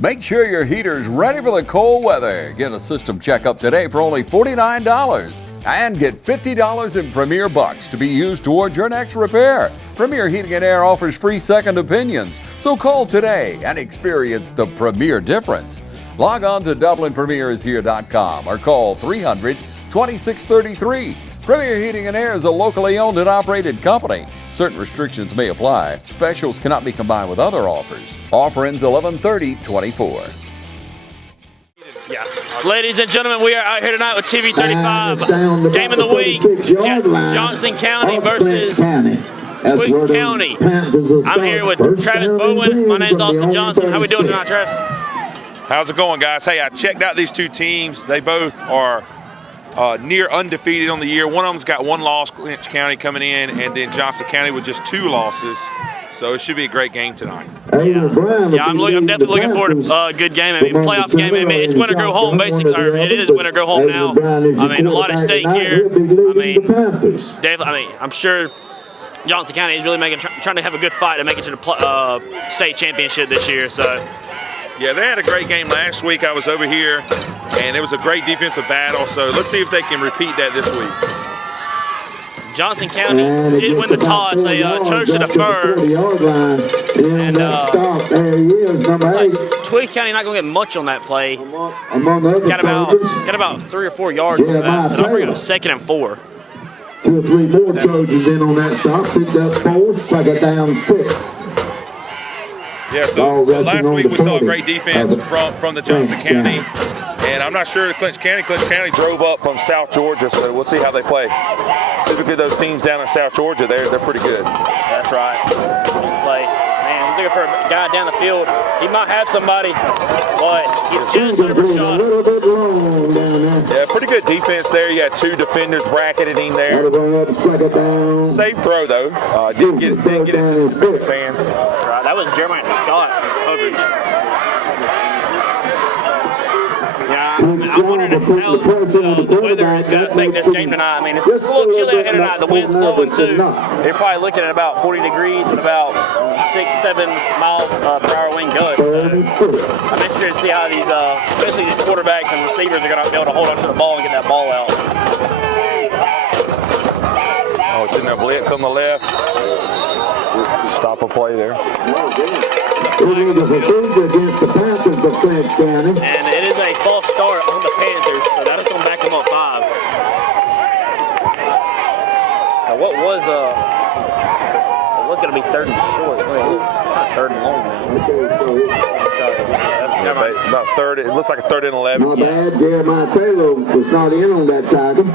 Make sure your heater's ready for the cold weather. Get a system checkup today for only $49 and get $50 in Premier Bucks to be used towards your next repair. Premier Heating and Air offers free second opinions, so call today and experience the Premier difference. Log on to DublinPremierIsHere.com or call 300-2633. Premier Heating and Air is a locally owned and operated company. Certain restrictions may apply. Specials cannot be combined with other offers. Offer ends 11/30/24. Yeah. Ladies and gentlemen, we are out here tonight with TV 35. Game of the week, Johnson County versus Twiggs County. I'm here with Travis Bowen. My name's Austin Johnson. How we doing tonight, Travis? How's it going, guys? Hey, I checked out these two teams. They both are near undefeated on the year. One of them's got one loss, Clinch County coming in, and then Johnson County with just 2 losses. So it should be a great game tonight. Yeah, I'm definitely looking forward to a good game. I mean, playoff game. I mean, it's win or go home, basically. Or it is win or go home now. I mean, a lot at stake here. I mean, definitely. I mean, I'm sure Johnson County is really trying to have a good fight to make it to the state championship this year. So. Yeah, they had a great game last week. I was over here, and it was a great defensive battle. So let's see if they can repeat that this week. Johnson County did win the toss. They chose to defer. And like, Twiggs County not going to get much on that play. Got about 3 or 4 yards on that. So they'll bring up 2nd and 4. 2 or 3 more Trojans in on that stop. Picked up 4, second down 6. Yeah, so last week we saw a great defense from the Johnson County, and I'm not sure Clinch County drove up from South Georgia, so we'll see how they play. Typically those teams down in South Georgia, they're pretty good. That's right. Man, he's looking for a guy down the field. He might have somebody, but he's just overshot. Yeah, pretty good defense there. You got 2 defenders bracketed in there. Safe throw though. Didn't get into the hands. That's right. That was Jeremiah Scott in coverage. Yeah, I'm wondering if how the weather is going to affect this game tonight. I mean, it's a little chilly out here tonight. The wind's blowing too. They're probably looking at about 40 degrees with about 6-7 mile per hour wind gusts. So I'm interested to see how these, especially these quarterbacks and receivers, are going to be able to hold on to the ball and get that ball out. Oh, it's in there, blitz on the left. Stop a play there. Against the Panthers of Clinch County. And it is a false start on the Panthers, so that'll come back them up 5. So what was going to be 3rd and short? Not 3rd and long now. About 3rd. It looks like a 3rd and 11. Not bad. Jeremiah Taylor was not in on that tackle.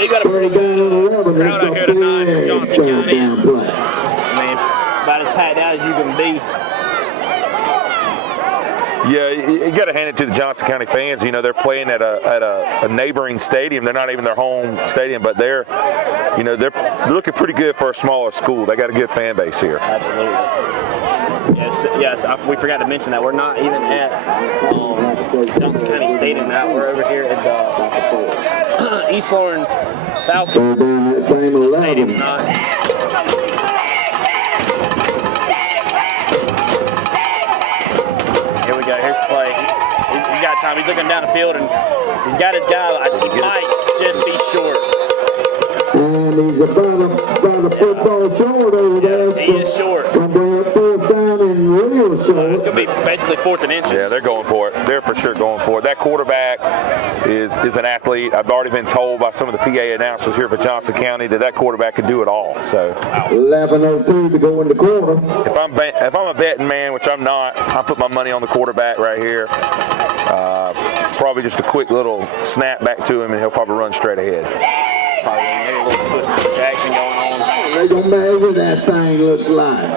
You got a pretty good crowd out here tonight from Johnson County. I mean, about as packed out as you can be. Yeah, you got to hand it to the Johnson County fans. You know, they're playing at a neighboring stadium. They're not even their home stadium, but they're looking pretty good for a smaller school. They got a good fan base here. Absolutely. Yes. We forgot to mention that we're not even at Johnson County Stadium now. We're over here at East Lawrence Falcons Stadium tonight. Here we go. Here's the play. He's got time. He's looking down the field, and he's got his guy. He might just be short. And he's about a football short over there. He is short. So it's going to be basically 4th and inches. Yeah, they're going for it. They're for sure going for it. That quarterback is an athlete. I've already been told by some of the PA announcers here for Johnson County that quarterback can do it all. So 11:02 to go in the quarter. If I'm a betting man, which I'm not, I put my money on the quarterback right here. Probably just a quick little snap back to him, and he'll probably run straight ahead. Probably maybe a little twist action going on. They're going to measure that thing looks like.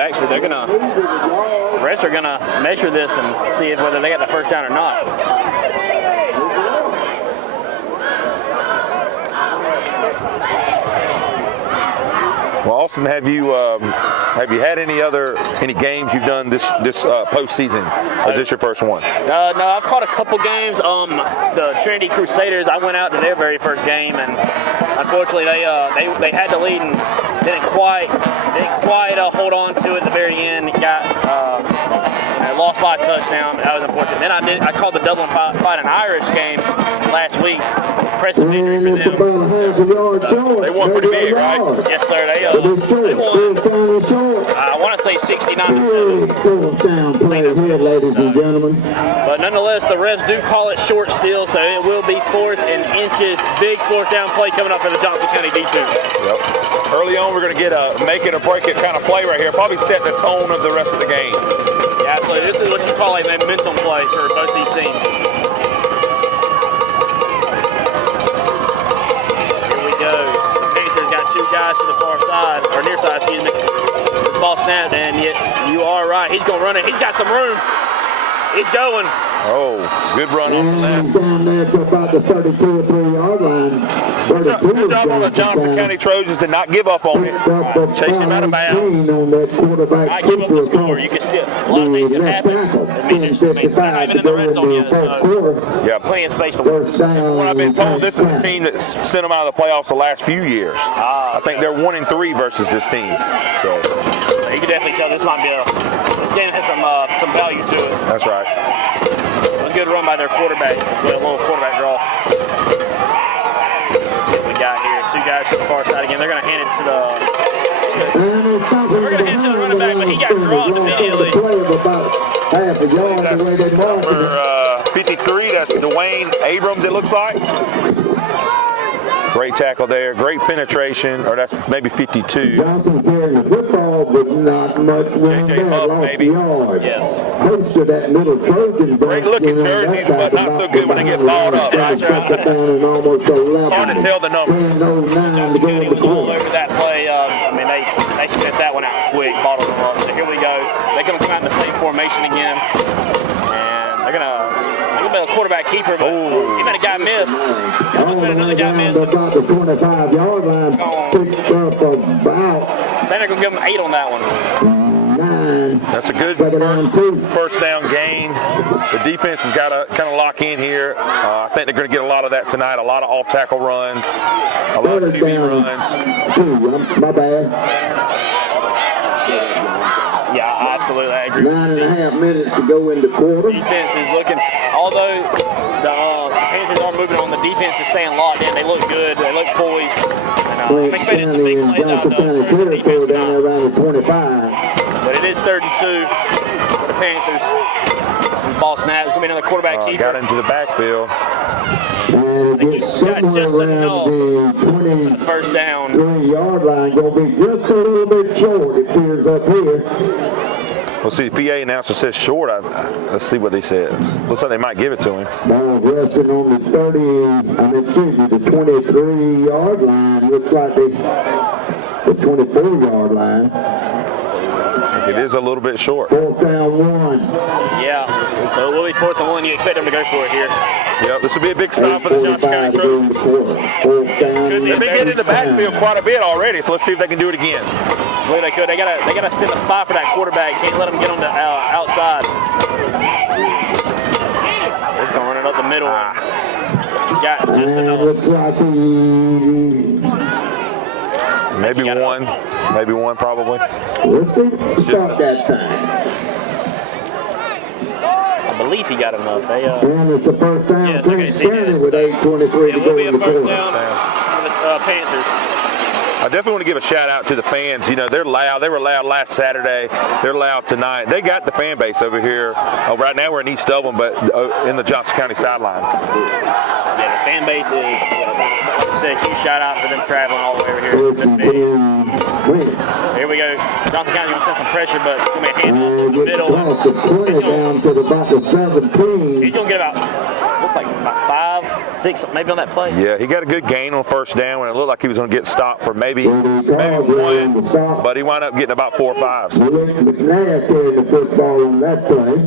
Actually, the refs are gonna measure this and see whether they got the first down or not. Well, Austin, have you had any games you've done this postseason? Or is this your first one? No, I've caught a couple games. The Trinity Crusaders, I went out to their very first game, and unfortunately they had the lead and didn't quite hold on to it at the very end. It got lost by a touchdown. That was unfortunate. Then I called the Dublin Fighting Irish game last week. Impressive victory for them. They won pretty big, right? Yes, sir. They won. I want to say 69-7. Down play here, ladies and gentlemen. But nonetheless, the refs do call it short still, so it will be 4th and inches. Big 4th down play coming up for the Johnson County defense. Yep. Early on, we're going to get a make it or break it kind of play right here. Probably set the tone of the rest of the game. Yeah, absolutely. This is what you call a momentum play for both these teams. Here we go. Panthers got 2 guys to the far side, or near side, excuse me. Ball snapped, and yet you are right. He's going to run it. He's got some room. He's going. Oh, good run on the left. Down there to about the 32 or 3-yard line. Good job on the Johnson County Trojans to not give up on him. Chase him out of bounds. I give up the score. You can still, a lot of things can happen. They're not even in the red zone yet, so yeah, plenty of space to work. What I've been told, this is a team that's sent them out of the playoffs the last few years. I think they're 1-3 versus this team. So you can definitely tell this might be this game has some value to it. That's right. It was a good run by their quarterback. A little quarterback draw. Let's see what we got here. 2 guys to the far side again. They're going to hand it to the. We're going to hand it to the running back, but he got dropped immediately. That's number 53. That's Dwayne Abrams. It looks like. Great tackle there. Great penetration. Or that's maybe 52. Johnson carrying the football, but not much wind there. Lost the yard. Yes. Most of that little Trojan. Great looking jerseys, but not so good when they get balled up. That's right. Hard to tell the number. Johnson County was all over that play. I mean, they spent that one out quick, bottled them up. So here we go. They're going to come out in the same formation again. And they're going to be a quarterback keeper, but he made a guy miss. He almost made another guy miss. About the 25-yard line. Picked up about. Then they're going to give him 8 on that one. 9. That's a good first down gain. The defense has got to kind of lock in here. I think they're going to get a lot of that tonight. A lot of off-tackle runs, a lot of QB runs. 2. My bad. Yeah, absolutely. I agree. 9.5 minutes to go in the quarter. Defense is looking, although the Panthers are moving on, the defense is staying locked in. They look good. They look poised. I'm expecting some big plays out of the defense down there around the 25. But it is 3rd and 2 for the Panthers. Ball snap. It's going to be another quarterback keeper. Got into the backfield. And it gets somewhere around the 20 first down. 3-yard line. Going to be just a little bit short, it appears up here. We'll see. The PA announcer says short. Let's see what he says. Looks like they might give it to him. Ball resting on the the 23-yard line. Looks like the 24-yard line. It is a little bit short. 4th down 1. Yeah. So it will be 4th and 1. You expect them to go for it here. Yep. This will be a big stop for the Johnson County Trojans. They've been getting in the backfield quite a bit already, so let's see if they can do it again. I believe they could. They gotta set a spot for that quarterback. Can't let them get on the outside. He's gonna run it up the middle. Got just enough. Maybe one probably. Let's see. Start that thing. I believe he got enough. And it's a first down. Yes, Clinch standing with 8:23 to go in the quarter. It will be a first down for the Panthers. I definitely want to give a shout out to the fans. You know, they're loud. They were loud last Saturday. They're loud tonight. They got the fan base over here. Right now we're in East Dublin, but in the Johnson County sideline. Yeah, the fan base is, like I said, a huge shout out for them traveling all the way over here. Here we go. Johnson County going to send some pressure, but it's going to be a handoff in the middle. Down to about the 17. He's going to get about, looks like about 5, 6, maybe on that play. Yeah, he got a good gain on first down when it looked like he was going to get stopped for maybe 1, but he wound up getting about 4 or 5. McNair carried the football on that play.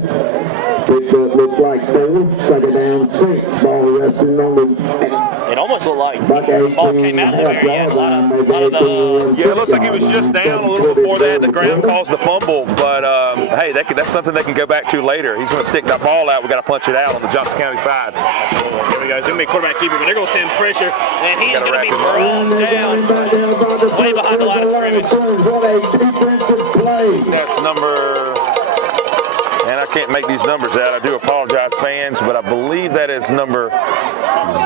Picked up, looks like 4, second down 6. Ball resting on the It almost looked like the ball came out of the area. A lot of the, Yeah, it looks like he was just down a little before that. The ground caused the fumble, but hey, that's something they can go back to later. He's going to stick that ball out. We got to punch it out on the Johnson County side. Here we go. It's going to be a quarterback keeper, but they're going to send pressure, and he's going to be brought down way behind the line of scrimmage. That's number, and I can't make these numbers out. I do apologize, fans, but I believe that is number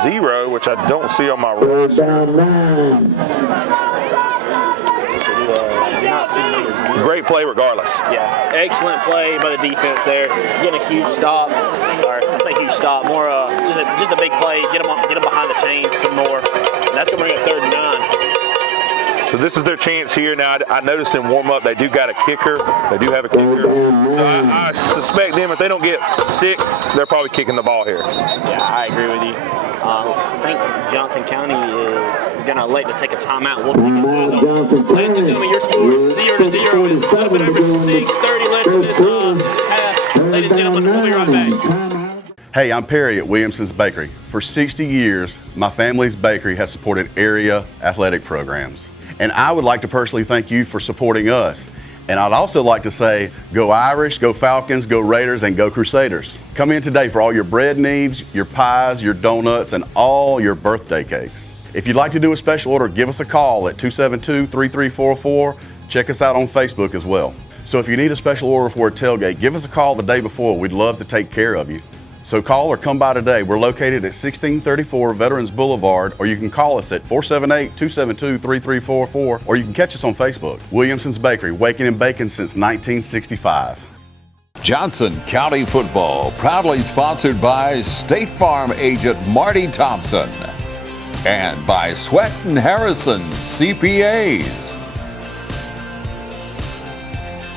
0, which I don't see on my roster. Great play regardless. Yeah, excellent play by the defense there. Getting a huge stop, or I say huge stop, more just a big play. Get them behind the chains some more. And that's going to bring up 3rd and 9. So this is their chance here. Now, I noticed in warm-up they do got a kicker. They do have a kicker. So I suspect them, if they don't get 6, they're probably kicking the ball here. Yeah, I agree with you. I think Johnson County is going to elect to take a timeout. We'll take it. Ladies and gentlemen, your score is 0-0. It's a little bit over 6:30 left in this half. Ladies and gentlemen, we'll be right back. Hey, I'm Perry at Williamson's Bakery. For 60 years, my family's bakery has supported area athletic programs. And I would like to personally thank you for supporting us. And I'd also like to say, go Irish, go Falcons, go Raiders, and go Crusaders. Come in today for all your bread needs, your pies, your donuts, and all your birthday cakes. If you'd like to do a special order, give us a call at 272-3344. Check us out on Facebook as well. So if you need a special order for a tailgate, give us a call the day before. We'd love to take care of you. So call or come by today. We're located at 1634 Veterans Boulevard, or you can call us at 478-272-3344, or you can catch us on Facebook. Williamson's Bakery, waking and baking since 1965. Johnson County Football, proudly sponsored by State Farm agent Marty Thompson and by Sweat and Harrison CPAs.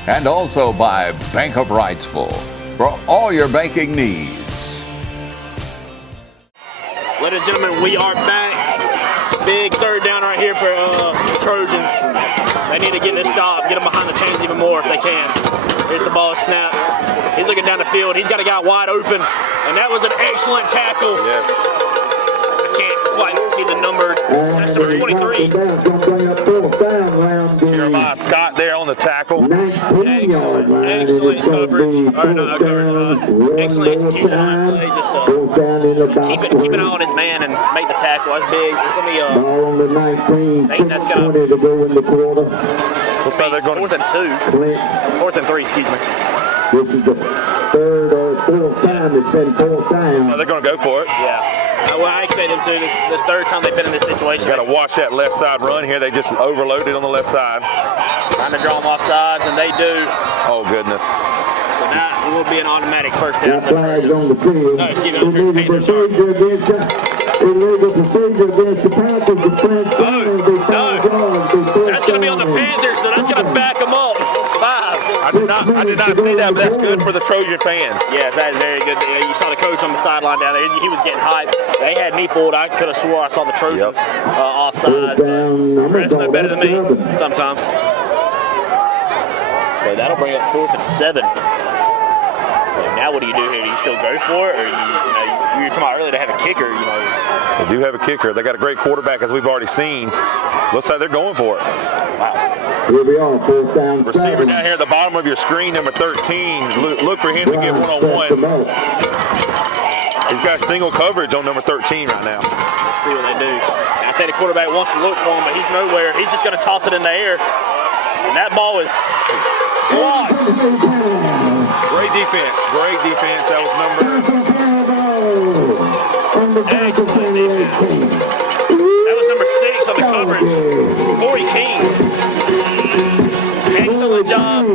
And also by Bank of Wrightsville for all your banking needs. Ladies and gentlemen, we are back. Big 3rd down right here for Trojans. They need to get this stop, get them behind the chains even more if they can. Here's the ball snap. He's looking down the field. He's got a guy wide open, and that was an excellent tackle. Yes. I can't quite see the number. That's number 23. Jeremiah Scott there on the tackle. Excellent coverage. Excellent execution on play. Just keep an eye on his man and make the tackle. That's big. It's going to be Ball on the 19, I think that's 6:20 gonna- to go in the quarter. Looks like they're going 4th and 2. Clinch. 4th and 3, excuse me. This is the 3rd or 4th time they said 4th down. they're going to go for it. Yeah. Well, I expect them to. This 3rd time they've been in this situation. Got to watch that left side run here. They just overloaded on the left side. Trying to draw them off sides, and they do. Oh, goodness. So that will be an automatic 1st down That for the flags on the Trojans. field. No, excuse me, the Illegal Panthers, sorry. procedure against illegal procedure against the Panthers. The Clinch Panthers, they foul yards. That's going to be on the Panthers, so that's going to back them up. 5. I did not see that, but that's good for the Trojan fans. Yes, that is very good. You saw the coach on the sideline down there. He was getting hyped. They had me fooled. I could have swore I saw the Trojans offsides. The rest know better than me sometimes. So that'll bring up 4th and 7. So now what do you do here? Do you still go for it, or you were talking about earlier to have a kicker? They do have a kicker. They got a great quarterback, as we've already seen. Looks like they're going for it. Wow. Here we are, 4th down. Receiver down here at the bottom of your screen, number 13. Look for him to get one-on-one. He's got single coverage on number 13 right now. Let's see what they do. I think the quarterback wants to look for him, but he's nowhere. He's just going to toss it in the air. And that ball is blocked. Great defense. Great defense. That was Excellent defense. That was number 6 on the coverage. Corey King. Excellent job.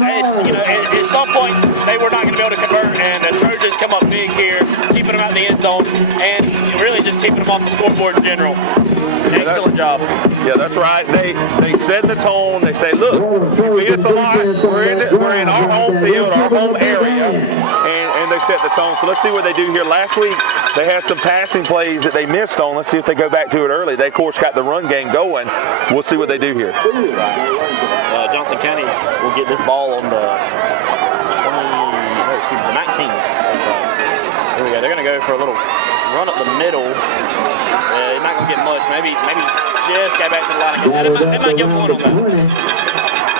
At some point they were not going to be able to convert, and the Trojans come up big here, keeping them out in the end zone, and really just keeping them off the scoreboard in general. Excellent job. Yeah, that's right. They set the tone. They say, look, you beat us a lot. We're in our home field, our home area, and they set the tone. So let's see what they do here. Last week they had some passing plays that they missed on. Let's see if they go back to it early. They, of course, got the run game going. We'll see what they do here. Johnson County will get this ball on the excuse me, the 19. So, here we go. They're going to go for a little run up the middle. They're not going to get much. Maybe just got back to the line again. They might get one on that.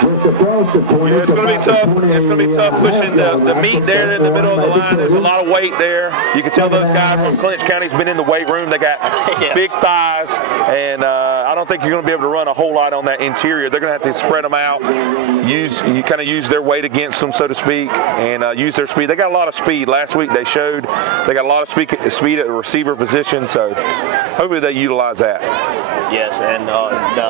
Yeah, it's going to be tough. It's going to be tough pushing the meat there in the middle of the line. There's a lot of weight there. You can tell those guys from Clinch County's been in the weight room. They got big thighs, and I don't think you're going to be able to run a whole lot on that interior. They're going to have to spread them out, use their weight against them, so to speak, and use their speed. They got a lot of speed. Last week they showed they got a lot of speed at the receiver position, so hopefully they utilize that. Yes, and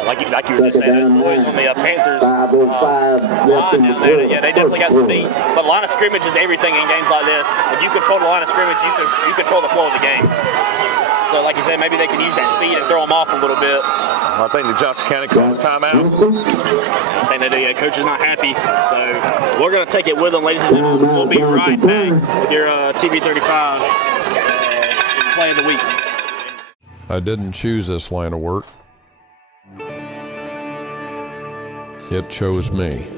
like you were just saying, the boys on the Panthers line down there, yeah, they definitely got some speed. But line of scrimmage is everything in games like this. If you control the line of scrimmage, you control the flow of the game. So, like you said, maybe they can use that speed and throw them off a little bit. I think the Johnson County called a timeout. I think they do. Yeah, coach is not happy. So we're going to take it with them, ladies and gentlemen. We'll be right back with your TV35 play of the week. I didn't choose this line of work. It chose me.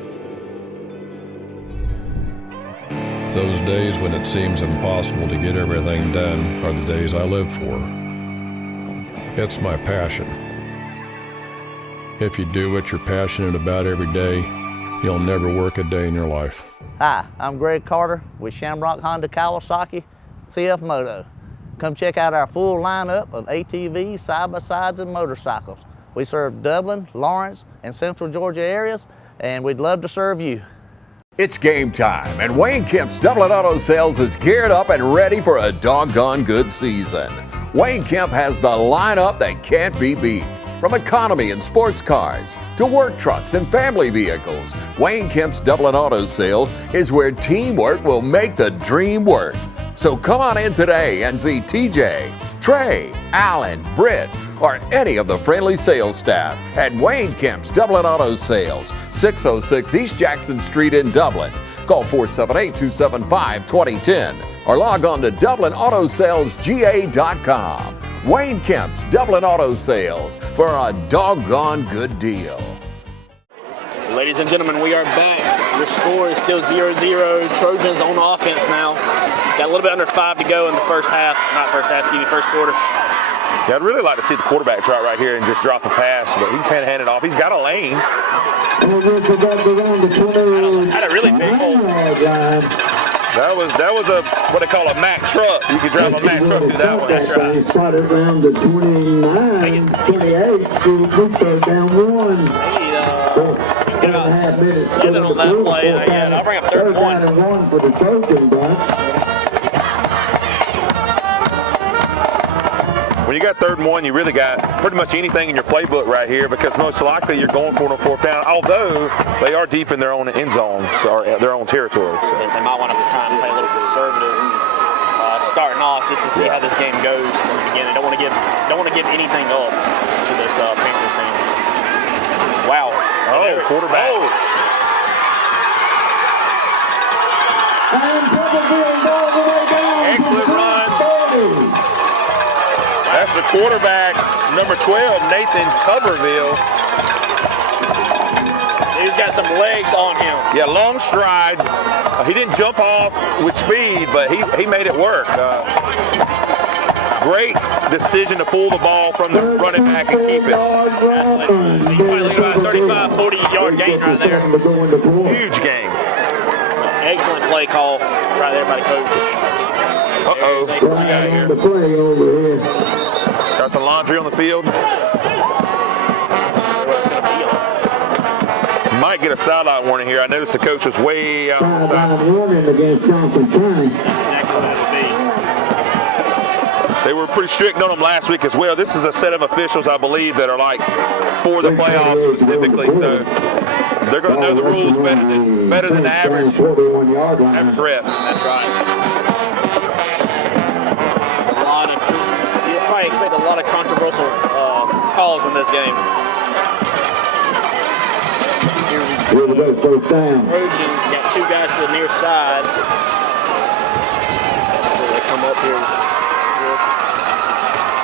Those days when it seems impossible to get everything done are the days I live for. It's my passion. If you do what you're passionate about every day, you'll never work a day in your life. Hi, I'm Greg Carter with Shamrock Honda Kawasaki CF Moto. Come check out our full lineup of ATVs, side-by-sides, and motorcycles. We serve Dublin, Lawrence, and Central Georgia areas, and we'd love to serve you. It's game time, and Wayne Kemp's Dublin Auto Sales is geared up and ready for a doggone good season. Wayne Kemp has the lineup that can't be beat. From economy and sports cars to work trucks and family vehicles, Wayne Kemp's Dublin Auto Sales is where teamwork will make the dream work. So come on in today and see TJ, Trey, Alan, Britt, or any of the friendly sales staff at Wayne Kemp's Dublin Auto Sales, 606 East Jackson Street in Dublin. Call 478-275-2010 or log on to DublinAutoSalesGA.com. Wayne Kemp's Dublin Auto Sales for a doggone good deal. Ladies and gentlemen, we are back. Your score is still 0-0. Trojans on offense now. Got a little bit under 5 to go in the first half. Not first half, excuse me, first quarter. Yeah, I'd really like to see the quarterback try right here and just drop a pass, but he's handed off. He's got a lane. Had a really big hole. That was a what they call a Mack truck. You could drive a Mack truck through that one. That's right. They started around the 29, 28. We start down one. Get about 7 on that play. Yeah, I'll bring up third and one. For the Trojan bunch. When you got 3rd and 1, you really got pretty much anything in your playbook right here because most likely you're going for it on 4th down, although they are deep in their own end zones or their own territory. So. They might want to try and play a little conservative starting off just to see how this game goes in the beginning. Don't want to give anything up to this Panthers team. Wow. Oh, quarterback. Oh. Excellent run. That's the quarterback, number 12, Nathan Tuberville. He's got some legs on him. Yeah, long stride. He didn't jump off with speed, but he made it work. Great decision to pull the ball from the running back and keep it. You probably look about a 35, 40-yard gain right there. Huge game. Excellent play call right there by the coach. Uh-oh. The play over here. Got some laundry on the field. Might get a sideline warning here. I noticed the coach was way out on the side. Sideline warning against Johnson County. That's exactly what it would be. They were pretty strict on them last week as well. This is a set of officials, I believe, that are like for the playoffs specifically. So they're going to know the rules better than the average ref. That's right. You'll probably expect a lot of controversial calls in this game. Here we go, first down. Trojans got 2 guys to the near side. So they come up here.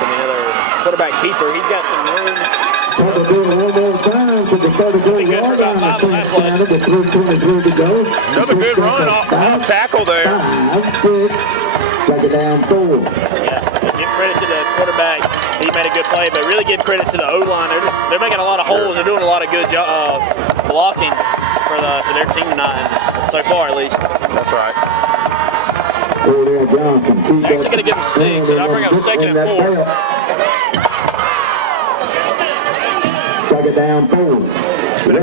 Another quarterback keeper. He's got some room. One more time for the 34-yard line. Another good run off tackle there. down 4. Yeah, give credit to the quarterback. He made a good play, but really give credit to the O-line. They're making a lot of holes. They're doing a lot of good blocking for their team tonight, so far at least. That's right. Johnson. They're actually going to give them 6, so they'll bring up 2nd and 4. Second down 4. It's been a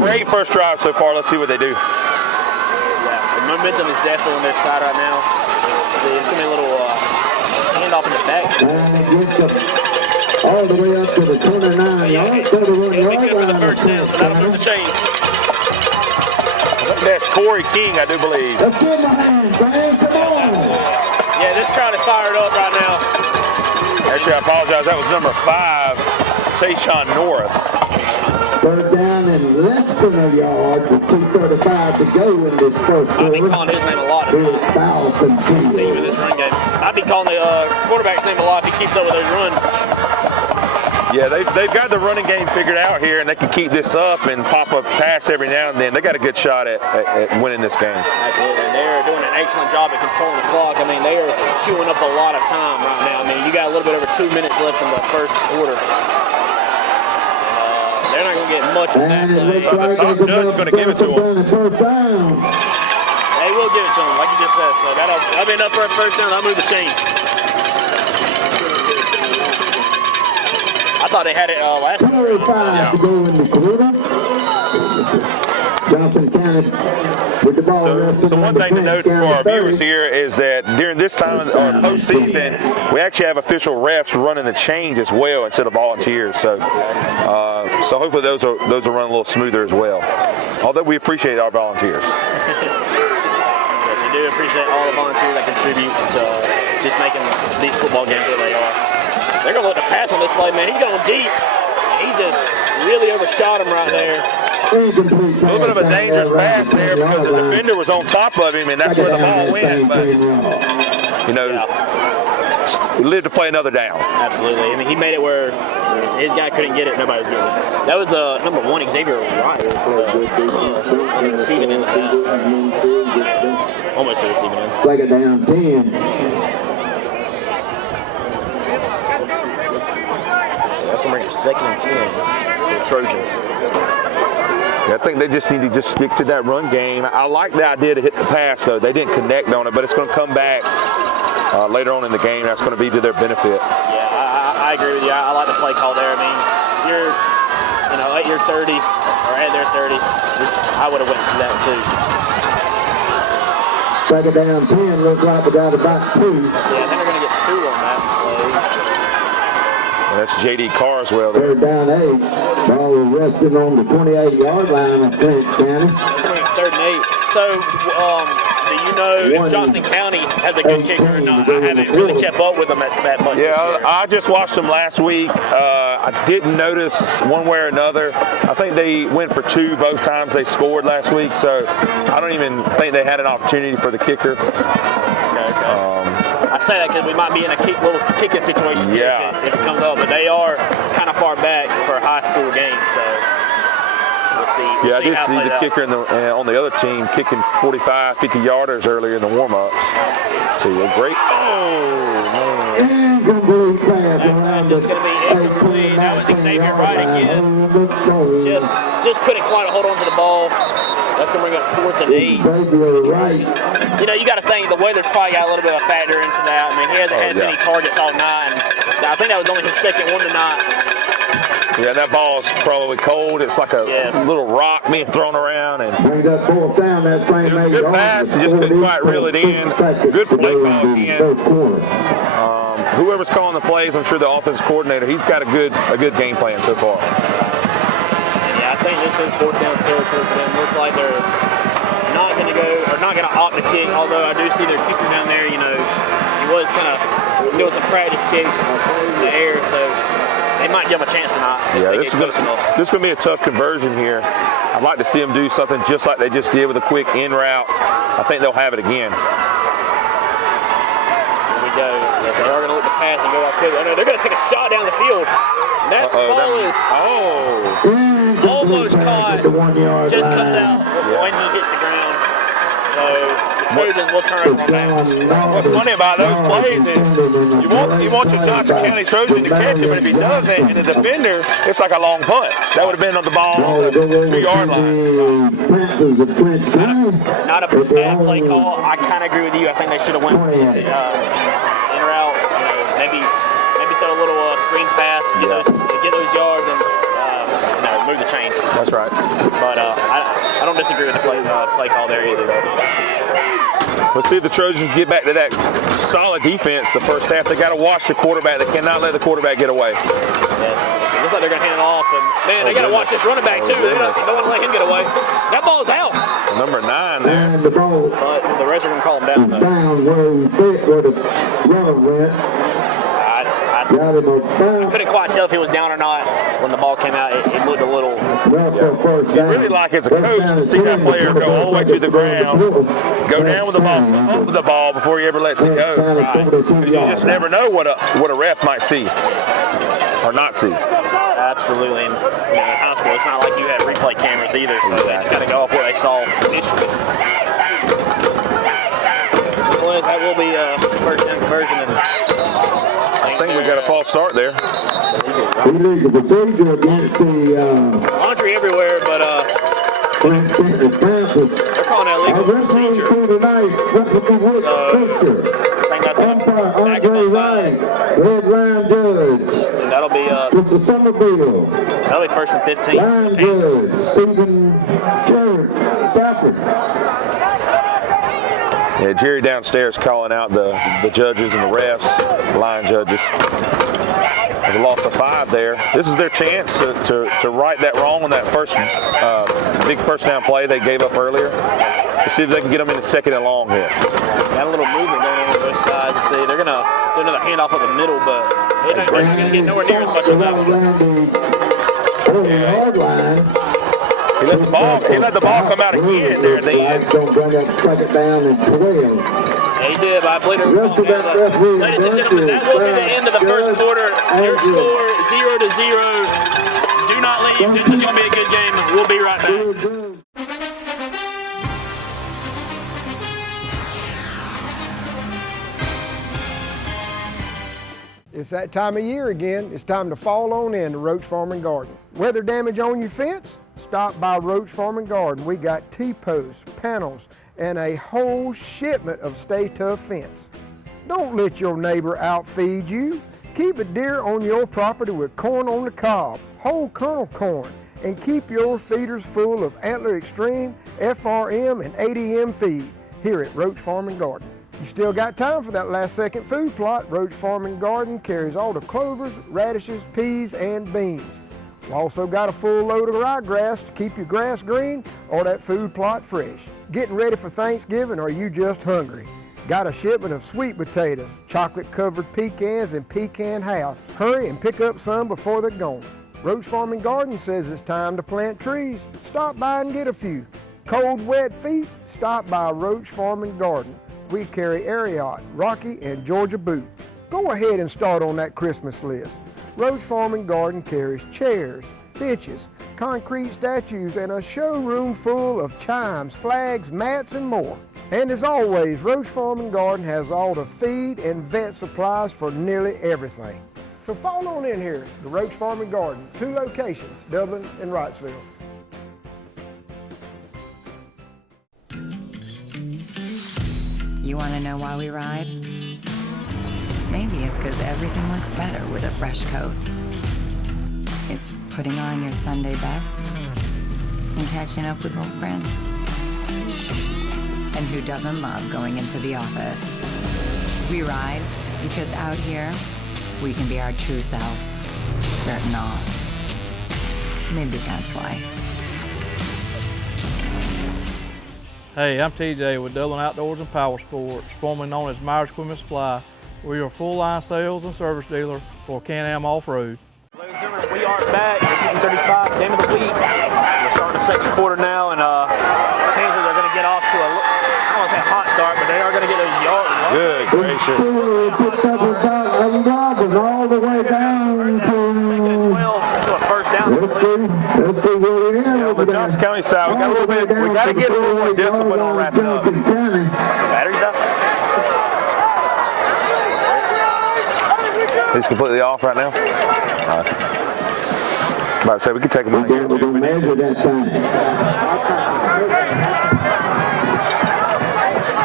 great first drive so far. Let's see what they do. Yeah, the momentum is definitely on their side right now. Let's see, it's going to be a little handoff in the back. All the way up to the 29 yard, 31 It'll be yard good for the line. first down. That'll move the chains. That's Corey King, I do believe. Let's give him a hand, fans. Come on. Yeah, this crowd is fired up right now. Actually, I apologize. That was number 5, Tayshawn Norris. Third down and less than a yard with 2:35 to go in this first I'll be quarter. calling his name a lot. Here's foul See with continued. this run game. I'd be calling the quarterback's name a lot if he keeps up with those runs. Yeah, they've got the running game figured out here, and they can keep this up and pop a pass every now and then. They got a good shot at winning this game. Absolutely, and they're doing an excellent job at controlling the clock. I mean, they are chewing up a lot of time right now. I mean, you got a little bit over 2 minutes left in the first quarter. They're not going to get much of that And it play. looks like top there's judge is enough gonna give it to him. First down. They will give it to them, like you just said. So that'll be enough for a first down. I'll move the chains. I thought they had it last time. 2:05 to go in the quarter. Johnson County with the ball resting So on one the thing to bench note down for our 30. viewers here is that during this time of our postseason, we actually have official refs running the change as well instead of volunteers. So hopefully those will run a little smoother as well. Although we appreciate our volunteers. Yes, we do appreciate all the volunteers that contribute to just making these football games what they are. They're going to look to pass on this play, man. He's going deep. And he just really overshot him right there. A little bit of a dangerous pass there because the defender was on top of him, and that's where the ball went. But, you know, we live to play another down. Absolutely. I mean, he made it where if his guy couldn't get it, nobody was getting it. That was number 1, Xavier Wright, receiving end of that. Almost the receiving end. Second down 10. That's going to bring it 2nd and 10 for the Trojans. Yeah, I think they just need to just stick to that run game. I like the idea to hit the pass, though. They didn't connect on it, but it's going to come back later on in the game. That's going to be to their benefit. Yeah, I agree with you. I like the play call there. I mean, you're, at your 30 or at their 30, I would have went for that too. Second down 10, looks like we got about 2. Yeah, I think they're going to get 2 on that play. And that's J.D. Carswell there. Third down 8. Ball is resting on the 28-yard line of Clinch County. 3rd and 8. So, do you know if Johnson County has a good kicker or not? I haven't really kept up with them that much this year. I just watched them last week. I didn't notice one way or another. I think they went for 2 both times they scored last week, so I don't even think they had an opportunity for the kicker. Okay. I say that because we might be in a little kicking situation here if it comes up, but they are kind of far back for a high school game, so we'll see. I did see the kicker on the other team kicking 45, 50-yarders earlier in the warm-ups. See, a great. Incomplete pass around It's going to be incomplete. That was Xavier Wright again. Just couldn't quite hold on to the ball. That's going to bring up 4th and 8. Xavier Wright. You got to think the weather's probably got a little bit of a factor into that. I mean, he hasn't had many targets all night. And I think that was only his 2nd one tonight. Yeah, that ball's probably cold. It's like a little rock being thrown around. And brings up 4th down. That same it was a good pass. He just couldn't quite reel it in. Good play call again. Whoever's calling the plays, I'm sure the offensive coordinator, he's got a good game plan so far. Yeah, I think this is 4th down territory for them. Looks like they're not going to go, or not going to opt to kick, although I do see their kicker down there, he was kind of doing some practice kicks in the air, so they might give him a chance tonight. Yeah, this is going to be a tough conversion here. I'd like to see them do something just like they just did with a quick in route. I think they'll have it again. Here we go. Yes, they are going to look to pass and go out quick. Oh, no, they're going to take a shot down the field. That ball is almost caught. Just comes out when he hits the ground. So the Trojans will turn over on downs. What's funny about those plays is you want your Johnson County Trojan to catch him, but if he doesn't, and the defender, it's like a long punt. That would have been on the ball on the 2-yard line. Not a bad play call. I kind of agree with you. I think they should have went in or out. Maybe throw a little screen pass, get those yards, and move the chains. That's right. But I don't disagree with the play call there either. Let's see if the Trojans get back to that solid defense the first half. They got to watch the quarterback. They cannot let the quarterback get away. Yes. It looks like they're going to hand it off. And, man, they got to watch this running back, too. They don't want to let him get away. That ball's out. Number 9 there. But the rest are going to call him down, though. I couldn't quite tell if he was down or not when the ball came out. It looked a little. You really like as a coach to see that player go all the way to the ground, go down with the ball, pump the ball before he ever lets it go. Right. You just never know what a ref might see or not see. Absolutely. And in high school, it's not like you have replay cameras either, so they just got to go off what they saw initially. That will be a first down conversion. I think we got a false start there. Illegal procedure against the laundry everywhere, but they're calling that illegal procedure. So, I think that's Andre Wright, head line judge. And that'll be Mr. Somerville. That'll be first and 15. Line judge, Stephen Stafford. Yeah, Jerry downstairs calling out the judges and the refs, line judges. There's a loss of 5 there. This is their chance to right that wrong on that first big first down play they gave up earlier. To see if they can get them in the 2nd and long here. Got a little movement going on both sides. See, they're gonna do another handoff up the middle, but they're not gonna get nowhere near as much of that one. He let the ball come out again there at the end. Don't bring that 2nd down and 12. Yeah, he did, but I believe they're ladies and gentlemen, that will be the end of the first quarter. Your score 0-0. Do not leave. This is going to be a good game. We'll be right back. It's that time of year again. It's time to fall on in to Roach Farm and Garden. Weather damage on your fence? Stop by Roach Farm and Garden. We got T-posts, panels, and a whole shipment of Stay Tough fence. Don't let your neighbor outfeed you. Keep a deer on your property with corn on the cob, whole kernel corn, and keep your feeders full of Antler Extreme, FRM, and ADM feed here at Roach Farm and Garden. You still got time for that last second food plot. Roach Farm and Garden carries all the clovers, radishes, peas, and beans. We also got a full load of ryegrass to keep your grass green or that food plot fresh. Getting ready for Thanksgiving, or are you just hungry? Got a shipment of sweet potatoes, chocolate-covered pecans, and pecan halves. Hurry and pick up some before they're gone. Roach Farm and Garden says it's time to plant trees. Stop by and get a few. Cold, wet feet? Stop by Roach Farm and Garden. We carry Ariat, Rocky, and Georgia Boot. Go ahead and start on that Christmas list. Roach Farm and Garden carries chairs, benches, concrete statues, and a showroom full of chimes, flags, mats, and more. And as always, Roach Farm and Garden has all the feed and vet supplies for nearly everything. So fall on in here to Roach Farm and Garden, 2 locations, Dublin and Wrightsville. You want to know why we ride? Maybe it's because everything looks better with a fresh coat. It's putting on your Sunday best and catching up with old friends. And who doesn't love going into the office? We ride because out here, we can be our true selves, dirt and all. Maybe that's why. Hey, I'm TJ with Dublin Outdoors and Power Sports, formerly known as Myers Equipment Supply. We're your full-line sales and service dealer for Can-Am Off-Road. Ladies and gentlemen, we are back at Chicken 35, game of the week. We're starting the second quarter now, and Panthers are going to get off to a, I don't want to say a hot start, but they are going to get those yards. Good gracious. All the way down to 12 to a first down. Let's see where we're at over The there. Johnson County side, we got a little bit. We got to get a little more discipline on wrapping up. Battery's up. He's completely off right now. All right. About to say we could take him out here too if we need to.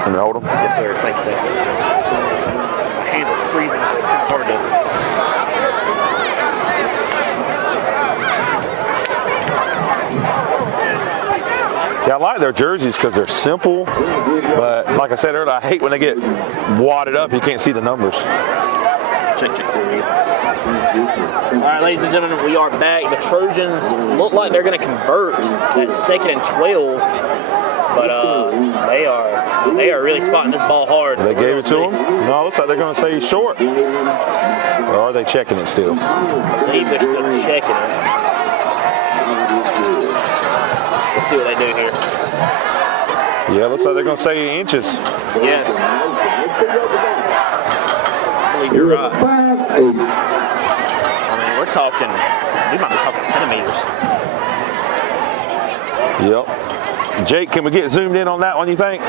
Can we hold him? Yes, sir. Thank you. My hands are freezing, so it's kind of hard to. Yeah, I like their jerseys because they're simple, but like I said earlier, I hate when they get wadded up. You can't see the numbers. Check. All right, ladies and gentlemen, we are back. The Trojans look like they're going to convert that 2nd and 12, but they are really spotting this ball hard. They gave it to him? No, it looks like they're going to say he's short. Or are they checking it still? I believe they're still checking it. Let's see what they do here. Yeah, looks like they're going to say inches. Yes. I believe you're right. I mean, we might be talking centimeters. Yep. Jake, can we get zoomed in on that one, you think?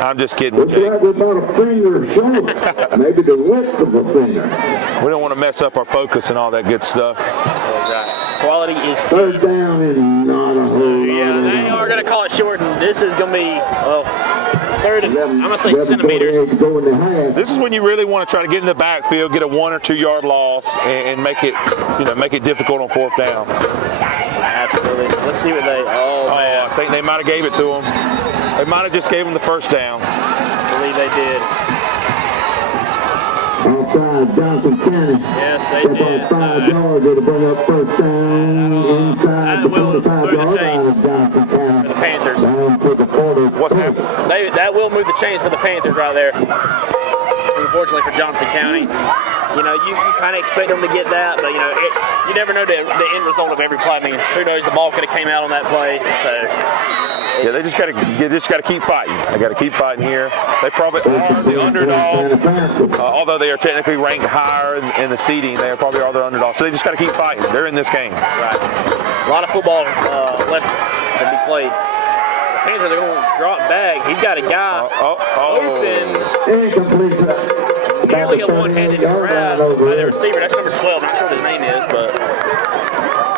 I'm just kidding with Looks Jake. like we're about a finger short. Maybe the width of a finger. We don't want to mess up our focus and all that good stuff. Quality is key. Third down and not a whole Yeah, lot. they are going to call it short, and this is going to be, well, 3rd and, I'm going to say 11:48 centimeters. to go in the half. This is when you really want to try to get in the backfield, get a 1 or 2 yard loss, and make it, make it difficult on 4th down. Absolutely. Let's see what they. Oh man. I think they might have gave it to them. They might have just gave them the 1st down. I believe they did. Outside Johnson County. Yes, they About did. 5 yards to bring up 1st down inside the 25-yard line of Johnson County. The Panthers. Down to the 40. What's that? That will move the chains for the Panthers right there. Unfortunately for Johnson County, you kind of expect them to get that, but you never know the end result of every play. I mean, who knows? The ball could have came out on that play. So. Yeah, they just got to keep fighting. They got to keep fighting here. They probably are the underdog, although they are technically ranked higher in the seeding. They probably are the underdog. So they just got to keep fighting. They're in this game. Right. A lot of football left to be played. The Panthers are going to drop back. He's got a guy open. Nearly a one-handed grab by the receiver. That's number 12. Not sure what his name is, but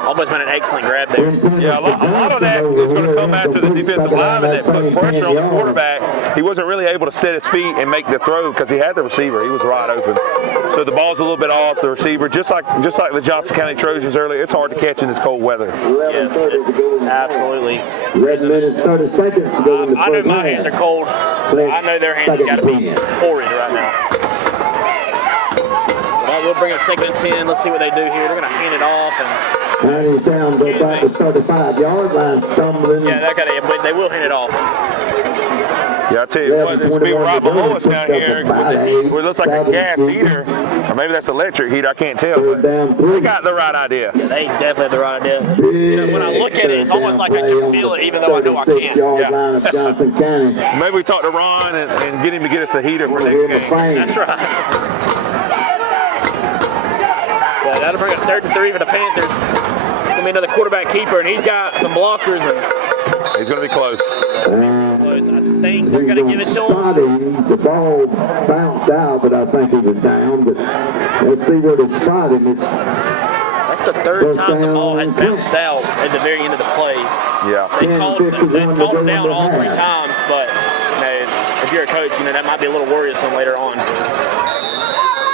almost been an excellent grab there. Yeah, a lot of that is going to come after the defensive lineman that put pressure on the quarterback. He wasn't really able to set his feet and make the throw because he had the receiver. He was wide open. So the ball's a little bit off the receiver, just like the Johnson County Trojans earlier. It's hard to catch in this cold weather. Yes, it's absolutely. 11 minutes, 30 seconds to go in the I know first my half. hands are cold, so I know their hands have got to be horrid right now. So that will bring up 2nd and 10. Let's see what they do here. They're going to hand it off and. Now he's down to about the 35-yard line, stumbling. Yeah, they will hand it off. Yeah, I tell you what, there's people right below us down here with the heat. It looks like a gas heater, or maybe that's electric heater. I can't tell. But they got the right idea. Yeah, they definitely have the right idea. When I look at it, it's almost like I can feel it, even though I know I can't. Yeah. Maybe we talk to Ron and get him to get us a heater for next game. That's right. Yeah, that'll bring up 3rd and 3 for the Panthers. It's going to be another quarterback keeper, and he's got some blockers. And he's going to be close. I think they're going to give it to him. The ball bounced out, but I think he was down. But let's see where they spot him. That's the 3rd time the ball has bounced out at the very end of the play. Yeah. They called him down all 3 times, but if you're a coach, that might be a little worrisome later on.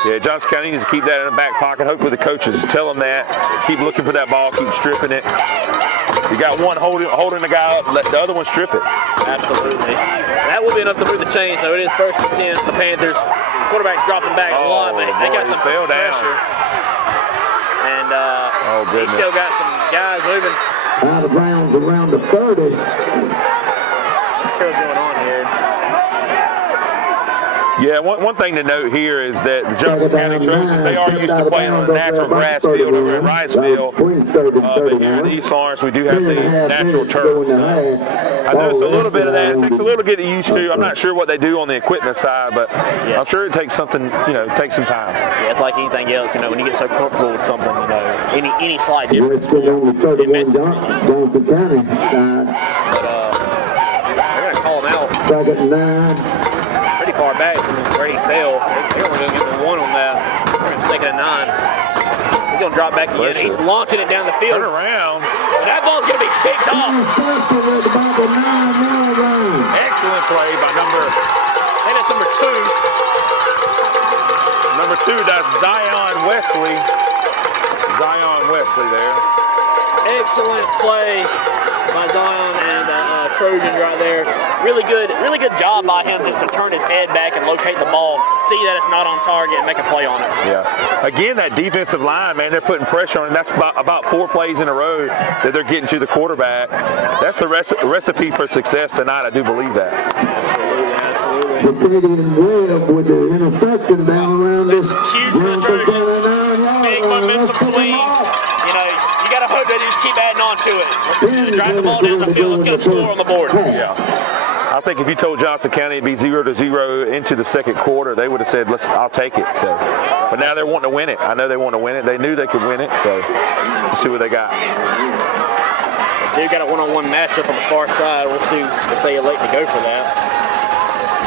Yeah, Johnson County needs to keep that in the back pocket. Hopefully the coaches tell them that. Keep looking for that ball, keep stripping it. You got one holding the guy up, let the other one strip it. Absolutely. That will be enough to move the chain, so it is 1st and 10 for the Panthers. Quarterback's dropping back a lot, but they got some pressure. And he still got some guys moving. Out of bounds around the 30. Not sure what's going on here. Yeah, one thing to note here is that the Johnson County Trojans, they are used to playing on a natural grass field over at Riceville. But here in East Lawrence, we do have the natural turf. So I noticed a little bit of that. It takes a little to get used to. I'm not sure what they do on the equipment side, but I'm sure it takes something, takes some time. Yeah, it's like anything else. When you get so comfortable with something, any slight difference, it messes with you. Johnson County. But they're gonna call him out. Second and 9. Pretty far back from where he fell. They're only gonna give him 1 on that. Second and 9. He's gonna drop back again. He's launching it down the field. Turn around. And that ball's gonna be picked off. Excellent play by number 2. Number 2, that's Zion Wesley. Zion Wesley there. Excellent play by Zion and Trojans right there. Really good job by him just to turn his head back and locate the ball, see that it's not on target, and make a play on it. Yeah. Again, that defensive line, man, they're putting pressure on him. That's about 4 plays in a row that they're getting to the quarterback. That's the recipe for success tonight. I do believe that. Absolutely. The Canadian Webb with the interception down around this. Huge for the Trojans. Big momentum swing. You got to hope they just keep adding on to it. Drive the ball down the field. Let's get a score on the board. Yeah. I think if you told Johnson County it'd be 0-0 into the second quarter, they would have said, I'll take it. So, but now they're wanting to win it. I know they want to win it. They knew they could win it. So, let's see what they got. They've got a one-on-one matchup on the far side. We'll see if they elect to go for that.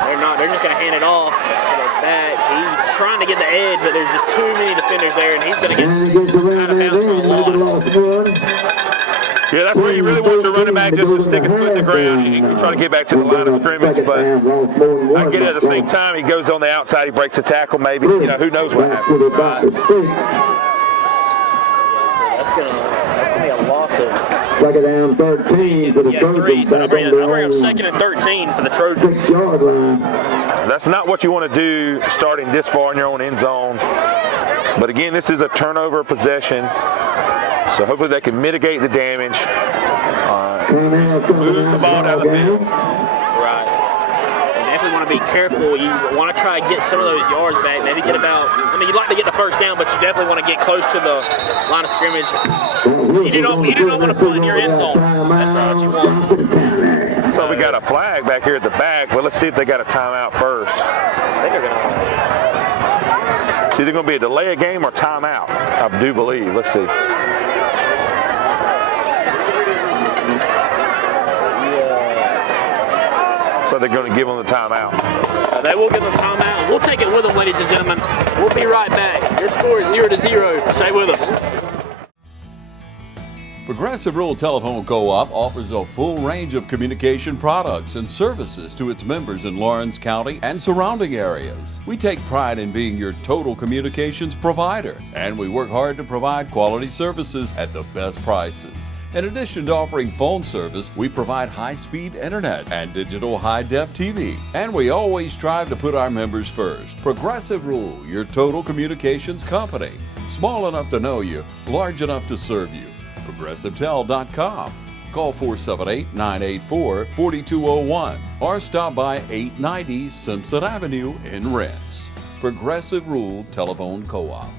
They're not. They're just going to hand it off to the back. He's trying to get the edge, but there's just too many defenders there, and he's going to get out of bounds for a loss. Yeah, that's where you really want your running back just to stick his foot in the ground and try to get back to the line of scrimmage. But I get it at the same time. He goes on the outside. He breaks a tackle. Maybe who knows what happens. That's gonna be a loss of. Second down 13 for the Trojans. 3. So I'll bring up 2nd and 13 for the Trojans. 6-yard line. That's not what you want to do starting this far in your own end zone. But again, this is a turnover possession. So hopefully they can mitigate the damage. Move the ball down the field. Right. And definitely want to be careful. You want to try to get some of those yards back. Maybe get you'd like to get the first down, but you definitely want to get close to the line of scrimmage. You do not want to put in your end zone. That's not what you want. So we got a flag back here at the back, but let's see if they got a timeout first. I think they're going to. It's either going to be a delay of game or timeout, I do believe. Let's see. So they're going to give them the timeout. They will give them timeout. We'll take it with them, ladies and gentlemen. We'll be right back. Your score is 0-0. Stay with us. Progressive Rural Telephone Co-op offers a full range of communication products and services to its members in Lawrence County and surrounding areas. We take pride in being your total communications provider, and we work hard to provide quality services at the best prices. In addition to offering phone service, we provide high-speed internet and digital high-def TV. And we always strive to put our members first. Progressive Rural, your total communications company. Small enough to know you, large enough to serve you. ProgressiveTel.com. Call 478-984-4201 or stop by 890 Simpson Avenue in Rents. Progressive Rural Telephone Co-op.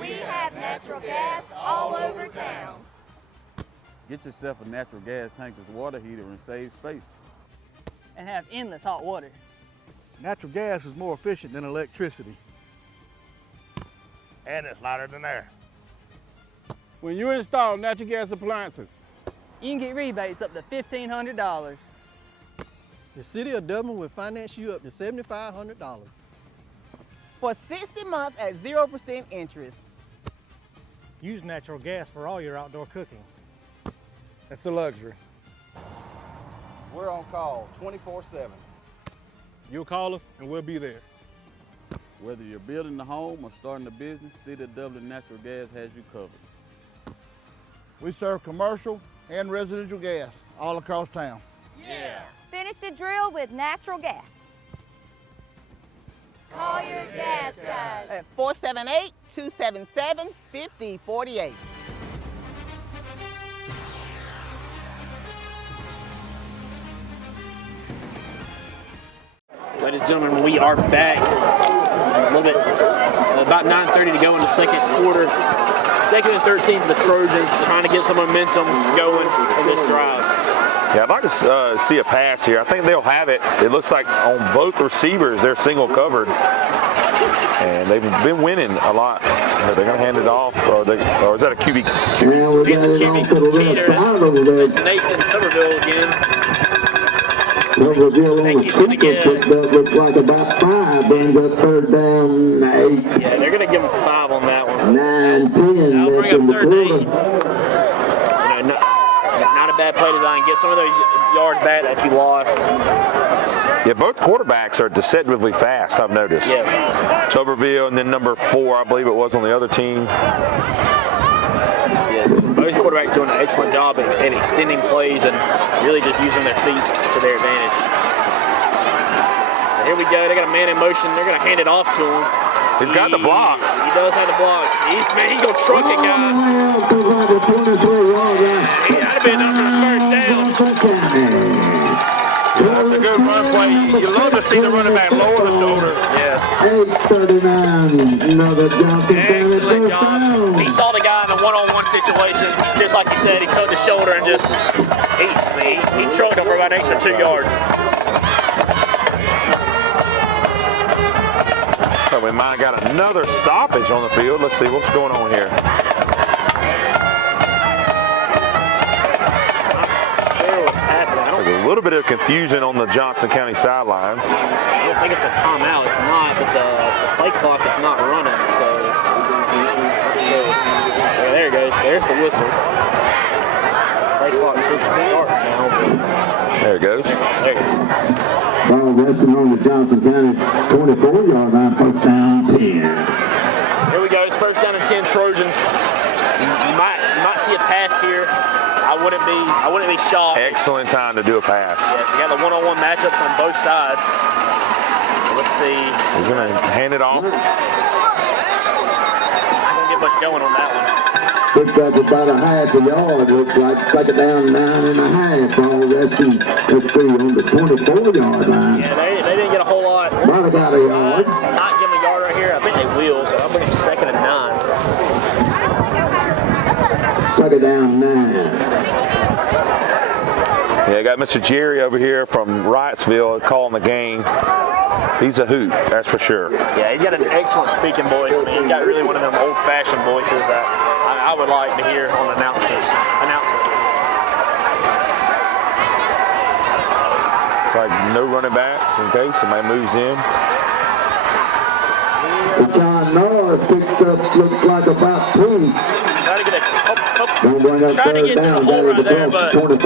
We have natural gas all over town. Get yourself a natural gas tankless water heater and save space. And have endless hot water. Natural gas is more efficient than electricity. And it's lighter than air. When you install natural gas appliances, you can get rebates up to $1,500. The City of Dublin will finance you up to $7,500. For 60 months at 0% interest. Use natural gas for all your outdoor cooking. It's a luxury. We're on call 24/7. You'll call us and we'll be there. Whether you're building a home or starting a business, City of Dublin Natural Gas has you covered. We serve commercial and residential gas all across town. Yeah. Finish the drill with natural gas. Call your gas guys. At 478-277-5048. Ladies and gentlemen, we are back. A little bit, about 9:30 to go in the second quarter. Second and 13 for the Trojans, trying to get some momentum going in this drive. Yeah, I'd like to see a pass here. I think they'll have it. It looks like on both receivers, they're single covered. And they've been winning a lot. They're going to hand it off, or is that a QB? He's a QB Peter. That's Nathan Tuberville again. Tuberville on the triple kick, that looks like about 5, brings up third down 8. Yeah, they're going to give him 5 on that one. So 9-10. I'll bring up third and 8. Not a bad play design. Get some of those yards back that you lost. Yeah, both quarterbacks are deceptively fast, I've noticed. Yes. Tuberville and then number 4, I believe it was on the other team. Yeah, both quarterbacks doing an excellent job at extending plays and really just using their feet to their advantage. So here we go. They got a man in motion. They're going to hand it off to him. He's got the blocks. He does have the blocks. He's going to truck it, guys. He had to be enough for the first down. Yeah, that's a good run play. You love to see the running back lower the shoulder. Yes. 8:39. Another Johnson. Excellent job. He saw the guy in a one-on-one situation, just like you said. He tugged his shoulder and just he trucked him for about an extra 2 yards. So we might have got another stoppage on the field. Let's see what's going on here. A little bit of confusion on the Johnson County sidelines. I don't think it's a timeout. It's not, but the play clock is not running. So yeah, there it goes. There's the whistle. Play clock should start now. There it goes. There it goes. Ball resting on the Johnson County 24-yard line, first down 10. Here we go. It's first down and 10 Trojans. You might see a pass here. I wouldn't be shocked. Excellent time to do a pass. Yeah, you got the one-on-one matchups on both sides. So let's see. He's going to hand it off. Not going to get much going on that one. Picked up about a half a yard, looks like. Second down 9.5. Ball resting, let's see, on the 24-yard line. Yeah, they didn't get a whole lot. Might have got a yard. Not give them a yard right here. I think they will, so I'll bring it second and 9. Second down 9. Yeah, I got Mr. Jerry over here from Wrightsville calling the game. He's a hoot, that's for sure. Yeah, he's got an excellent speaking voice. I mean, he's got really one of them old-fashioned voices that I would like to hear on announcements. It's like no running backs in case somebody moves in. John Norris picked up, looks like about 2. Trying to get to the hole right there, but couldn't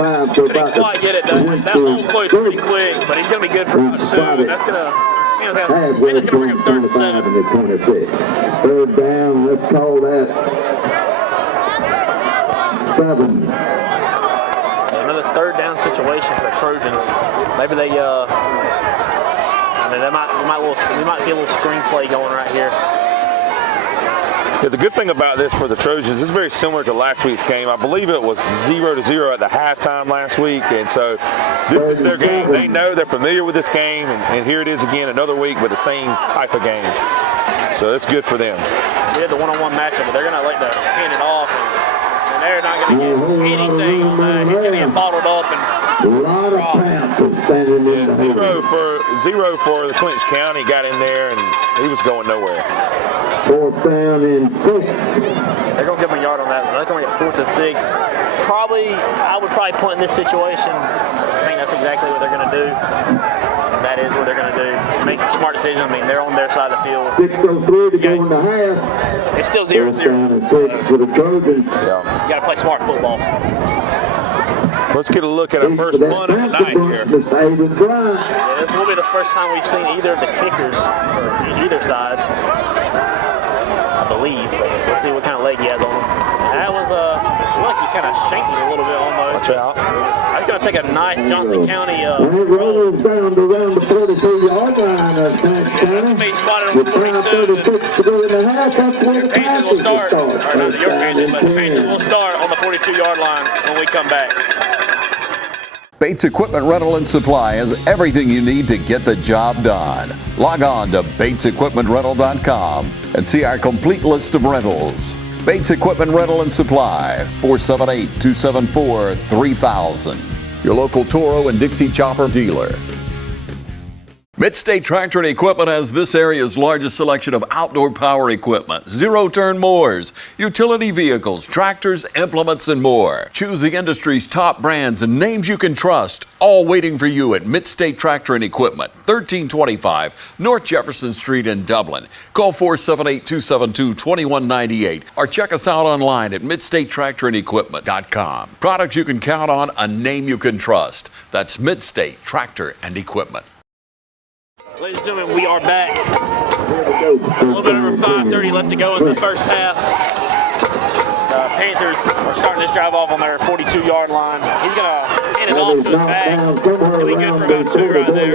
quite get it done. That hole closed pretty quick, but he's going to be good for about 2. And that's going to, it's going to bring him 3rd and 7. Third down, let's call that 7. Another third down situation for the Trojans. Maybe they, we might see a little screen play going right here. Yeah, the good thing about this for the Trojans is very similar to last week's game. I believe it was 0-0 at the halftime last week, and so this is their game. They know they're familiar with this game, and here it is again, another week with the same type of game. So that's good for them. We had the one-on-one matchup, but they're going to let the hand it off, and they're not going to get anything on that. He's going to get bottled up and a lot of passes standing in the zero for the Clinch County. Got in there, and he was going nowhere. 4th down and 6. They're going to give him a yard on that, so they're going to get 4th and 6. I would probably punt in this situation. I think that's exactly what they're going to do. That is what they're going to do. Make a smart decision. I mean, they're on their side of the field. 6:03 to go in the half. It's still 0-0. 4th down and 6 for the Trojans. You got to play smart football. Let's get a look at our first punt of the night here. Yeah, this will be the first time we've seen either of the kickers for either side, I believe. So we'll see what kind of leg he has on him. That was like he kind of shanked it a little bit almost. Watch out. That's going to take a nice Johnson County It rolls down to around the 42-yard line of Clinch County. He's spotted on 42. 36 to go in the half. That's where the Panthers will start. Or not your Panthers, but the Panthers will start on the 42-yard line when we come back. Bates Equipment Rental and Supply has everything you need to get the job done. Log on to BatesEquipmentRental.com and see our complete list of rentals. Bates Equipment Rental and Supply, 478-274-3000. Your local Toro and Dixie Chopper dealer. Midstate Tractor and Equipment has this area's largest selection of outdoor power equipment, zero-turn mowers, utility vehicles, tractors, implements, and more. Choose the industry's top brands and names you can trust, all waiting for you at Midstate Tractor and Equipment, 1325 North Jefferson Street in Dublin. Call 478-272-2198 or check us out online at midstatetractorandequipment.com. Products you can count on, a name you can trust. That's Midstate Tractor and Equipment. Ladies and gentlemen, we are back. A little bit over 5:30 left to go in the first half. The Panthers are starting this drive off on their 42-yard line. He's going to hand it off to his back. He'll be good for about 2 right there.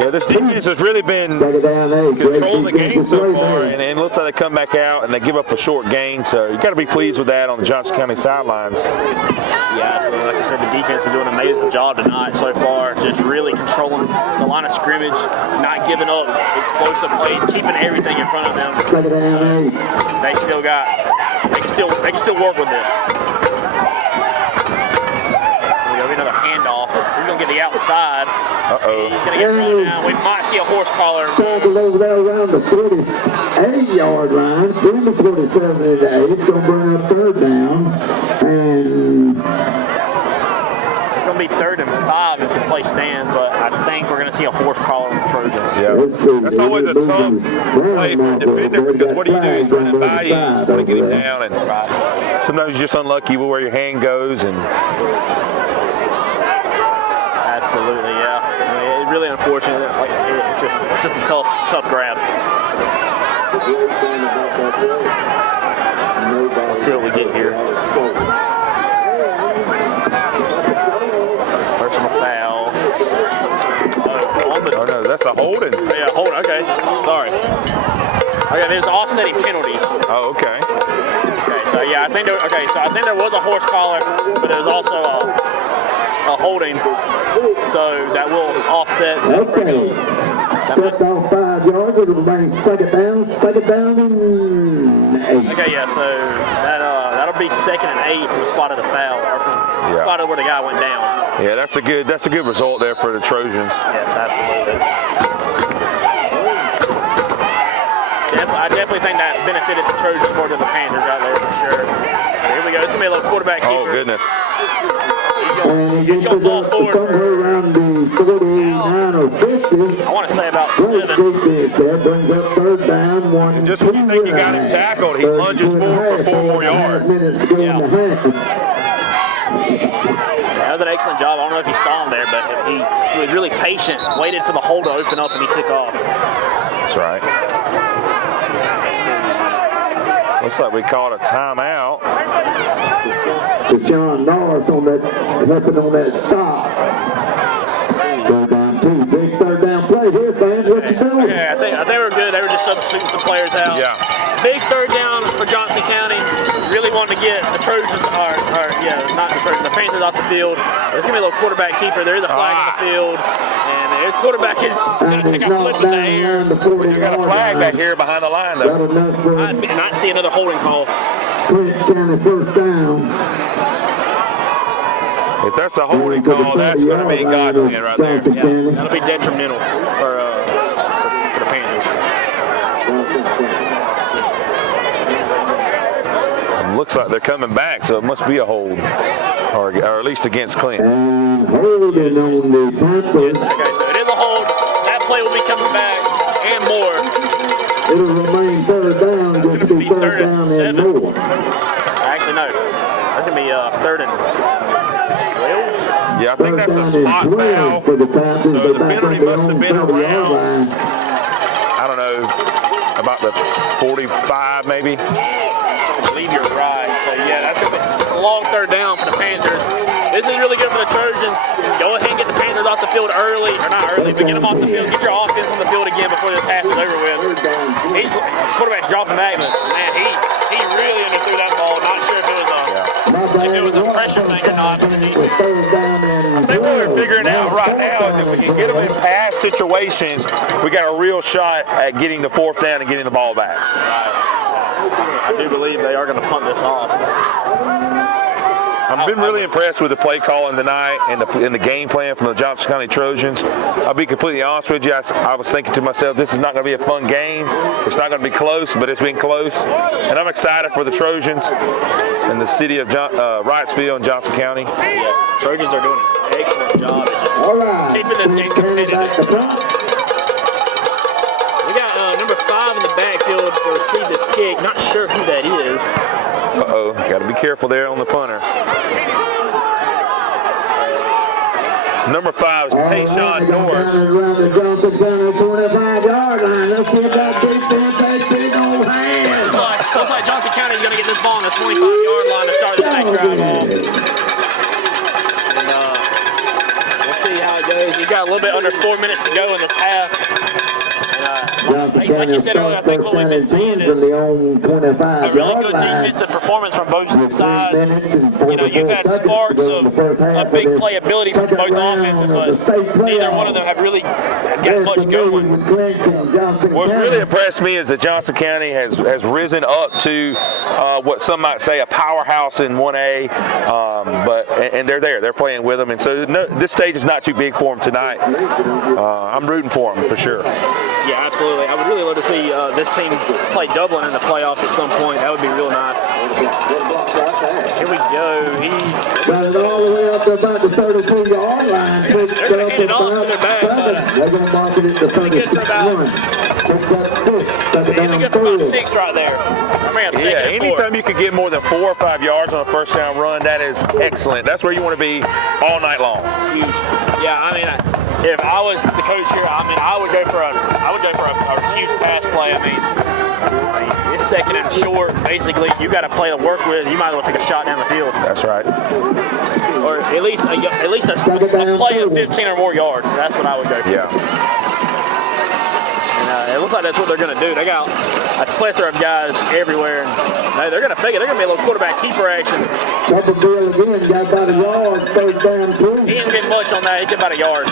Yeah, this defense has really been controlling the game so far, and it looks like they come back out and they give up a short gain, so you got to be pleased with that on the Johnson County sidelines. Yeah, absolutely. Like I said, the defense is doing an amazing job tonight so far, just really controlling the line of scrimmage, not giving up explosive plays, keeping everything in front of them. They still got, they can still work with this. Here we go, another handoff. He's going to get the outside. Uh-oh. He's going to get thrown down. We might see a horse collar. Tackle over there around the 48-yard line, from the 47 today. It's going to bring up third down. And it's going to be 3rd and 5 if the play stands, but I think we're going to see a horse collar on the Trojans. Yeah, that's always a tough play for a defender because what do? He's running by you, you just want to get him down, and sometimes you're just unlucky with where your hand goes. And absolutely, yeah. I mean, it's really unfortunate. Like, it's just a tough grab. Let's see what we get here. Personal foul. Oh no, that's a holding. Yeah, holding. Okay, sorry. Okay, there's offsetting penalties. Oh, okay. Okay, so yeah, I think there was a horse collar, but there was also a holding, so that will offset. okay. Stepped off 5 yards. It'll remain second down and 8. Okay, yeah, so that'll be 2nd and 8 from the spot of the foul, or from the spot of where the guy went down. Yeah, that's a good result there for the Trojans. Yes, absolutely. I definitely think that benefited the Trojans more than the Panthers out there for sure. So here we go. It's gonna be a little quarterback keeper. Oh goodness. He's gonna fall forward somewhere around the 49 or 50. I want to say about 7. That brings up third down. And just when you think you got him tackled, he lunges forward for 4 more yards. Yeah. That was an excellent job. I don't know if you saw him there, but he was really patient, waited for the hole to open up, and he took off. That's right. Looks like we called a timeout. Deshaun Norris on that, helping on that stop. Third down 2. Big third down play here, fans. What you doing? Okay, I think we're good. They were just substituting some players out. Yeah. Big third down for Johnson County. Really wanting to get the Trojans, not the Trojans, the Panthers off the field. There's going to be a little quarterback keeper. There is a flag on the field. And the quarterback is going to take a flip in the air. You got a flag back here behind the line, though. I might see another holding call. Clinch County first down. If that's a holding call, that's going to be godsend right there. Yeah, that'll be detrimental for the Panthers. Looks like they're coming back, so it must be a hold, or at least against Clinch. And holding on the Panthers. Okay, so it is a hold. That play will be coming back and more. It'll remain third down. Just be third down and more. Actually, no. That's going to be 3rd and 12. Yeah, I think that's a spot foul. So the penalty must have been around, I don't know, about the 45 maybe. I believe you're right. So yeah, that's a long third down for the Panthers. This is really good for the Trojans. Go ahead and get the Panthers off the field early, or not early, but get them off the field. Get your offense on the field again before this half is over with. Quarterback's dropping back, but man, he really underthrew that ball. Not sure if it was a pressure thing or not. But the defense because if we can get them in pass situations, we got a real shot at getting the fourth down and getting the ball back. I do believe they are going to punt this off. I've been really impressed with the play calling tonight and the game plan from the Johnson County Trojans. I'll be completely honest with you. I was thinking to myself, this is not going to be a fun game. It's not going to be close, but it's been close. And I'm excited for the Trojans and the city of Wrightsville and Johnson County. Yes, the Trojans are doing an excellent job at just keeping this game competitive. We got number 5 in the backfield to receive this kick. Not sure who that is. Uh-oh, got to be careful there on the punter. Number 5 is Tayshawn Norris. Around the Johnson County 25-yard line. Let's get that defense, that big old hand. Looks like Johnson County is going to get this ball on the 25-yard line to start the next drive off. And we'll see how it goes. You've got a little bit under 4 minutes to go in this half. Like you said earlier, I think what we've been seeing is a really good defensive performance from both sides. You know, you've had sparks of a big playability from both offenses, but neither one of them have really got much going. What's really impressed me is that Johnson County has risen up to what some might say a powerhouse in 1A, and they're there. They're playing with them, and so this stage is not too big for them tonight. I'm rooting for them for sure. Yeah, absolutely. I would really love to see this team play Dublin in the playoffs at some point. That would be real nice. Here we go. He's got it all the way up to about the 32-yard line. They're going to get it all to their back. They're going to mark it at the 36-1. They're good for about 6 right there. Yeah, anytime you could get more than 4 or 5 yards on a first down run, that is excellent. That's where you want to be all night long. Huge. Yeah, I mean, if I was the coach here, I mean, I would go for a huge pass play. I mean, it's second and short. Basically, you got to play to work with. You might as well take a shot down the field. That's right. Or at least a play of 15 or more yards. That's what I would go for. Yeah. And it looks like that's what they're going to do. They got a plethora of guys everywhere. And they're going to fake it. They're going to be a little quarterback keeper action. Double deal again. Got about a yard. First down 2. He didn't get much on that. He got about a yard.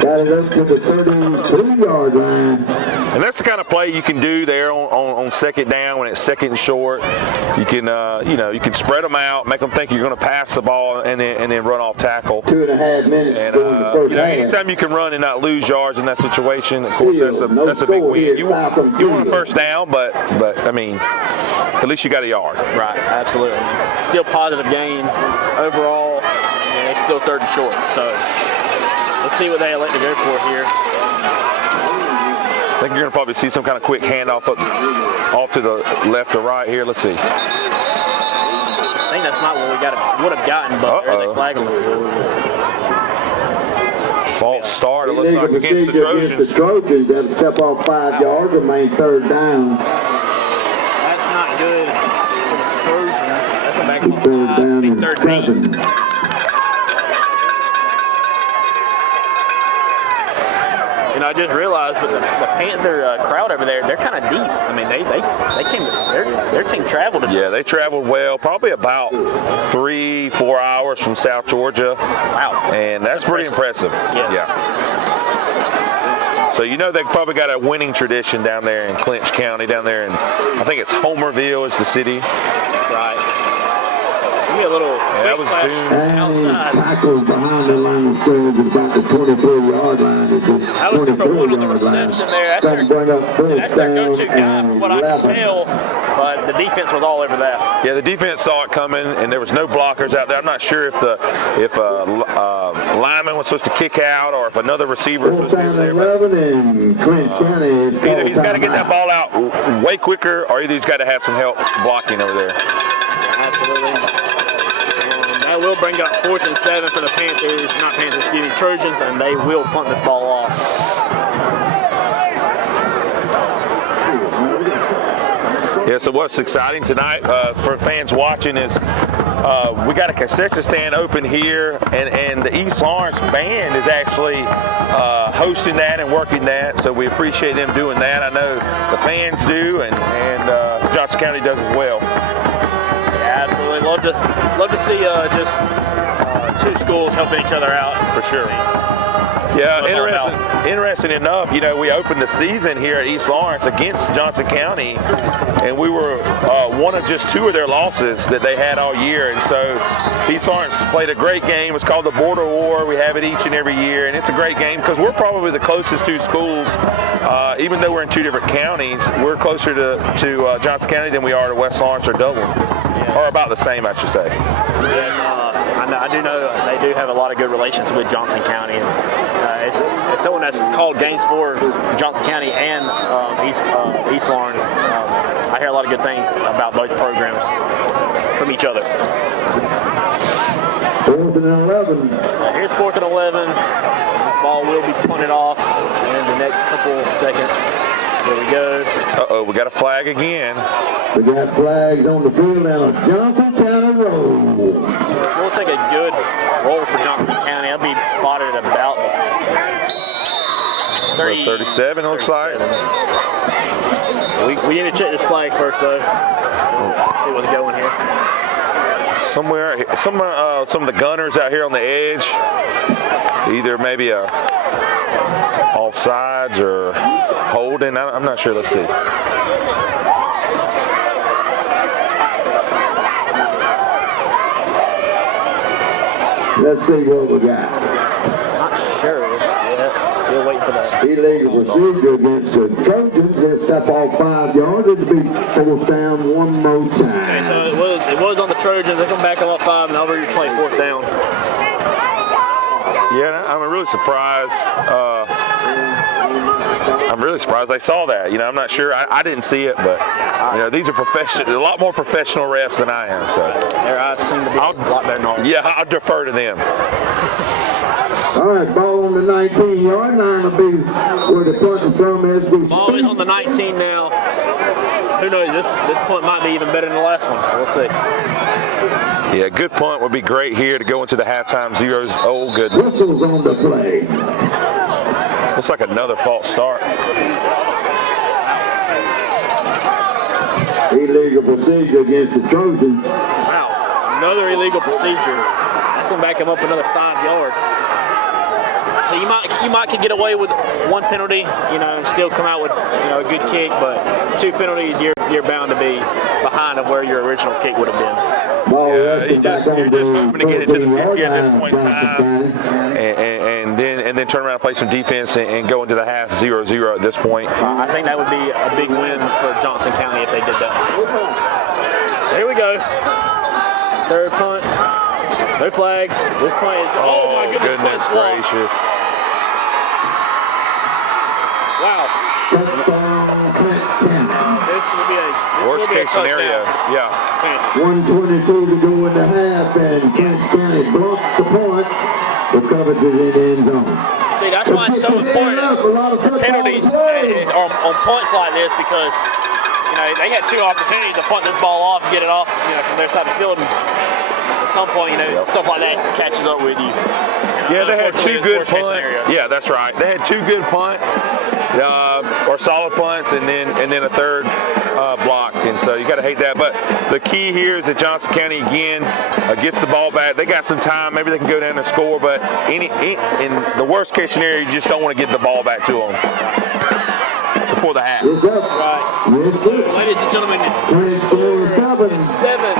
Got it up to the 33-yard line. And that's the kind of play you can do there on second down when it's second and short. You can, you can spread them out, make them think you're going to pass the ball, and then run off tackle. 2.5 minutes. And anytime you can run and not lose yards in that situation, of course, that's a big win. You want a first down, but I mean, at least you got a yard. Right, absolutely. Still positive gain overall, and it's still third and short. So let's see what they elect to go for here. I think you're going to probably see some kind of quick handoff off to the left or right here. Let's see. I think that's not what we would have gotten, but there's a flag on the field. False start, it looks like, against the Trojans. The Trojans got to step off 5 yards and main third down. That's not good for the Trojans. That's a back on third down and 7. I just realized, but the Panther crowd over there, they're kind of deep. I mean, they came, their team traveled. Yeah, they traveled well, probably about 3-4 hours from South Georgia. Wow. And that's pretty impressive. Yes. Yeah. So they probably got a winning tradition down there in Clinch County, down there in, I think it's Homerville is the city. Right. Give me a little. That was doomed. Outside. Tackled behind the line of scrimmage at about the 23-yard line. That was number 1 on the reception there. That's their go-to guy from what I can tell, but the defense was all over that. Yeah, the defense saw it coming, and there was no blockers out there. I'm not sure if a lineman was supposed to kick out or if another receiver was supposed to be there. 11 in Clinch County. Either he's got to get that ball out way quicker, or either he's got to have some help blocking over there. Absolutely. That will bring up 4th and 7 for the Trojans, and they will punt this ball off. Yeah, so what's exciting tonight for fans watching is we got a concession stand open here, and the East Lawrence band is actually hosting that and working that, so we appreciate them doing that. I know the fans do, and Johnson County does as well. Yeah, absolutely. Love to see just 2 schools helping each other out. For sure. Yeah, interesting enough, you know, we opened the season here at East Lawrence against Johnson County, and we were one of just 2 of their losses that they had all year. And so East Lawrence played a great game. It's called the Border War. We have it each and every year, and it's a great game because we're probably the closest 2 schools. Even though we're in 2 different counties, we're closer to Johnson County than we are to West Lawrence or Dublin, or about the same, I should say. Yes, I do know they do have a lot of good relations with Johnson County. And, it's someone that's called games for Johnson County and East Lawrence. I hear a lot of good things about both programs from each other. 4th and 11. So here's 4th and 11. This ball will be punted off in the next couple seconds. There we go. Uh-oh, we got a flag again. We got flags on the field now. Johnson County roll. This will take a good roll for Johnson County. I'll be spotted at about 37, looks like. We need to check this flag first, though. See what's going here. Somewhere, some of the gunners out here on the edge, either maybe a offsides or holding. I'm not sure. Let's see. Let's see what we got. Not sure. Yeah, still waiting for that. Illegal procedure against the Trojans. They step off 5 yards. It'll be 4th down one more time. Okay, so it was on the Trojans. They come back about 5 and over. You play 4th down. Yeah, I'm really surprised. I'm really surprised they saw that. You know, I'm not sure. I didn't see it, but you know, these are a lot more professional refs than I am. So their eyes seem to be a lot better than ours. Yeah, I'll defer to them. All right, ball on the 19-yard line will be where the punting from as we speak. Ball is on the 19 now. Who knows? This punt might be even better than the last one. We'll see. Yeah, good punt would be great here to go into the halftime zeros. Oh, good. Whistles on the play. Looks like another false start. Illegal procedure against the Trojans. Wow, another illegal procedure. That's going to back him up another 5 yards. So you might could get away with 1 penalty, you know, and still come out with, you know, a good kick, but 2 penalties, you're bound to be behind of where your original kick would have been. Yeah, you're just hoping to get it to the 50 at this point in time, and then turn around and play some defense and go into the half 0-0 at this point. I think that would be a big win for Johnson County if they did that. So here we go. 3rd punt. No flags. This play is, oh my goodness gracious. Wow. This will be a worst case scenario. Yeah. 1:22 to go in the half, and Clinch County blocks the point. Recovered to the end zone. See, that's why it's so important for penalties on points like this, because you know they had 2 opportunities to punt this ball off, get it off, you know, from their side of the field. And at some point, you know, stuff like that catches up with you. Yeah, they had 2 good punts. Yeah, that's right. They had 2 good punts, or solid punts, and then a 3rd block. And so you got to hate that. But the key here is that Johnson County again gets the ball back. They got some time. Maybe they can go down and score. But in the worst case scenario, you just don't want to get the ball back to them before the half. Yes, sir. Right. Yes, sir. Ladies and gentlemen, 7-0.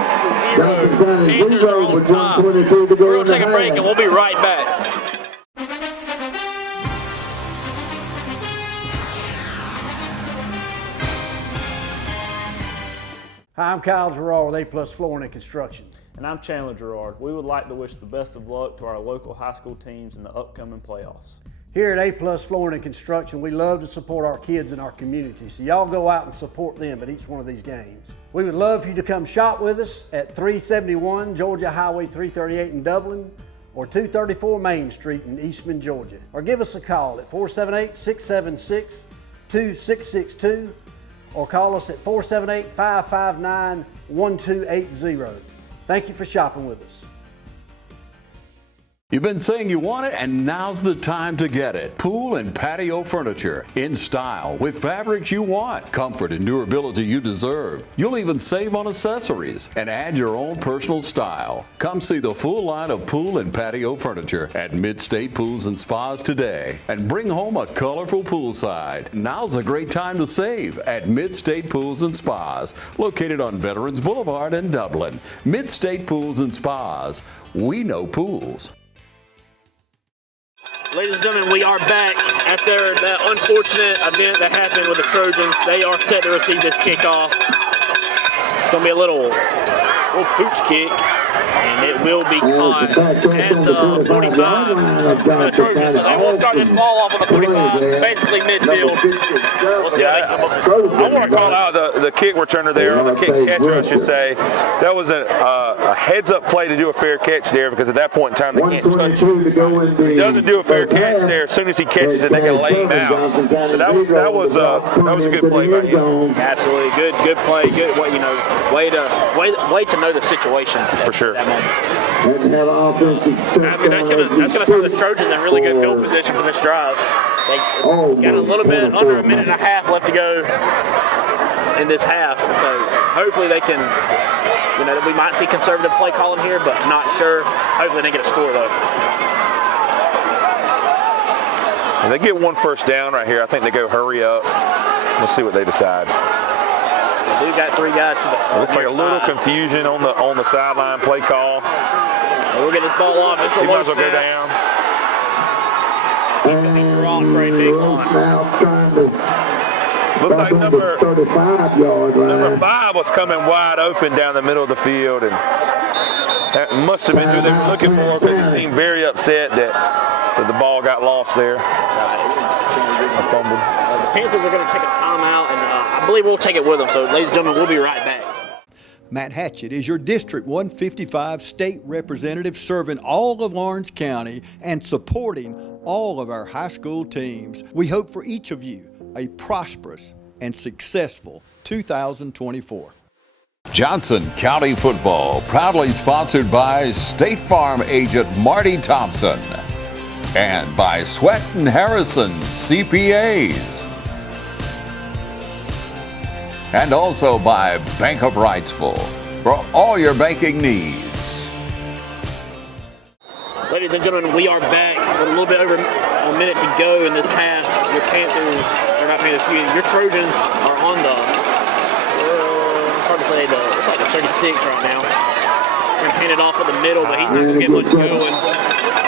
Panthers are on top. We're going to take a break and we'll be right back. Hi, I'm Kyle Gerard with A+ Flooring and Construction. And I'm Chandler Gerard. We would like to wish the best of luck to our local high school teams in the upcoming playoffs. Here at A+ Flooring and Construction, we love to support our kids in our community, so y'all go out and support them at each one of these games. We would love for you to come shop with us at 371 Georgia Highway 338 in Dublin, or 234 Main Street in Eastman, Georgia. Or give us a call at 478-676-2662, or call us at 478-559-1280. Thank you for shopping with us. You've been saying you want it, and now's the time to get it. Pool and patio furniture in style with fabrics you want, comfort and durability you deserve. You'll even save on accessories and add your own personal style. Come see the full line of pool and patio furniture at Mid-State Pools and Spas today and bring home a colorful poolside. Now's a great time to save at Mid-State Pools and Spas, located on Veterans Boulevard in Dublin. Mid-State Pools and Spas. We know pools. Ladies and gentlemen, we are back after that unfortunate event that happened with the Trojans. They are set to receive this kickoff. It's going to be a little pooch kick, and it will be caught at the 45 for the Trojans. So they will start this ball off on the 45, basically midfield. We'll see how they come up with. I want to call out the kick returner there, or the kick catcher, I should say. That was a heads-up play to do a fair catch there, because at that point in time they can't touch him. He doesn't do a fair catch there. As soon as he catches it, they can lay him out. So that was a good play by him. Absolutely, good play. Good, way to know the situation. For sure. I mean, that's gonna set the Trojans in really good field position for this drive. They got a little bit under a minute and a half left to go in this half, so hopefully they can. We might see conservative play calling here, but not sure. Hopefully they get a score though. And they get one first down right here. I think they go hurry up. We'll see what they decide. We've got three guys to the It looks like a little confusion on the sideline play call. We'll get this ball off. It's a he low might as well go snap. down. He's going to be drawn for a big launch. Looks like number 5 was coming wide open down the middle of the field, and that must have been who they were looking for, because he seemed very upset that the ball got lost there. A fumble. The Panthers are going to take a timeout, and I believe we'll take it with them. So, ladies and gentlemen, we'll be right back. Matt Hatchett is your District 155 state representative, serving all of Lawrence County and supporting all of our high school teams. We hope for each of you a prosperous and successful 2024. Johnson County Football, proudly sponsored by State Farm agent Marty Thompson and by Sweat and Harrison CPAs. And also by Bank of Wrightsville for all your banking needs. Ladies and gentlemen, we are back with a little bit over a minute to go in this half. Your your Trojans are on the, it's hard to say, it's like the 36 right now. We're going to hand it off at the middle, but he's not going to get much going.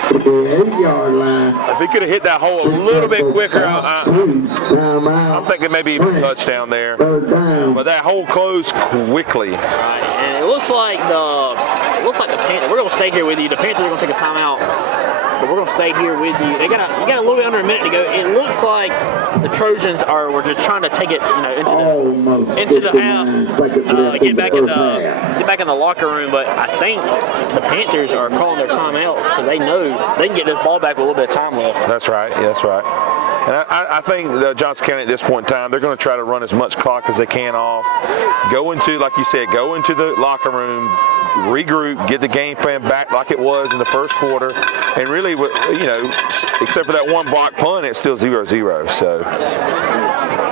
If he could have hit that hole a little bit quicker, I'm thinking maybe even a touchdown there. But that hole closed quickly. Right, and it looks like the Panthers. We're going to stay here with you. The Panthers are going to take a timeout, but we're going to stay here with you. You got a little bit under a minute to go. It looks like the Trojans were just trying to take it, into the half, get back in the locker room. But I think the Panthers are calling their timeouts because they know they can get this ball back with a little bit of time left. That's right. Yeah, that's right. And I think Johnson County at this point in time, they're going to try to run as much clock as they can off. Go into, like you said, go into the locker room, regroup, get the game plan back like it was in the first quarter. And really, except for that one block punt, it's still 0-0. So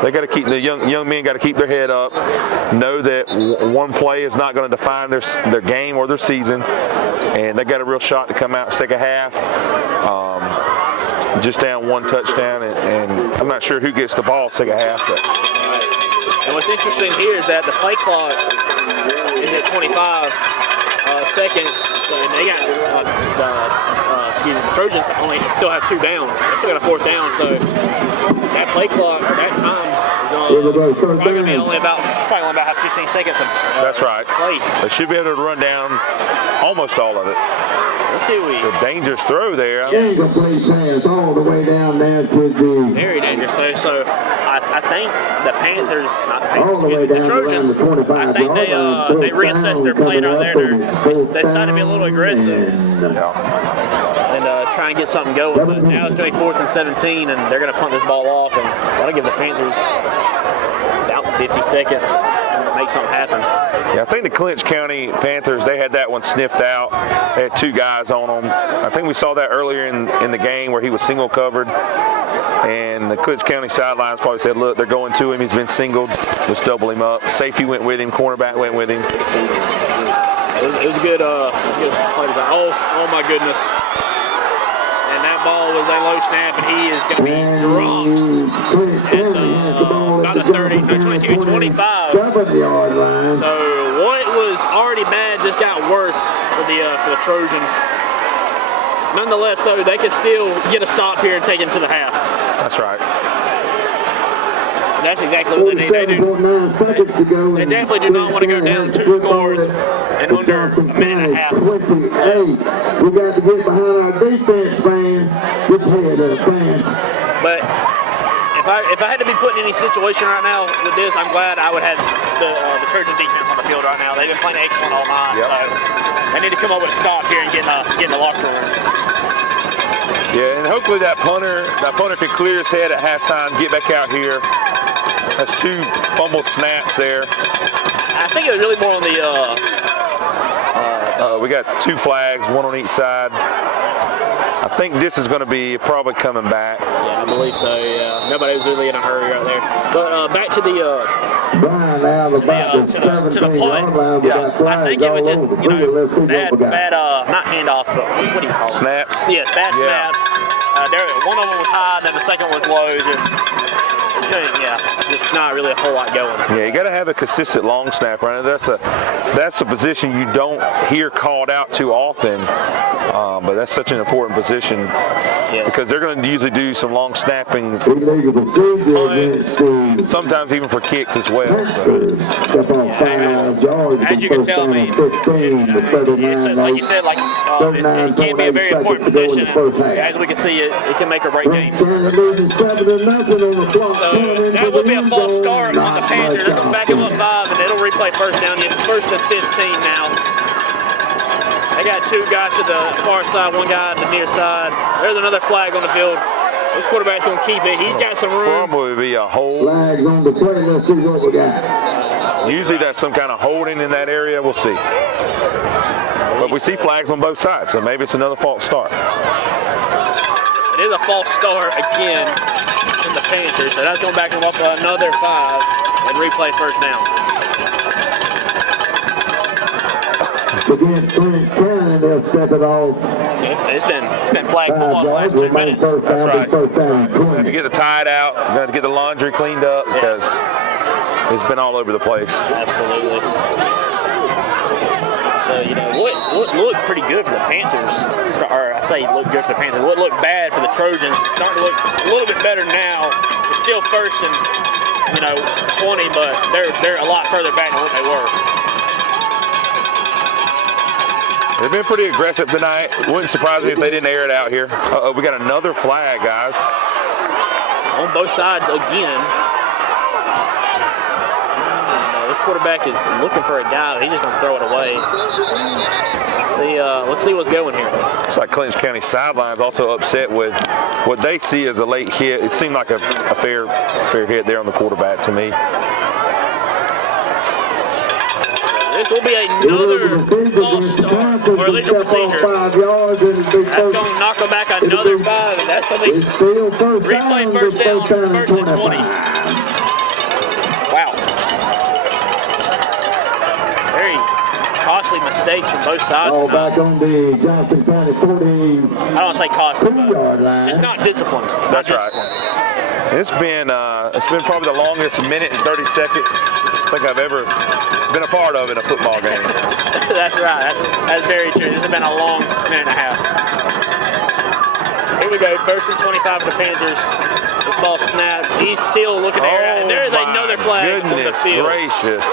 they got to keep the young men got to keep their head up, know that one play is not going to define their game or their season, and they got a real shot to come out second half. Just down one touchdown, and I'm not sure who gets the ball second half. But. And what's interesting here is that the play clock is at 25 seconds, so they got the Trojans still have 2 downs. They still got a 4th down, so that play clock or that time is probably going to be only about 15 seconds of That's right. play. They should be able to run down almost all of it. Let's see It's a dangerous throw there. Very dangerous throw. So I think the Panthers, the Trojans, I think they reassessed their plan out there. They decided to be a little aggressive and try and get something going. But now it's going to be 4th and 17, and they're going to punt this ball off, and that'll give the Panthers about 50 seconds to make something happen. Yeah, I think the Clinch County Panthers, they had that one sniffed out. They had 2 guys on them. I think we saw that earlier in the game where he was single covered. And the Clinch County sidelines probably said, look, they're going to him. He's been singled. Let's double him up. Safety went with him. Cornerback went with him. It was a good play design. Oh my goodness. And that ball was a low snap, and he is going to be dropped at about the 30, no, 22, 25. So what was already bad just got worse for the Trojans. Nonetheless, though, they could still get a stop here and take him to the half. That's right. And that's exactly what they need. They definitely do not want to go down 2 scores in under a minute and a half. 28. We got to get behind our defense, fans. Get ahead of the fans. But if I had to be put in any situation right now with this, I'm glad I would have the Trojan defense on the field right now. They've been playing excellent all night, so they need to come up with a stop here and get in the locker room. Yeah, and hopefully that punter can clear his head at halftime, get back out here. That's 2 fumbled snaps there. I think it was really more on the. We got 2 flags, 1 on each side. I think this is going to be probably coming back. Yeah, I believe so. Yeah, nobody was really in a hurry right there. But back to the punts. Yeah, I think it was just bad not handoffs, but what do you call it? Snaps. Yes, bad snaps. One of them was high, then the second was low. Just not really a whole lot going. Yeah, you got to have a consistent long snap, right? That's a position you don't hear called out too often, but that's such an important position because they're going to usually do some long snapping, sometimes even for kicks as well. As you can tell, like you said, it can be a very important position. And as we can see, it can make or break games. So that would be a false start on the Panthers. They're going to back him up 5, and it'll replay first down. It's 1st and 15 now. They got 2 guys to the far side, 1 guy to the near side. There's another flag on the field. This quarterback's going to keep it. He's got some room. Probably be a hold. Flags on the play. Let's see what we got. Usually that's some kind of holding in that area. We'll see. But we see flags on both sides, so maybe it's another false start. It is a false start again in the Panthers, so that's going to back them up to another 5 and replay first down. Again, Clinch County, they'll step it off. It's been flagged football the last 2 minutes. That's right. Got to get the tide out. Got to get the laundry cleaned up because it's been all over the place. Absolutely. So, what looked pretty good for the Panthers, or I say looked good for the Panthers, what looked bad for the Trojans, starting to look a little bit better now. It's still 1st and 20, but they're a lot further back than what they were. They've been pretty aggressive tonight. Wouldn't surprise me if they didn't air it out here. We got another flag, guys. On both sides again. This quarterback is looking for a guy. He's just going to throw it away. Let's see what's going here. Looks like Clinch County sidelines also upset with what they see as a late hit. It seemed like a fair hit there on the quarterback to me. This will be another false start, or illegal procedure. That's going to knock them back another 5, and that's going to be replay first down, 1st and 20. Wow. Very costly mistakes from both sides. All back on the Johnson County 40. I don't say costly, but just not disciplined. That's right. It's been probably the longest minute and 30 seconds I think I've ever been a part of in a football game. That's right. That's very true. This has been a long minute and a half. Here we go. 1st and 25 for the Panthers. This ball snapped. He's still looking there. And there is another flag on the field. Gracious.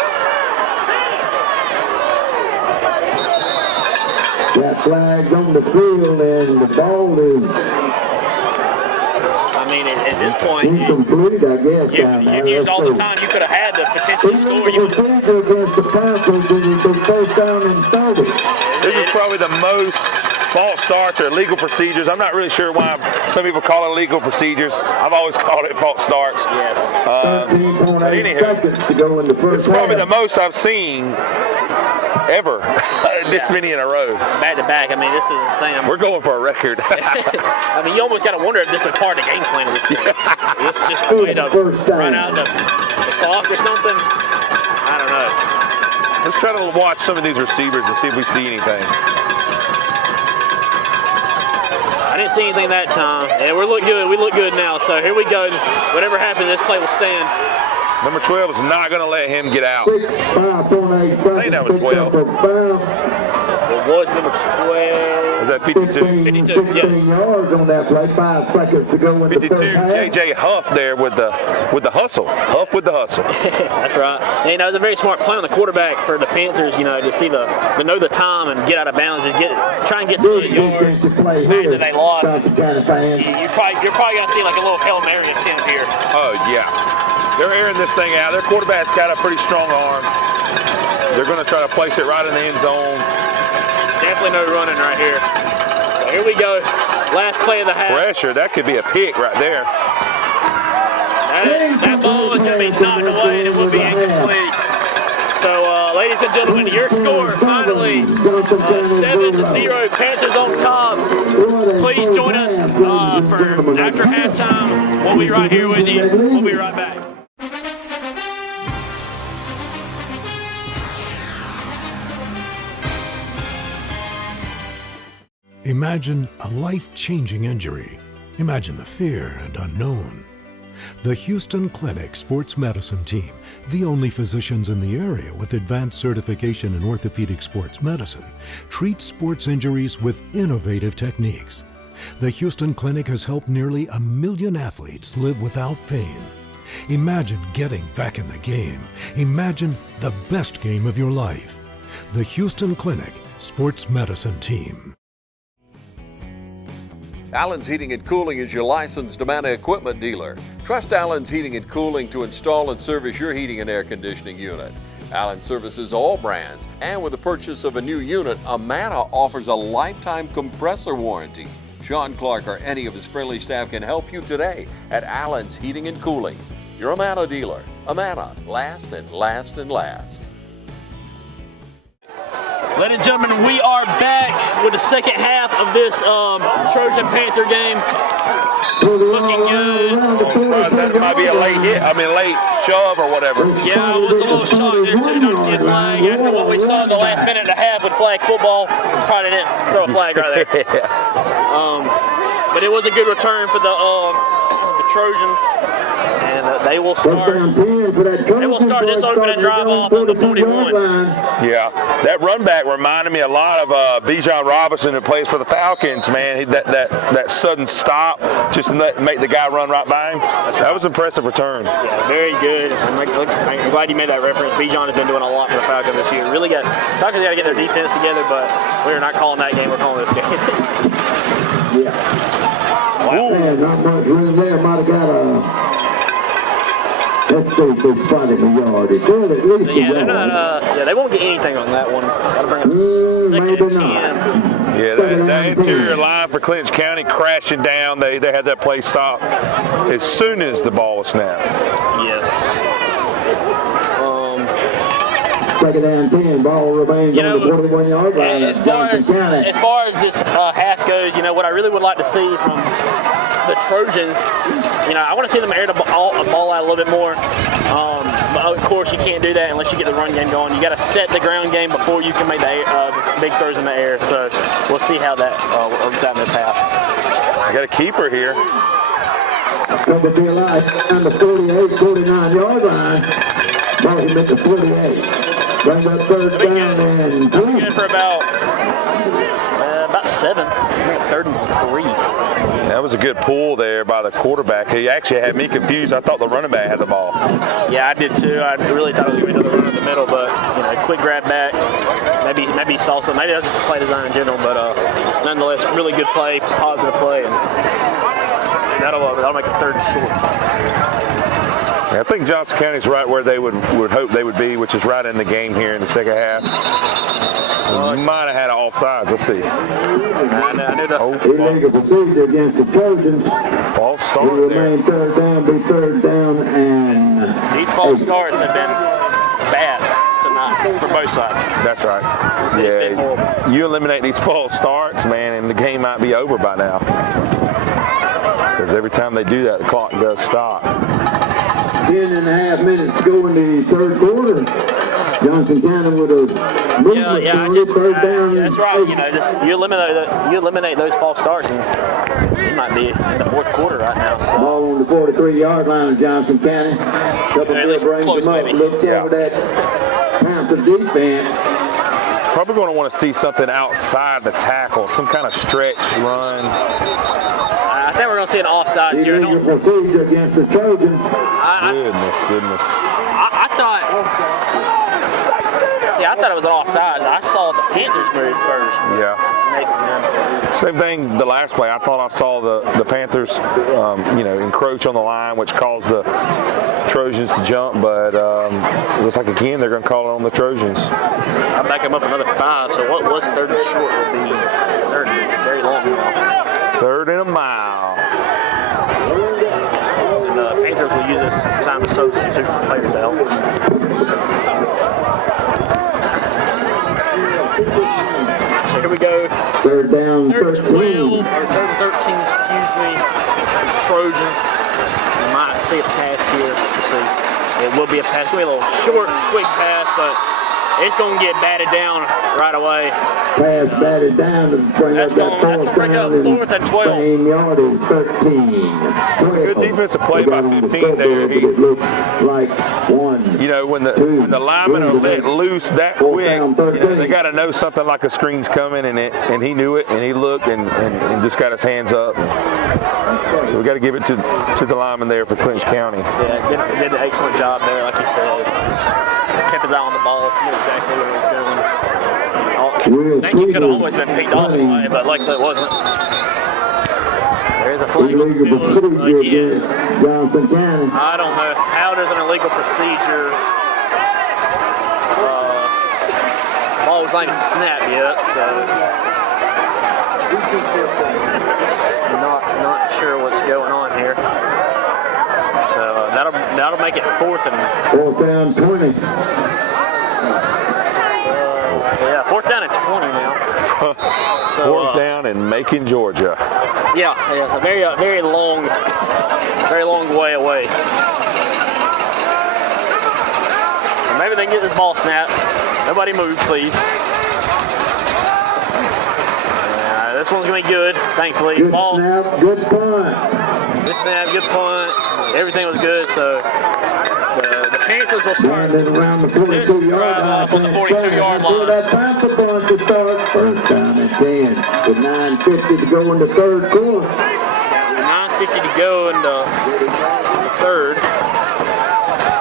That flag on the field, and the ball is. I mean, at this point, incomplete, I guess. You've used all the time you could have had to potentially score. Against the Panthers, and it's 1st down and 30. This is probably the most false starts or illegal procedures. I'm not really sure why some people call it illegal procedures. I've always called it false starts. Yes. But anywho, it's probably the most I've seen ever. This many in a row. Back to back. I mean, this is insane. We're going for a record. I mean, you almost got to wonder if this is part of the game plan at this point. This is just a way to run out the clock or something. I don't know. Let's try to watch some of these receivers and see if we see anything. I didn't see anything that time. Yeah, we look good. We look good now. So here we go. Whatever happens, this play will stand. Number 12 is not going to let him get out. 6'5", I think that was 12. So it was number 12. Was that 52? 52, yes. yards on that play, 5 seconds to go in the 52, first half. J.J. Huff there with the hustle. Huff with the hustle. That's right. And, it was a very smart play on the quarterback for the Panthers, to see to know the time and get out of bounds, try and get some yards that they lost. You're probably going to see like a little Hail Mary attempt here. Oh, yeah. They're airing this thing out. Their quarterback's got a pretty strong arm. They're going to try to place it right in the end zone. Definitely no running right here. So here we go. Last play of the half. Pressure. That could be a pick right there. That ball is going to be knocked away and it will be incomplete. So, ladies and gentlemen, your score finally 7-0. Panthers on top. Please join us for after halftime. We'll be right here with you. We'll be right back. Imagine a life-changing injury. Imagine the fear and unknown. The Houston Clinic Sports Medicine Team, the only physicians in the area with advanced certification in orthopedic sports medicine, treats sports injuries with innovative techniques. The Houston Clinic has helped nearly 1 million athletes live without pain. Imagine getting back in the game. Imagine the best game of your life. The Houston Clinic Sports Medicine Team. Allen's Heating and Cooling is your licensed Amana equipment dealer. Trust Allen's Heating and Cooling to install and service your heating and air conditioning unit. Allen services all brands, and with the purchase of a new unit, Amana offers a lifetime compressor warranty. Sean Clark or any of his friendly staff can help you today at Allen's Heating and Cooling. Your Amana dealer. Amana, last and last and last. Ladies and gentlemen, we are back with the second half of this Trojan Panther game. Looking good. That might be a late hit. late shove or whatever. Yeah, I was a little shocked there too. Don't see a flag after what we saw in the last minute and a half with flag football. Probably didn't throw a flag right there. But it was a good return for the Trojans, and they will start this opening drive off on the 41. Yeah, that run back reminded me a lot of Bijan Robinson, who plays for the Falcons. Man, that sudden stop, just make the guy run right by him. That was an impressive return. Yeah, very good. I'm glad you made that reference. Bijan has been doing a lot for the Falcons this year. Falcons got to get their defense together, but we're not calling that game. We're calling this game. Yeah. Wow. Man, not much room there. Might have got a. Let's see if they spotted the yard. They won't get anything on that one. Got to bring up second and 10. Yeah, that interior line for Clinch County crashing down. They had that play stop as soon as the ball was snapped. Yes. Second and 10, ball remains on the 41-yard line. As far as this half goes, what I really would like to see from the Trojans, I want to see them air the ball out a little bit more. But of course, you can't do that unless you get the run game going. You got to set the ground game before you can make the big throws in the air. So we'll see how that works out in this half. I got a keeper here. Number be alive on the 48, 49-yard line. Ball him at the 48. Bring that third down and three. Good for about 7. Third and 3. That was a good pull there by the quarterback. He actually had me confused. I thought the running back had the ball. Yeah, I did too. I really thought it was going to be another run in the middle, but quick grab back. Maybe he saw something. Maybe that was just play design in general, but nonetheless, really good play, positive play, and that'll make a third and short. I think Johnson County's right where they would hope they would be, which is right in the game here in the second half. Might have had an offsides. Let's see. I knew the Illegal procedure against the Trojans. False start It will there. remain third down, be third down, and these false starts have been bad tonight for both sides. That's right. Yeah, you eliminate these false starts, man, and the game might be over by now. Because every time they do that, the clock does stop. 10.5 minutes to go in the third quarter. Johnson County with a third down. That's right. You know, just you eliminate those false starts, and it might be in the fourth quarter right now. So. Ball on the 43-yard line of Johnson County. Couple brings close, them up. maybe. Looked over that Panther defense. Probably going to want to see something outside the tackle, some kind of stretch run. I think we're going to see an offsides here. Illegal procedure against the Trojans. Goodness. I thought it was an offside. I saw the Panthers move first. Yeah. Same thing the last play. I thought I saw the Panthers, encroach on the line, which caused the Trojans to jump. But it looks like, again, they're going to call it on the Trojans. I'll back them up another 5. So what was third and short would be third and very long mile. Third and a mile. And the Panthers will use this time to substitute some players out. So here we go. Third down, third 13. 12, or third and 13, excuse me. The Trojans might see a pass here. Let's see. It will be a pass. It'll be a little short, quick pass, but it's going to get batted down right away. Pass batted down to bring up that fourth down. Fourth and 12. Same yardage, 13. Good defensive play by 15 there. It looked like one. When the linemen are let loose that quick, they got to know something like a screen's coming, and he knew it, and he looked and just got his hands up. So we got to give it to the lineman there for Clinch County. Yeah, did an excellent job there, like you said. Kept his eye on the ball, knew exactly where he was going. I think he could have always been picked off anyway, but luckily it wasn't. There's a flag on the field again. Johnson County. I don't know how does an illegal procedure. The ball was not even snapped yet, so not sure what's going on here. So that'll make it fourth down 20. Fourth down and 20 now. So, fourth down and Macon, Georgia. Yeah, it's a very long way away. So maybe they can get this ball snapped. Nobody move, please. This one's gonna be good, thankfully. Good ball. Snap, good punt. Good snap, good punt. Everything was good, so the Panthers will start this drive off on the 42-yard line. That Panther punt to start. First down and 10 with 9:50 to go in the third quarter. 9:50 to go in the third.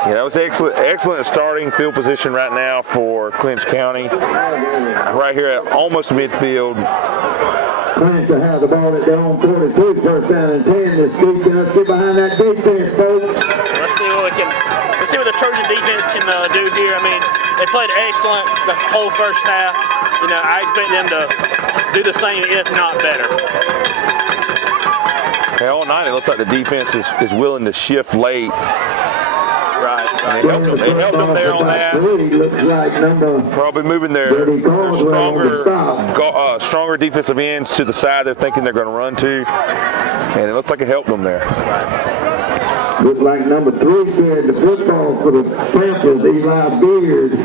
Yeah, that was excellent starting field position right now for Clinch County. Right here at almost midfield. Clinch will have the ball at their own 42, first down and 10. This defense, get behind that defense, folks. Let's see what the Trojan defense can do here. I mean, they played excellent the whole first half. I expect them to do the same, if not better. Hey, all night it looks like the defense is willing to shift late. Right. They helped them there on that. Probably moving their stronger defensive ends to the side they're thinking they're going to run to. And it looks like it helped them there. Looks like number 3 carried the football for the Panthers, Eli Beard. The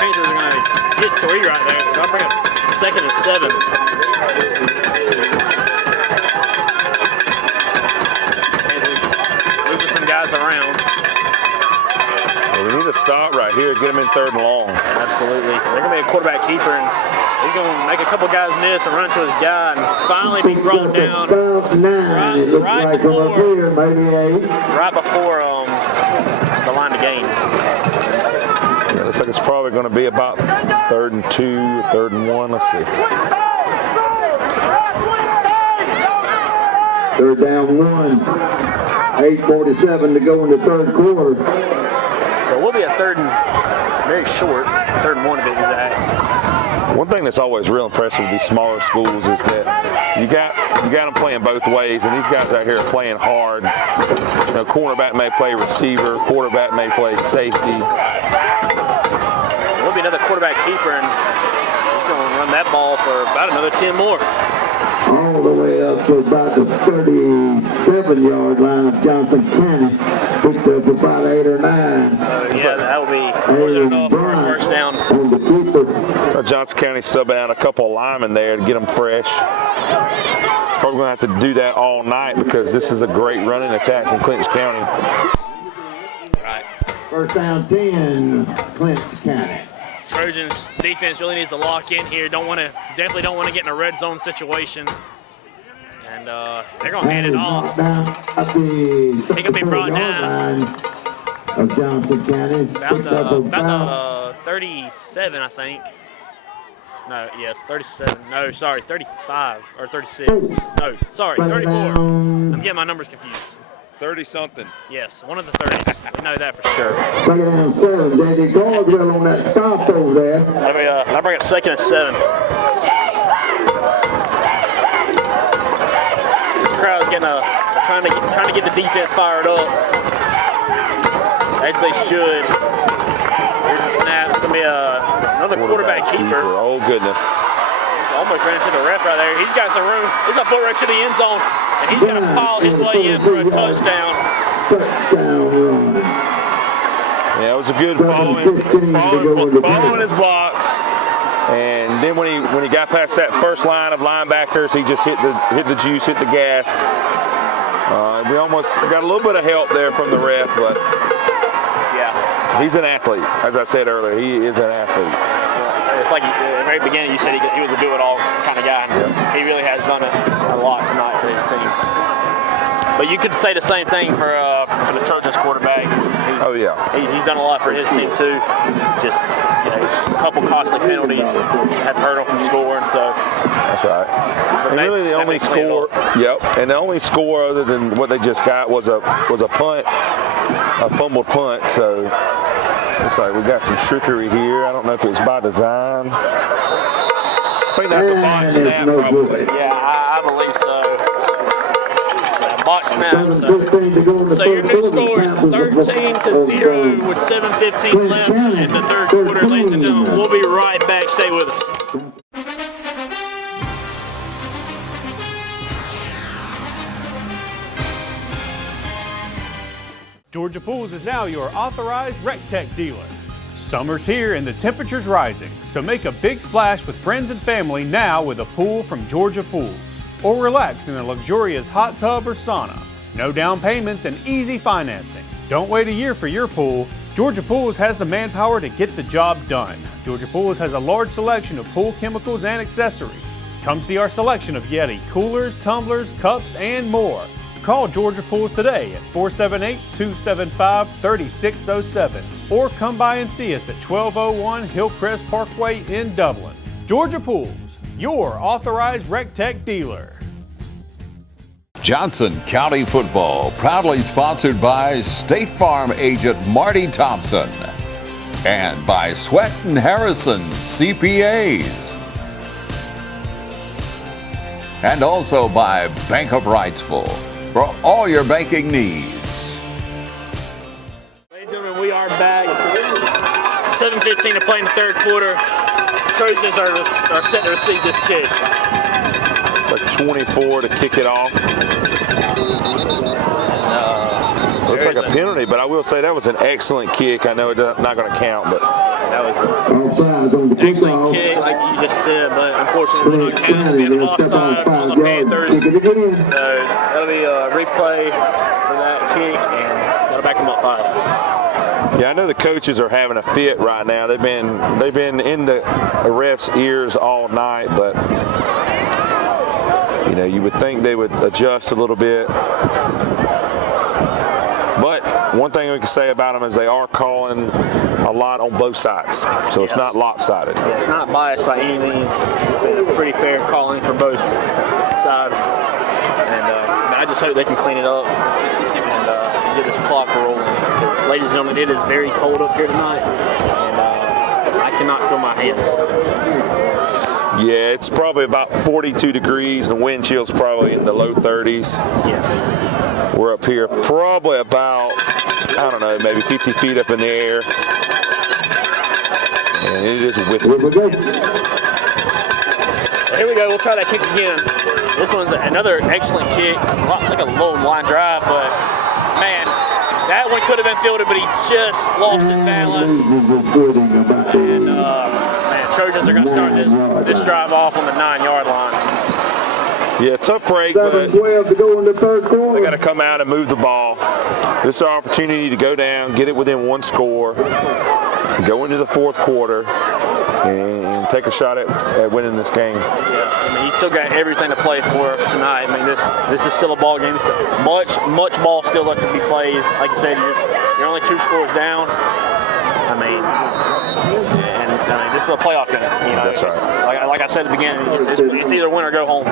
Panthers are going to get 3 right there. So I'll bring up 2nd and 7. Around. Well, we need to stop right here, get them in third and long. Absolutely. They're going to be a quarterback keeper, and he's going to make a couple guys miss and run to his guy and finally be brought down right before the line to gain. Yeah, looks like it's probably going to be about 3rd and 2, 3rd and 1. Let's see. 3rd down 1. 8:47 to go in the third quarter. So we'll be a 3rd and very short, 3rd and 1 to be exact. One thing that's always real impressive with these smaller schools is that you got them playing both ways, and these guys out here are playing hard. You know, cornerback may play receiver, quarterback may play safety. There'll be another quarterback keeper, and he's going to run that ball for about another 10 more. All the way up to about the 37-yard line of Johnson County. Picked up about 8 or 9. So yeah, that will be more than enough for a first down. On the keeper. So Johnson County subbing out a couple of linemen there to get them fresh. Probably going to have to do that all night because this is a great running attack from Clinch County. Right. First down 10, Clinch County. Trojans defense really needs to lock in here. Definitely don't want to get in a red zone situation. And they're going to hand it off. He can be brought down. Of Johnson County. About the 37, I think. No, yes, 37. No, sorry, 35 or 36. No, sorry, 34. I'm getting my numbers confused. 30-something. Yes, one of the 30s. I know that for sure. Second down 7. J.D. Caldwell on that stop over there. I'll bring up 2nd and 7. This crowd's trying to get the defense fired up, as they should. Here's the snap. It's gonna be another quarterback keeper. Oh goodness. Almost ran into the ref right there. He's got some room. He's a foot right to the end zone, and he's going to pile his way in for a touchdown. Yeah, it was a good following his blocks. And then when he got past that first line of linebackers, he just hit the juice, hit the gas. We almost got a little bit of help there from the ref, but yeah, he's an athlete. As I said earlier, he is an athlete. It's like at the very beginning you said he was a do-it-all kind of guy. Yep. He really has done a lot tonight for his team. But you could say the same thing for the Trojans quarterback. He's done a lot for his team too. Just a couple costly penalties have hurt him from scoring. So that's right. And really, the only score. Yep. And the only score other than what they just got was a punt, a fumbled punt. So. Looks like we got some trickery here. I don't know if it's by design. I think that's a botch snap, probably. Yeah, I believe so. Botch snap. So your new score is 13-0 with 7:15 left in the 3rd quarter, ladies and gentlemen. We'll be right back. Stay with us. Georgia Pools is now your authorized RecTech dealer. Summer's here and the temperature's rising, so make a big splash with friends and family now with a pool from Georgia Pools. Or relax in a luxurious hot tub or sauna. No down payments and easy financing. Don't wait a year for your pool. Georgia Pools has the manpower to get the job done. Georgia Pools has a large selection of pool chemicals and accessories. Come see our selection of Yeti coolers, tumblers, cups, and more. Call Georgia Pools today at 478-275-3607 or come by and see us at 1201 Hillcrest Parkway in Dublin. Georgia Pools, your authorized RecTech dealer. Johnson County Football, proudly sponsored by State Farm agent Marty Thompson and by Sweat and Harrison CPAs. And also by Bank of Wrightsville for all your banking needs. Ladies and gentlemen, we are back. 7:15 to play in the 3rd quarter. Trojans are set to receive this kick. It's like 24 to kick it off. Looks like a penalty, but I will say that was an excellent kick. I know it's not going to count, but that was an excellent kick, like you just said, but unfortunately we're not counting. We have an offside on the Panthers. So that'll be a replay for that kick, and that'll back them up 5. yeah, I know the coaches are having a fit right now. They've been in the refs' ears all night, but you would think they would adjust a little bit. But one thing we can say about them is they are calling a lot on both sides, so it's not lopsided. Yeah, it's not biased by any means. It's been a pretty fair calling for both sides, and I just hope they can clean it up and get this clock rolling. Because, ladies and gentlemen, it is very cold up here tonight, and cannot feel my hands. Yeah, it's probably about 42 degrees and wind chill's probably in the low 30s. Yes. We're up here probably about, I don't know, maybe 50 feet up in the air. And it is with Here we go. We'll try that kick again. This one's another excellent kick. Like a low line drive, but man, that one could have been fielded, but he just lost his balance. And man, Trojans are going to start this drive off on the 9-yard line. Yeah, tough break, but 7-12 to go in the third quarter. they got to come out and move the ball. This is our opportunity to go down, get it within one score, go into the fourth quarter, and take a shot at winning this game. Yeah, I mean, you still got everything to play for tonight. I mean, this is still a ball game. Much ball still left to be played. Like you said, you're only 2 scores down. I mean, this is a playoff game. You know, that's right. Like I said at the beginning, it's either win or go home.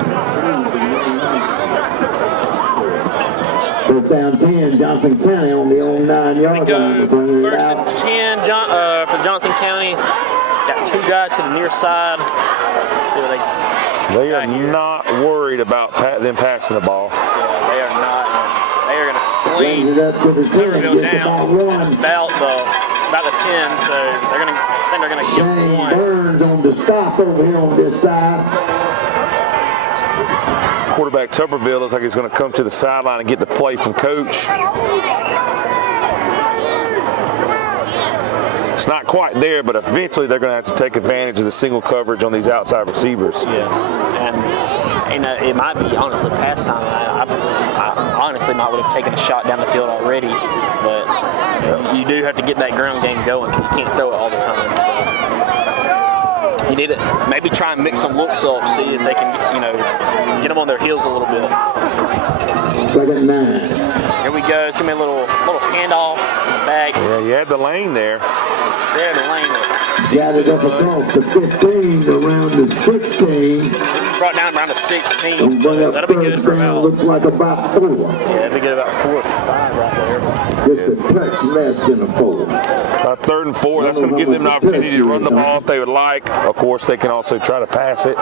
First down 10, Johnson County on the own 9-yard line. First and 10 for Johnson County. Got 2 guys to the near side. Let's see what they are not worried about them passing the ball. Yeah, they are not. They are going to sling Tuberville down about the 10. So I think they're going to get one. Burns on the stop over here on this side. Quarterback Tuberville looks like he's going to come to the sideline and get the play from coach. It's not quite there, but eventually they're going to have to take advantage of the single coverage on these outside receivers. Yes, and it might be honestly past time. I honestly might would have taken a shot down the field already, but you do have to get that ground game going because you can't throw it all the time. So you need to maybe try and mix some looks up, see if they can, get them on their heels a little bit. Second 9. Here we go. It's gonna be a little handoff in the back. Yeah, you had the lane there. There, the lane. Got it up across the 15 around the 16. Brought down around the 16. So that'll be good for about. Looks like about 4. Yeah, that'll be good about 4 or 5 right there. Just a touch less than a 4. About 3rd and 4. That's going to give them an opportunity to run the ball if they would like. Of course, they can also try to pass it.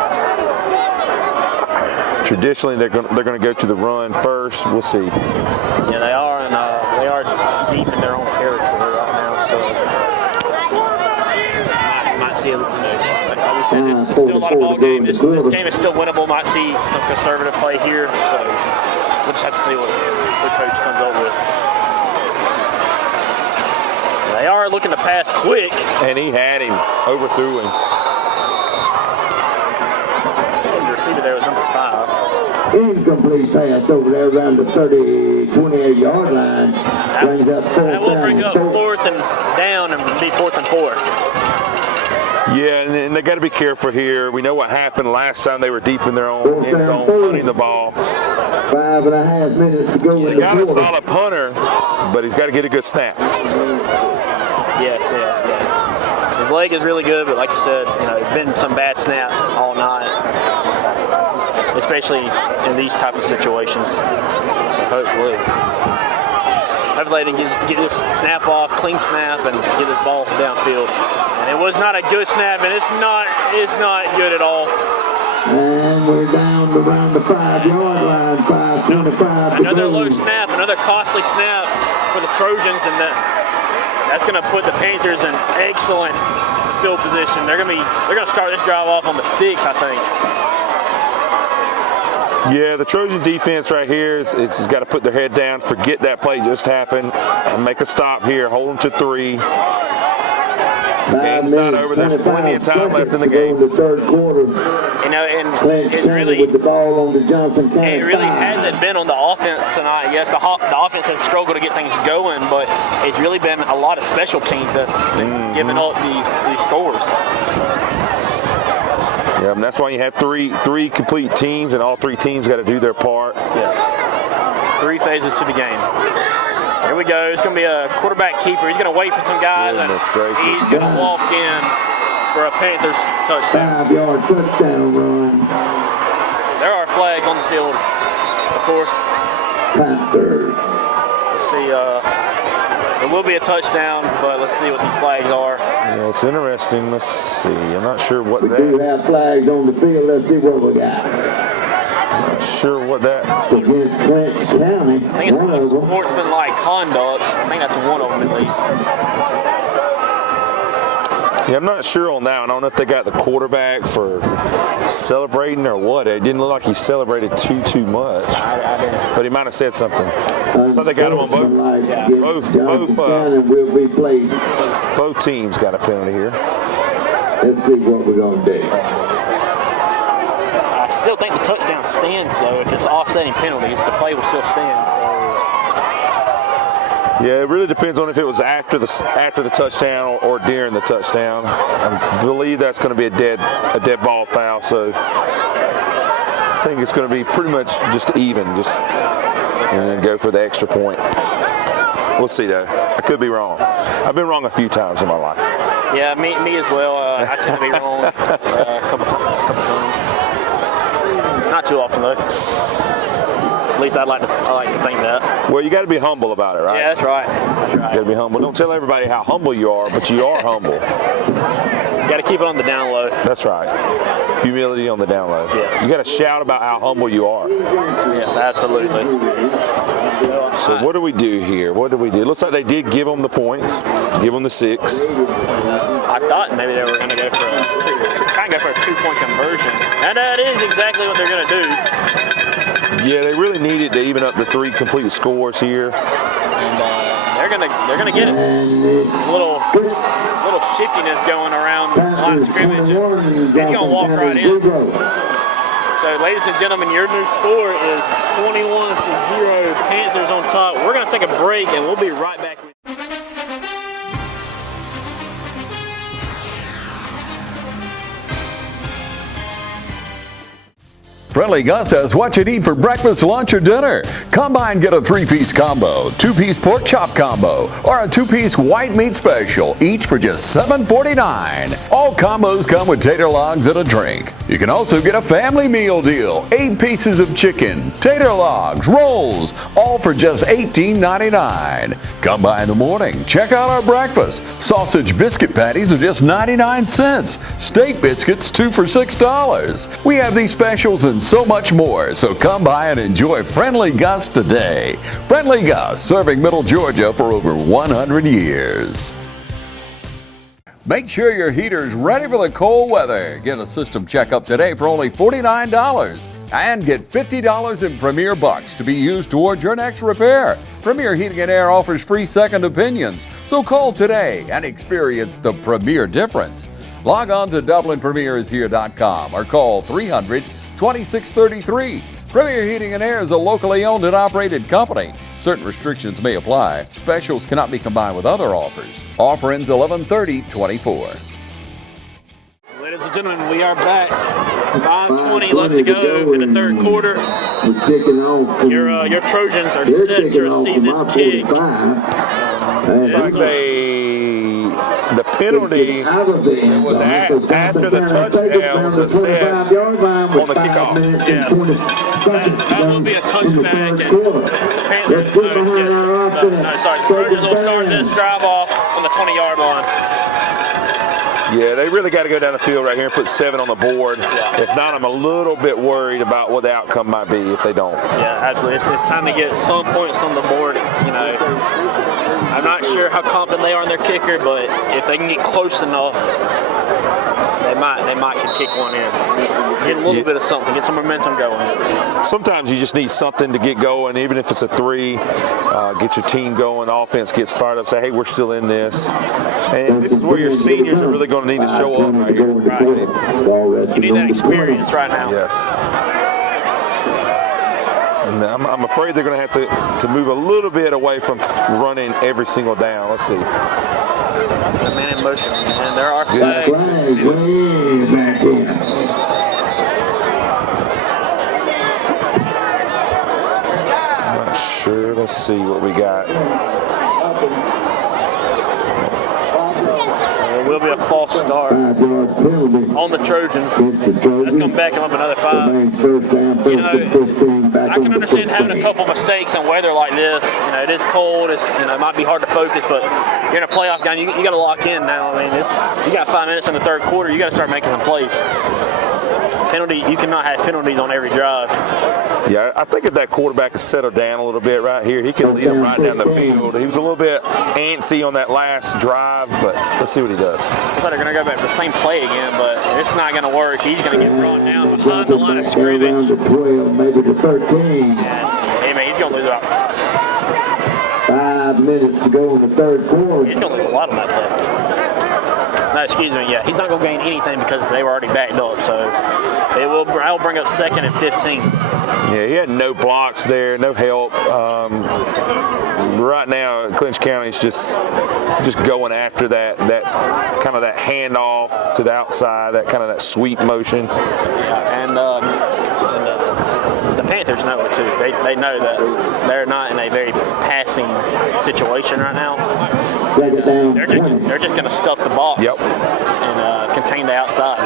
Traditionally, they're going to go to the run first. We'll see. Yeah, they are, and they are deep in their own territory right now. So might see, like we said, this is still a lot of ball game. This game is still winnable. Might see some conservative play here. So we'll just have to see what the coach comes up with. They are looking to pass quick, and he had him, overthrew him. The receiver there was number 5. Incomplete pass over there around the 28-yard line. Brings up 4th down. That will bring up 4th and down and be 4th and 4. Yeah, and they got to be careful here. We know what happened last time they were deep in their own end zone, punting the ball. 5.5 minutes to go. They got a solid punter, but he's got to get a good snap. Yes, yeah. His leg is really good, but like you said, there's been some bad snaps all night, especially in these type of situations. So hopefully they can get this snap off, clean snap, and get this ball downfield. And it was not a good snap, and it's not good at all. And we're down around the 5-yard line, 5:25. Another low snap, another costly snap for the Trojans, and that's going to put the Panthers in excellent field position. They're going to start this drive off on the 6, I think. Yeah, the Trojan defense right here is got to put their head down, forget that play just happened, and make a stop here, hold them to 3. The game's not over. There's plenty of time left in the game. The third quarter. And Clinch it really with the ball on the Johnson County. It really hasn't been on the offense tonight. Yes, the offense has struggled to get things going, but it's really been a lot of special teams that's been giving up these scores. Yeah, and that's why you have three complete teams, and all 3 teams got to do their part. Yes. 3 phases to the game. Here we go. It's going to be a quarterback keeper. He's going to wait for some guys, and he's going to walk in for a Panthers touchdown. 5-yard touchdown run. There are flags on the field, of course. Panthers. Let's see. It will be a touchdown, but let's see what these flags are. Yeah, it's interesting. Let's see. I'm not sure what We do have flags on the field. Let's see what we got. Not sure what that. It's against Clinch County. I think it's sportsmanlike conduct. I think that's one of them at least. Yeah, I'm not sure on that one. I don't know if they got the quarterback for celebrating or what. It didn't look like he celebrated too much. But he might have said something. So they got him on both. Yeah. Both teams got a penalty here. Let's see what we're going to do. I still think the touchdown stands, though. If it's offsetting penalties, the play will still stand. Yeah, it really depends on if it was after the touchdown or during the touchdown. I believe that's going to be a dead ball foul. So I think it's going to be pretty much just even, and then go for the extra point. We'll see though. I could be wrong. I've been wrong a few times in my life. Yeah, me as well. I tend to be wrong a couple times. Not too often though. At least I like to think that. Well, you got to be humble about it, right? Yeah, that's right. You got to be humble. Don't tell everybody how humble you are, but you are humble. You got to keep it on the down low. That's right. Humility on the down low. Yes. You got to shout about how humble you are. Yes, absolutely. So what do we do here? What do we do? It looks like they did give them the points, give them the 6. I thought maybe they were going to go for try and go for a 2-point conversion, and that is exactly what they're going to do. Yeah, they really needed to even up the 3 complete scores here. And they're gonna get it. A little shiftiness going around the line of scrimmage, and he's gonna walk right in. So, ladies and gentlemen, your new score is 21-0. Panthers on top. We're gonna take a break, and we'll be right back with you. Friendly Gus says what you need for breakfast, lunch, or dinner. Come by and get a 3-piece combo, 2-piece pork chop combo, or a 2-piece white meat special, each for just $7.49. All combos come with tater logs and a drink. You can also get a family meal deal, 8 pieces of chicken, tater logs, rolls, all for just $18.99. Come by in the morning, check out our breakfast. Sausage biscuit patties are just 99 cents. Steak biscuits, 2 for $6. We have these specials and so much more, so come by and enjoy Friendly Gus today. Friendly Gus, serving Middle Georgia for over 100 years. Make sure your heater's ready for the cold weather. Get a system checkup today for only $49 and get $50 in Premier Bucks to be used towards your next repair. Premier Heating and Air offers free second opinions, so call today and experience the Premier difference. Log on to DublinPremierIsHere.com or call 300-2633. Premier Heating and Air is a locally owned and operated company. Certain restrictions may apply. Specials cannot be combined with other offers. Offer ends 11/30/24. Ladies and gentlemen, we are back. 5:20 left to go in the third quarter. Your Trojans are set to receive this kick. The penalty was after the touchdown was assessed on the kickoff. Yes. That will be a touchback. And Panthers, the Trojans will start this drive off on the 20-yard line. Yeah, they really got to go down the field right here and put 7 on the board. If not, I'm a little bit worried about what the outcome might be if they don't. Yeah, absolutely. It's time to get some points on the board. You know, I'm not sure how confident they are in their kicker, but if they can get close enough, they might can kick one in. Get a little bit of something, get some momentum going. Sometimes you just need something to get going, even if it's a 3. Get your team going. Offense gets fired up. Say, hey, we're still in this. And this is where your seniors are really going to need to show up right here. Right. You need that experience right now. Yes. And I'm afraid they're going to have to move a little bit away from running every single down. Let's see. The man in motion, and there are flags. Not sure. Let's see what we got. So will be a false start on the Trojans. That's going to back them up another 5. You know, I can understand having a couple mistakes in weather like this. You know, it is cold. It's, you know, it might be hard to focus, but you're in a playoff game. You got to lock in now. I mean, you got 5 minutes in the third quarter. You got to start making some plays. You cannot have penalties on every drive. Yeah, I think if that quarterback has settled down a little bit right here, he can lead them right down the field. He was a little bit antsy on that last drive, but let's see what he does. I thought they're going to go back to the same play again, but it's not going to work. He's going to get brought down behind the line of scrimmage. 12, maybe to 13. And he's going to lose about 5 minutes to go in the third quarter. He's going to lose a lot on that play. No, excuse me, yeah. He's not going to gain anything because they were already backed up. So I'll bring up 2nd and 15. Yeah, he had no blocks there, no help. Right now, Clinch County's just going after that kind of that handoff to the outside, that kind of that sweep motion. Yeah, and the Panthers know it too. They know that they're not in a very passing situation right now. They're just going to stuff the box and contain the outside.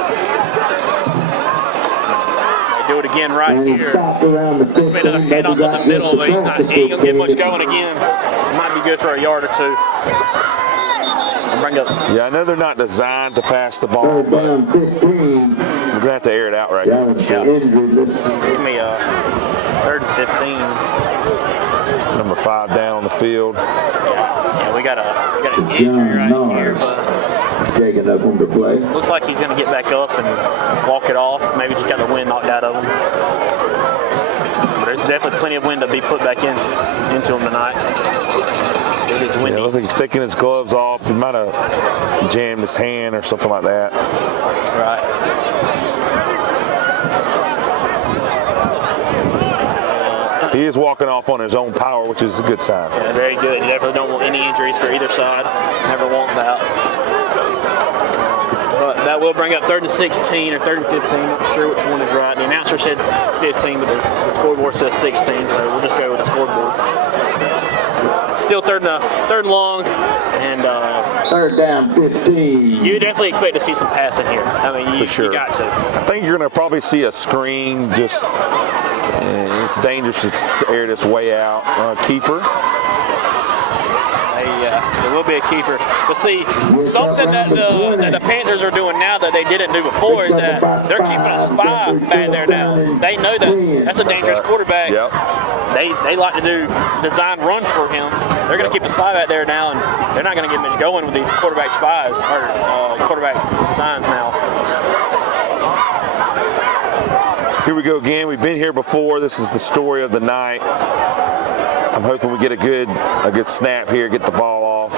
They do it again right here. There's been another handoff in the middle, but he ain't going to get much going again. It might be good for a yard or 2. Yeah, I know they're not designed to pass the ball, but we're going to have to air it out right here. Yeah. Give me 3rd and 15. Number 5 down on the field. Yeah, we got an injury right here, but taking up on the play. Looks like he's going to get back up and walk it off. Maybe just got the wind knocked out of him. But there's definitely plenty of wind to be put back into him tonight. It is windy. Yeah, I think he's taking his gloves off. He might have jammed his hand or something like that. Right. He is walking off on his own power, which is a good sign. Yeah, very good. You definitely don't want any injuries for either side. Never want that. But that will bring up 3rd and 16 or 3rd and 15. Not sure which one is right. The announcer said 15, but the scoreboard says 16, so we'll just go with the scoreboard. Still third and long, and 3rd down 15. You definitely expect to see some passing here. I mean, For sure. You got to. I think you're going to probably see a screen. Just it's dangerous to air this way out. Keeper. There will be a keeper. But see, something that the Panthers are doing now that they didn't do before is that they're keeping a spy back there now. They know that that's a dangerous quarterback. Yep. They like to do design runs for him. They're going to keep a spy back there now, and they're not going to get much going with these quarterback spies or quarterback designs now. Here we go again. We've been here before. This is the story of the night. I'm hoping we get a good snap here, get the ball off.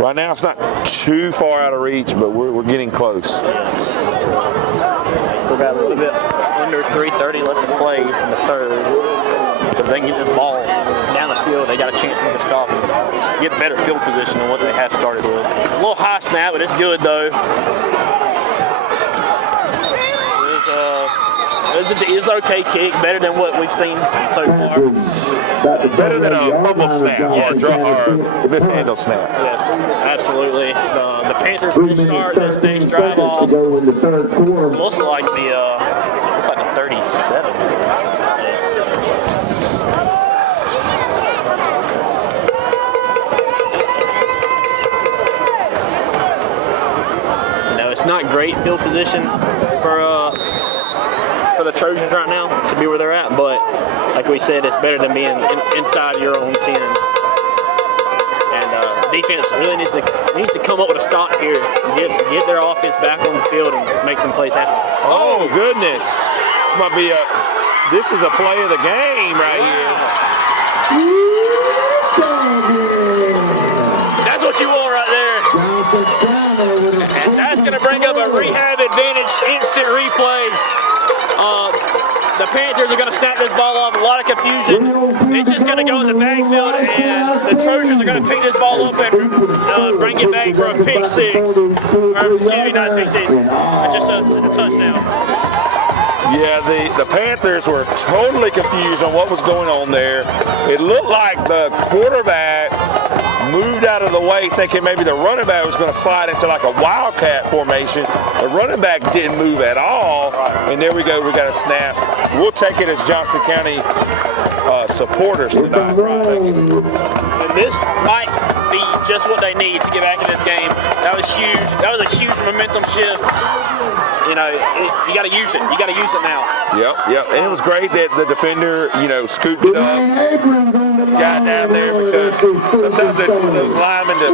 Right now it's not too far out of reach, but we're getting close. Still got a little bit under 3:30 left to play in the third. If they can get this ball down the field, they got a chance to stop him. Get better field position than what they have started with. A little high snap, but it's good though. It's okay kick, better than what we've seen so far. Better than a fumble snap or mishandle snap. Yes, absolutely. The Panthers will start this next drive off. Looks like the 37. It's not great field position for the Trojans right now to be where they're at, but like we said, it's better than being inside your own 10. And defense really needs to come up with a stop here, get their offense back on the field and make some plays happen. Oh goodness! This is a play of the game right here. That's what you want right there. And that's going to bring up a rehab advantage instant replay. The Panthers are going to snap this ball off. A lot of confusion. It's just going to go in the backfield, and the Trojans are going to pick this ball up and bring it back for a pick six. Or, excuse me, not a pick six. Just a touchdown. Yeah, the Panthers were totally confused on what was going on there. It looked like the quarterback moved out of the way thinking maybe the running back was going to slide into like a wildcat formation. The running back didn't move at all, and there we go. We got a snap. We'll take it as Johnson County supporters tonight. And this might be just what they need to get back in this game. That was huge. That was a huge momentum shift. You know, you got to use it. You got to use it now. Yep. And it was great that the defender, you know, scooped it up, got down there, because sometimes it's for those linemen to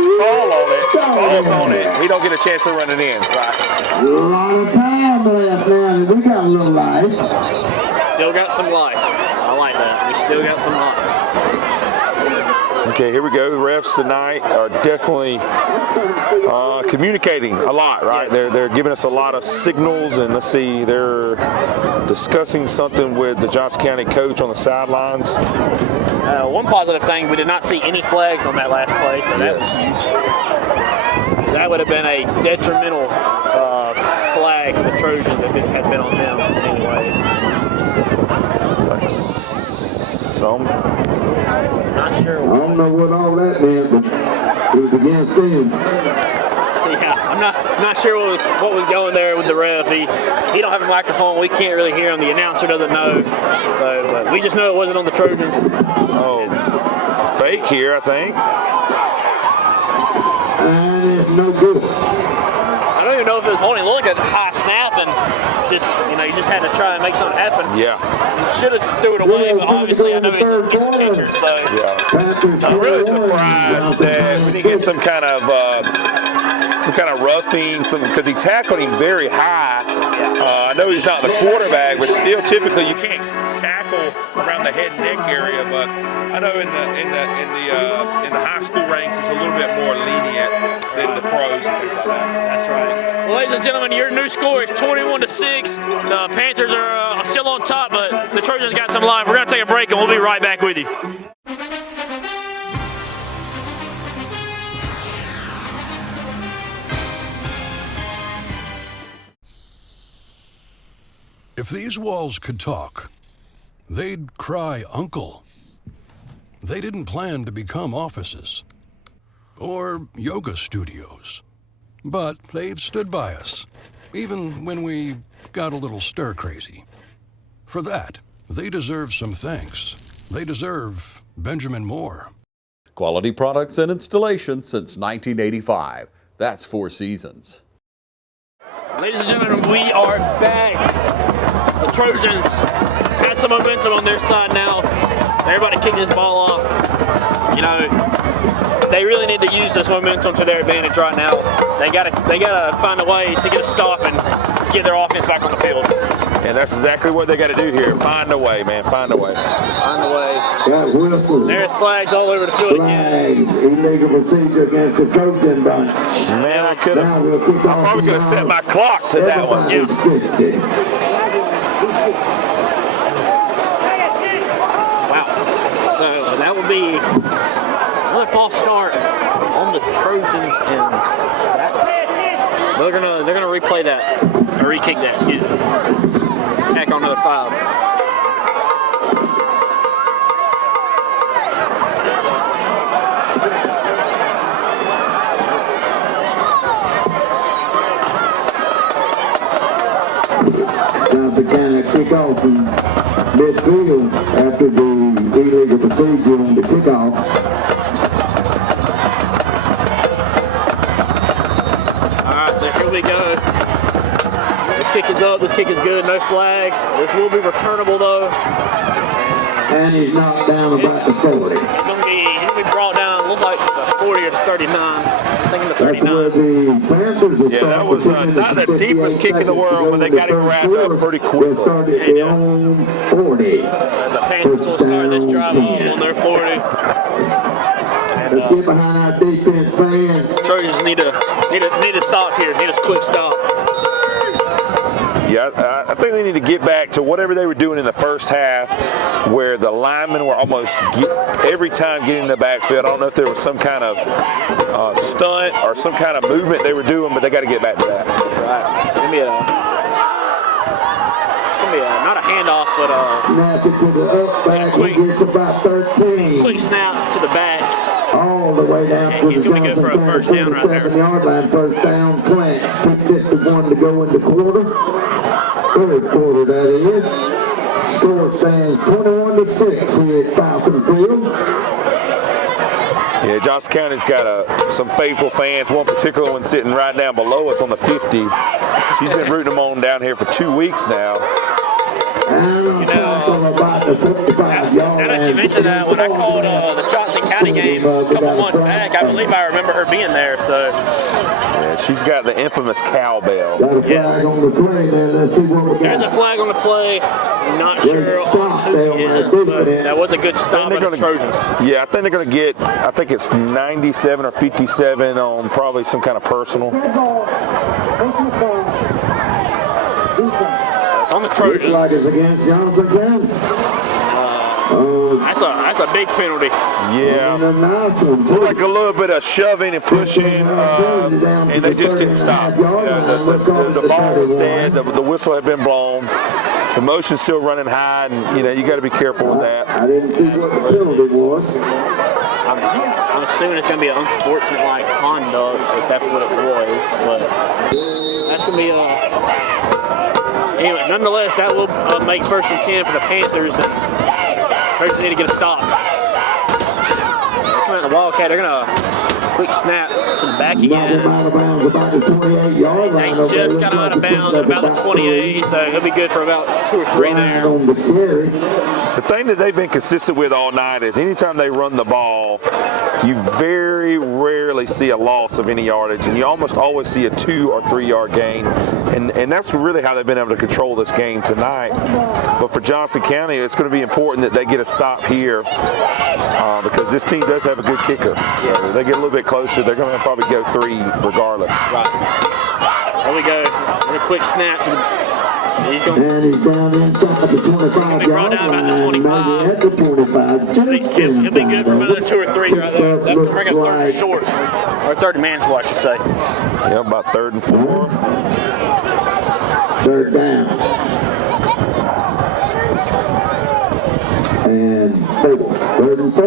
falls on it, we don't get a chance to run it in. A lot of time left now. We got a little life. Still got some life. I like that. We still got some life. Okay, here we go. The refs tonight are definitely communicating a lot, right? Yes. They're giving us a lot of signals, and let's see, they're discussing something with the Johnson County coach on the sidelines. One positive thing, we did not see any flags on that last play, so that was huge. That would have been a detrimental flag for the Trojans if it had been on them in any way. Not sure. I don't know what all that meant, but it was against them. So yeah, I'm not sure what was going there with the ref. He don't have a microphone. We can't really hear him. The announcer doesn't know. So, but we just know it wasn't on the Trojans. Oh, fake here, I think. And it's no good. I don't even know if it was holding. Look at the high snap and just, you know, you just had to try and make something happen. Yeah. Should have threw it away, but obviously I know he's a kicker, so. Yeah. I'm really surprised that we didn't get some kind of roughing, because he tackled him very high. I know he's not the quarterback, but still, typically you can't tackle around the head and neck area. But I know in the high school ranks it's a little bit more lenient than the pros and things like that. That's right. Well, ladies and gentlemen, your new score is 21-6. The Panthers are still on top, but the Trojans got some life. We're going to take a break, and we'll be right back with you. If these walls could talk, they'd cry uncle. They didn't plan to become offices or yoga studios, but they've stood by us, even when we got a little stir-crazy. For that, they deserve some thanks. They deserve Benjamin Moore. Quality products and installation since 1985. That's 4 Seasons. Ladies and gentlemen, we are back. The Trojans got some momentum on their side now. Everybody kicked this ball off. You know, they really need to use this momentum to their advantage right now. They gotta find a way to get a stop and get their offense back on the field. And that's exactly what they got to do here. Find a way, man. Find a way. Find a way. There's flags all over the field again. Illegal procedure against the Trojan bunch. Man, I probably could have set my clock to that one. Yeah. Wow. So that would be another false start on the Trojans, and they're gonna replay that or re-kick that. Excuse me. Tack on another 5. Johnson County kick off in midfield after the illegal procedure on the kickoff. Alright, so here we go. This kick is up, this kick is good, no flags. This will be returnable though. And he's knocked down about the 40. He's gonna be brought down, looks like the 40 or the 39. I think in the 39. That's where the Panthers are that was not the deepest kick in the world, but they got him wrapped up pretty quick. They started their own 40. So the Panthers will start this drive off on their 40. Let's get behind our defense, fans. Trojans need to stop here, need a quick stop. Yeah, I think they need to get back to whatever they were doing in the first half, where the linemen were almost every time getting in the backfield. I don't know if there was some kind of stunt or some kind of movement they were doing, but they got to get back to that. That's right. It's gonna be not a handoff, but Snap it to the up back. He gets about 13. Quick snap to the back. All the way down to he's the going to go for a first down right there. 7-yard line, first down, Clinch. 2:51 to go in the quarter. Third quarter, that is. Score stands 21-6 here at Falcon Field. Yeah, Johnson County's got some faithful fans, one particular one sitting right down below us on the 50. She's been rooting them on down here for 2 weeks now. Now that you mentioned that, when I called the Johnson County game a couple months back, I believe I remember her being there. So yeah, she's got the infamous cowbell. Yes. There's a flag on the play. I'm not sure on who it is, but that was a good stop by the Trojans. Yeah, I think they're going to get, I think it's 97 or 57 on probably some kind of personal. It's on the Trojans. Like it's against Johnson County. That's a big penalty. Yeah, like a little bit of shoving and pushing, and they just didn't stop. You know, the ball was dead. The whistle had been blown. The motion's still running high, and you got to be careful with that. I didn't see what the penalty was. I'm assuming it's going to be an unsportsmanlike conduct if that's what it was, but that's going to be anyway. Nonetheless, that will make 1st and 10 for the Panthers, and Trojans need to get a stop. So they're coming out the Wildcat. They're going to quick snap to the back again. They just got out of bounds at about the 28, so he'll be good for about 2 or 3 there. The thing that they've been consistent with all night is anytime they run the ball, you very rarely see a loss of any yardage, and you almost always see a 2 or 3 yard gain. And that's really how they've been able to control this game tonight. But for Johnson County, it's going to be important that they get a stop here because this team does have a good kicker. So if they get a little bit closer, they're going to probably go 3 regardless. Right. There we go. A quick snap to the. He's going and he's down inside the 25 yard line. About the 25. At the 25. He'll be good for another 2 or 3 right there. That's going to bring up 3rd and short. Or 3rd and manageable, I should say. Yeah, about 3rd and 4. 3rd down. And 3rd and 4.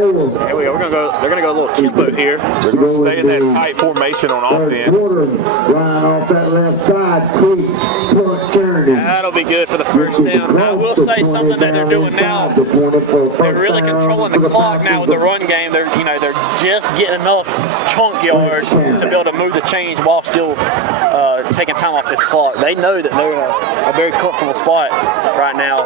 Here we go. They're going to go a little tempo here. They're going to stay in that tight formation on offense. Line off that left side. That'll be good for the 1st down. Now, I will say something that they're doing now. They're really controlling the clock now with the run game. They're just getting enough chunk yards to be able to move the chains while still taking time off this clock. They know that they're in a very comfortable spot right now,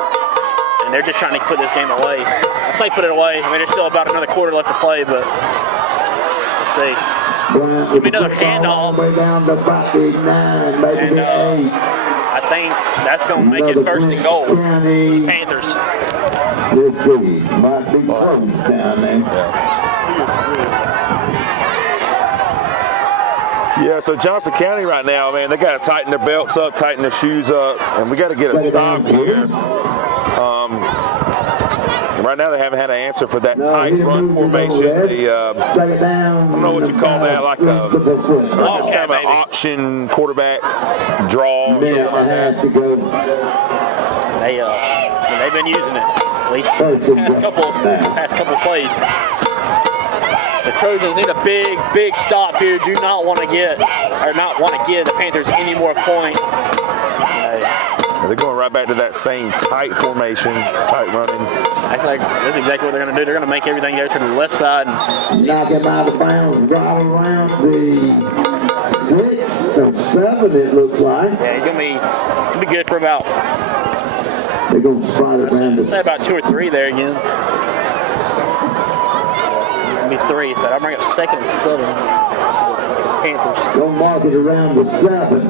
and they're just trying to put this game away. I say put it away. I mean, there's still about another quarter left to play, but let's see. It's going to be another handoff. And I think that's going to make it 1st and goal for the Panthers. Let's see. Might be close down there. Yeah, so Johnson County right now, man, they got to tighten their belts up, tighten their shoes up, and we got to get a stop here. Right now they haven't had an answer for that tight run formation. I don't know what you call that, like it's kind of an option quarterback draw or something like that. They've been using it at least past couple plays. The Trojans need a big stop here. Do not want to give the Panthers any more points. They're going right back to that same tight formation, tight running. That's exactly what they're going to do. They're going to make everything go to the left side. And knock him out of bounds right around the 6 or 7, it looks like. Yeah, he's going to be good for about, they're going to slide it around. Say about 2 or 3 there again. It'll be 3, so that'll bring up 2nd and 7 for the Panthers. Don't mark it around the 7.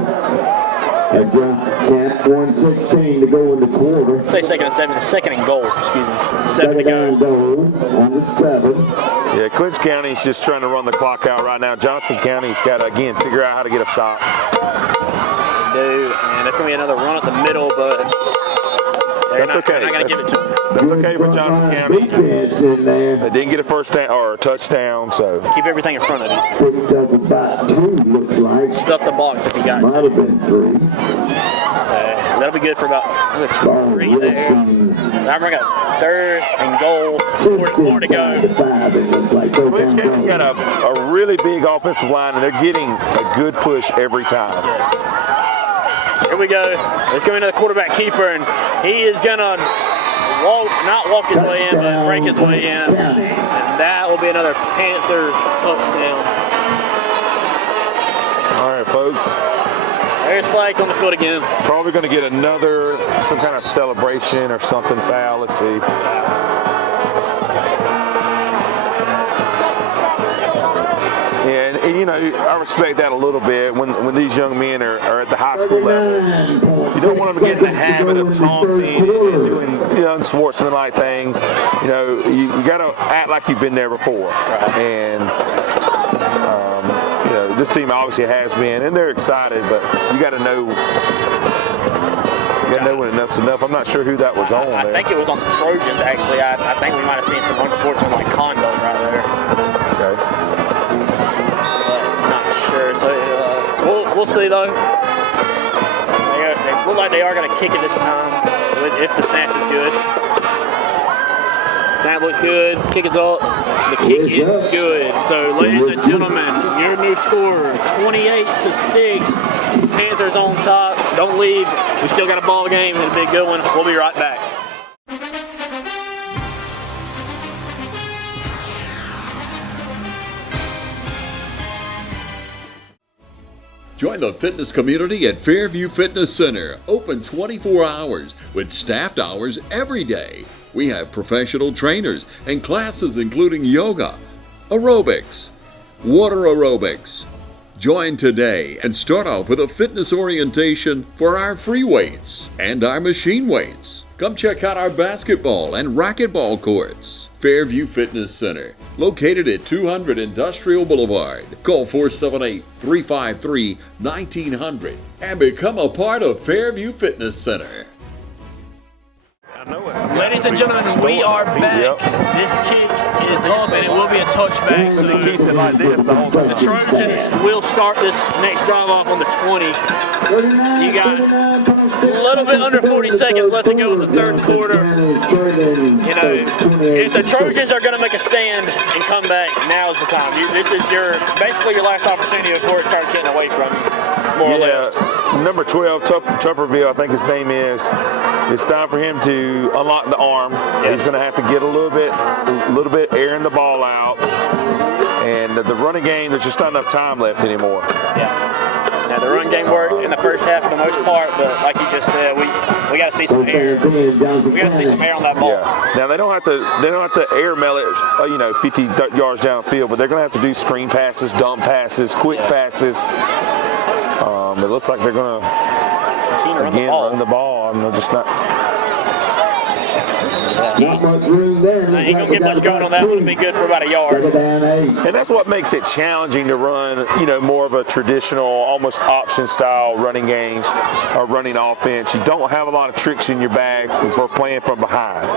At Camp 1:16 to go in the quarter. Say 2nd and 7, 2nd and goal, excuse me. 7 to go. On the 7. Yeah, Clinch County's just trying to run the clock out right now. Johnson County's got to, again, figure out how to get a stop. They do, and it's going to be another run up the middle, but that's okay. They're not going to give it to them. That's okay for Johnson County. They didn't get a 1st down or a touchdown, so keep everything in front of you. Picked up about 2, looks like. Stuff the box if you got Might have been 3. that'll be good for about another 2-3 there. Now we're got 3rd and goal, 4 to go. Clinch County's got a really big offensive line, and they're getting a good push every time. Yes. Here we go. Let's go into the quarterback keeper, and he is gonna not walk his way in, but break his way in, and that will be another Panther touchdown. All right, folks. There's flags on the field again. Probably going to get some kind of celebration or something foul. Let's see. And you know, I respect that a little bit when these young men are at the high school level. You don't want them to get in the habit of taunting and doing unsportsmanlike things. You know, you got to act like you've been there before. And you know, this team obviously has been, and they're excited, but you got to know. You got to know when enough's enough. I'm not sure who that was on there. I think it was on the Trojans, actually. I think we might have seen some unsportsmanlike conduct right there. Okay. So we'll see though. They look like they are going to kick it this time if the snap is good. Snap looks good. Kick is up. The kick is good. So ladies and gentlemen, your new score 28-6. Panthers on top. Don't leave. We still got a ball game. It'll be a good one. We'll be right back. Join the fitness community at Fairview Fitness Center, open 24 hours with staffed hours every day. We have professional trainers and classes including yoga, aerobics, water aerobics. Join today and start off with a fitness orientation for our free weights and our machine weights. Come check out our basketball and racquetball courts. Fairview Fitness Center, located at 200 Industrial Boulevard. Call 478-353-1900 and become a part of Fairview Fitness Center. Ladies and gentlemen, we are back. This kick is up and it will be a touchback. So he keeps it like this the whole time. The Trojans will start this next drive off on the 20. You got a little bit under 40 seconds left to go in the 3rd quarter. You know, if the Trojans are going to make a stand and come back, now is the time. This is basically your last opportunity before it starts getting away from you, more or less. Number 12, Tupperville, I think his name is. It's time for him to unlock the arm. Yes. He's going to have to get a little bit airing the ball out. And the running game, there's just not enough time left anymore. Yeah. Now the run game worked in the first half for the most part, but like you just said, we got to see some air. We got to see some air on that ball. Yeah. Now they don't have to air mail it, 50 yards downfield, but they're going to have to do screen passes, dump passes, quick passes. It looks like they're going to run the ball. I'm just not. Not much room there. He ain't gonna get much going on that one. It'll be good for about a yard. And that's what makes it challenging to run, more of a traditional, almost option style running game or running offense. You don't have a lot of tricks in your bag for playing from behind.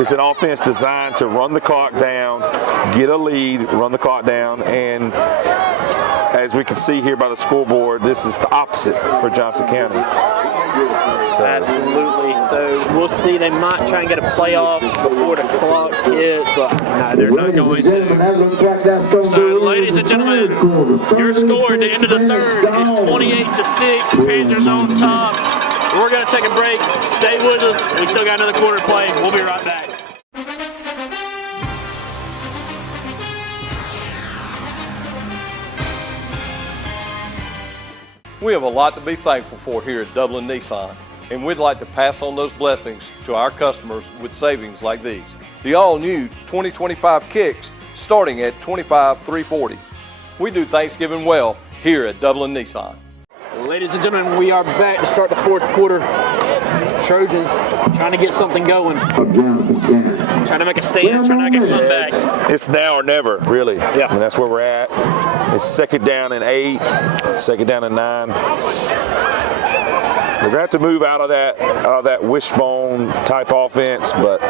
It's an offense designed to run the clock down, get a lead, run the clock down, and as we can see here by the scoreboard, this is the opposite for Johnson County. Absolutely. So we'll see. They might try and get a playoff before the clock hits, but no, they're not going to. So, ladies and gentlemen, your score at the end of the 3rd is 28-6. Panthers on top. We're going to take a break. Stay with us. We still got another quarter to play. We'll be right back. We have a lot to be thankful for here at Dublin Nissan, and we'd like to pass on those blessings to our customers with savings like these. The all-new 2025 Kicks starting at $25,340. We do Thanksgiving well here at Dublin Nissan. Ladies and gentlemen, we are back to start the 4th quarter. Trojans trying to get something going. Trying to make a stand, trying to make a comeback. It's now or never, really. Yeah. And that's where we're at. It's 2nd down and 8, 2nd down and 9. They're gonna have to move out of that wishbone type offense, but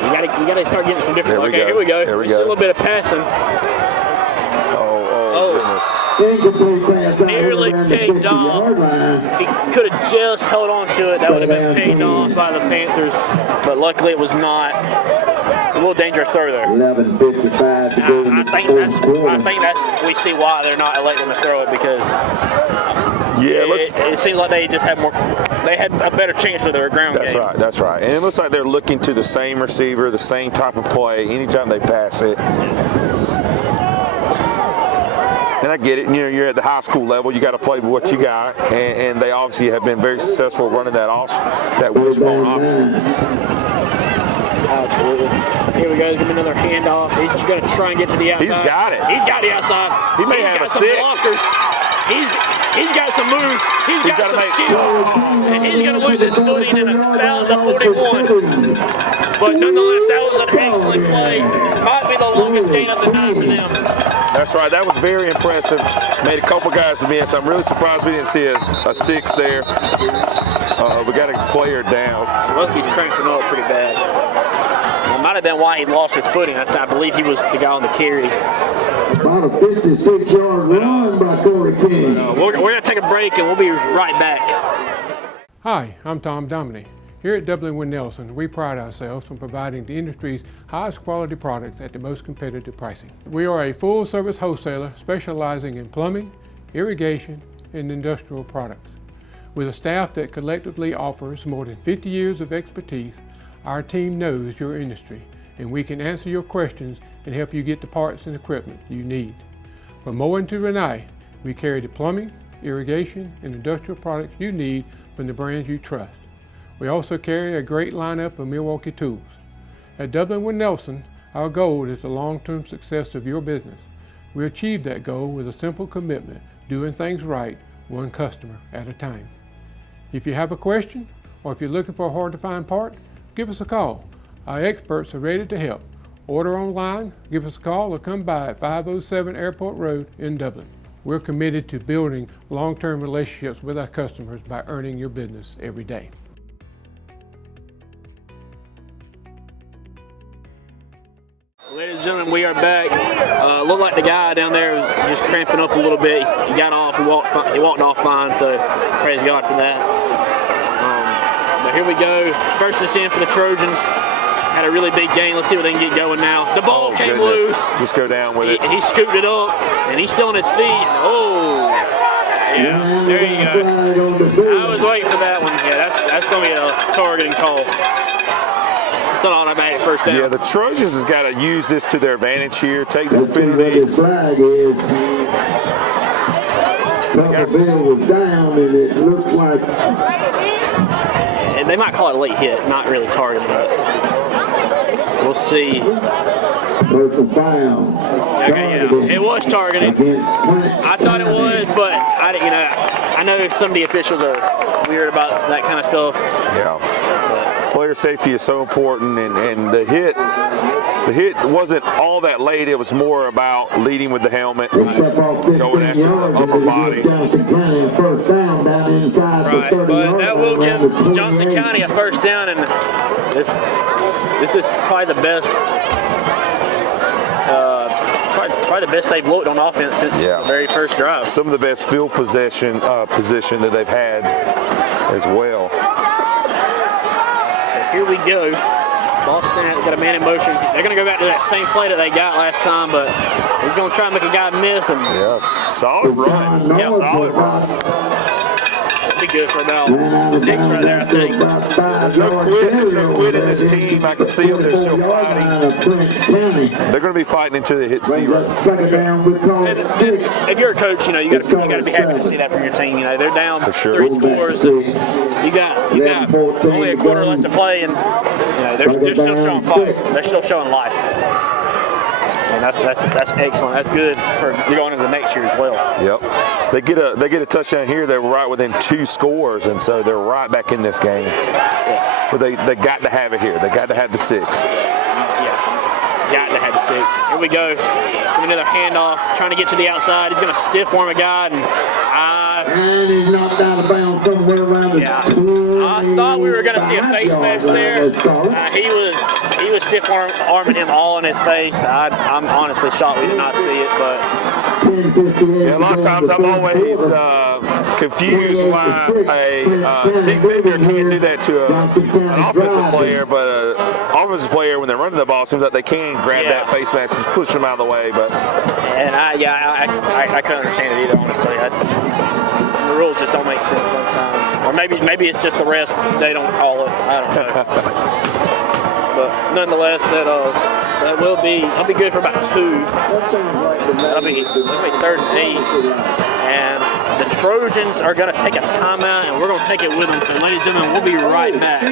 you gotta start getting some different. Here we go. Here we go. Here we See go. a little bit of passing. Oh, Nearly picked off. If he could have just held on to it, that would have been picked off by the Panthers, but luckily it was not. A little dangerous throw there. 11:55 to go in the I think that's we see why they're not electing to throw it, because it seems like they just had a better chance with their ground game. That's right. And it looks like they're looking to the same receiver, the same type of play anytime they pass it. And I get it, you're at the high school level, you got to play with what you got, and they obviously have been very successful running that wishbone option. Absolutely. Here we go. Give him another handoff. He's going to try and get to the outside. He's got it. He's got the outside. He may have a some 6. blockers. He's got some moves. He's got some skill. And he's going to lose his footing in about the 41. But nonetheless, that was an excellent play. Might be the longest gain of the night for them. That's right. That was very impressive. Made a couple guys miss. I'm really surprised we didn't see a 6 there. We got a player down. Luskey's cranking up pretty bad. It might have been why he lost his footing. I believe he was the guy on the carry. About a 56-yard run by Corey King. We're going to take a break, and we'll be right back. Hi, I'm Tom Dominy. Here at W. Nelson, we pride ourselves on providing the industry's highest quality products at the most competitive pricing. We are a full-service wholesaler specializing in plumbing, irrigation, and industrial products. With a staff that collectively offers more than 50 years of expertise, our team knows your industry, and we can answer your questions and help you get the parts and equipment you need. From Moen to Renee, we carry the plumbing, irrigation, and industrial products you need from the brands you trust. We also carry a great lineup of Milwaukee tools. At W. Nelson, our goal is the long-term success of your business. We achieve that goal with a simple commitment, doing things right, one customer at a time. If you have a question, or if you're looking for a hard-to-find part, give us a call. Our experts are ready to help. Order online, give us a call, or come by at 507 Airport Road in Dublin. We're committed to building long-term relationships with our customers by earning your business every day. Ladies and gentlemen, we are back. Looked like the guy down there was just cramping up a little bit. He got off, he walked off fine, so praise God for that. But here we go. First and 10 for the Trojans. Had a really big game. Let's see what they can get going now. The ball came loose. Just go down with it. He scooped it up, and he's still on his feet. Oh, yeah, there you go. I was waiting for that one. Yeah, that's going to be a targeting call. It's not automatic first down. Yeah, the Trojans has got to use this to their advantage here. Take the penalty. The flag is Tuckerville was down, and it looks like they might call it a late hit, not really targeting it. We'll see. Personal foul. Okay, yeah, it was targeted. I thought it was, but I know some of the officials are weird about that kind of stuff. Yeah. Player safety is so important, and the hit wasn't all that late. It was more about leading with the helmet, going after the upper body. Right, but that will give Johnson County a first down, and this is probably the best. Probably the best they've looked on offense since the very first drive. Some of the best field position that they've had as well. So here we go. Ball snap, got a man in motion. They're going to go back to that same play that they got last time, but he's going to try and make a guy miss. And solid run. Yeah, solid run. Be good for about 6 right there, I think. There's no quit in this team. I can see them. They're still fighting. They're going to be fighting until they hit 0. And if you're a coach, you got to be happy to see that from your team. They're down 3 scores. You got only a quarter left to play, and they're still showing fight. They're still showing life. And that's excellent. That's good for going into the next year as well. Yep. They get a touchdown here. They were right within 2 scores, and so they're right back in this game. Yes. But they got to have it here. They got to have the 6. Yeah. Got to have the 6. Here we go. Another handoff. Trying to get to the outside. He's going to stiff arm a guy, and he's knocked out of bounds somewhere around the I thought we were going to see a face mask there. He was stiff arming him all in his face. I'm honestly shocked we did not see it, but Yeah, a lot of times I'm always confused why a defender can't do that to an offensive player, but an offensive player, when they're running the ball, seems like they can grab that face mask and just push them out of the way. But I couldn't understand it either, honestly. The rules just don't make sense sometimes, or maybe it's just the rest they don't call it. I don't know. But nonetheless, that'll be good for about 2. That'll be 3rd and 8, and the Trojans are going to take a timeout, and we're going to take it with them. So, ladies and gentlemen, we'll be right back.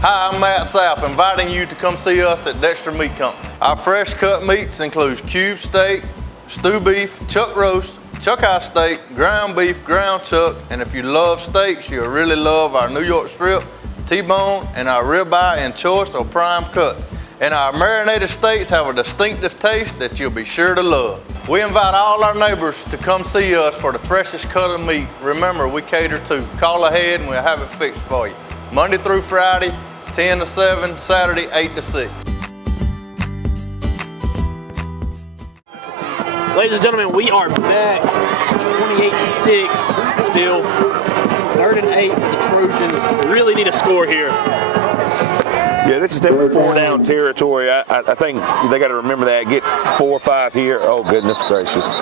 Hi, I'm Matt South, inviting you to come see us at Dexter Meat Company. Our fresh cut meats includes cube steak, stew beef, chuck roast, chuck high steak, ground beef, ground chuck, and if you love steaks, you'll really love our New York strip, T-bone, and our ribeye and choice or prime cuts. And our marinated steaks have a distinctive taste that you'll be sure to love. We invite all our neighbors to come see us for the freshest cut of meat. Remember, we cater to. Call ahead and we'll have it fixed for you. Monday through Friday, 10 to 7, Saturday, 8 to 6. Ladies and gentlemen, we are back. 28 to 6, still 3rd and 8 for the Trojans. Really need a score here. yeah, this is definitely 4-down territory. I think they got to remember that. Get 4 or 5 here. Oh, goodness gracious.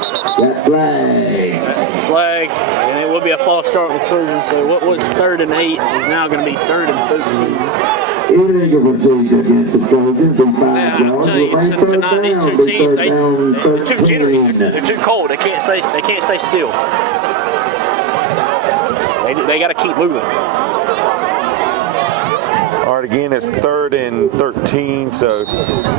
Flag, and it will be a false start with the Trojans. So what was 3rd and 8 is now going to be 3rd and 13. Illegal procedure against the Trojans. I'll tell you, tonight these two teams, they're too jittery. They're too cold. They can't stay still. They got to keep moving. All right, again, it's 3rd and 13, so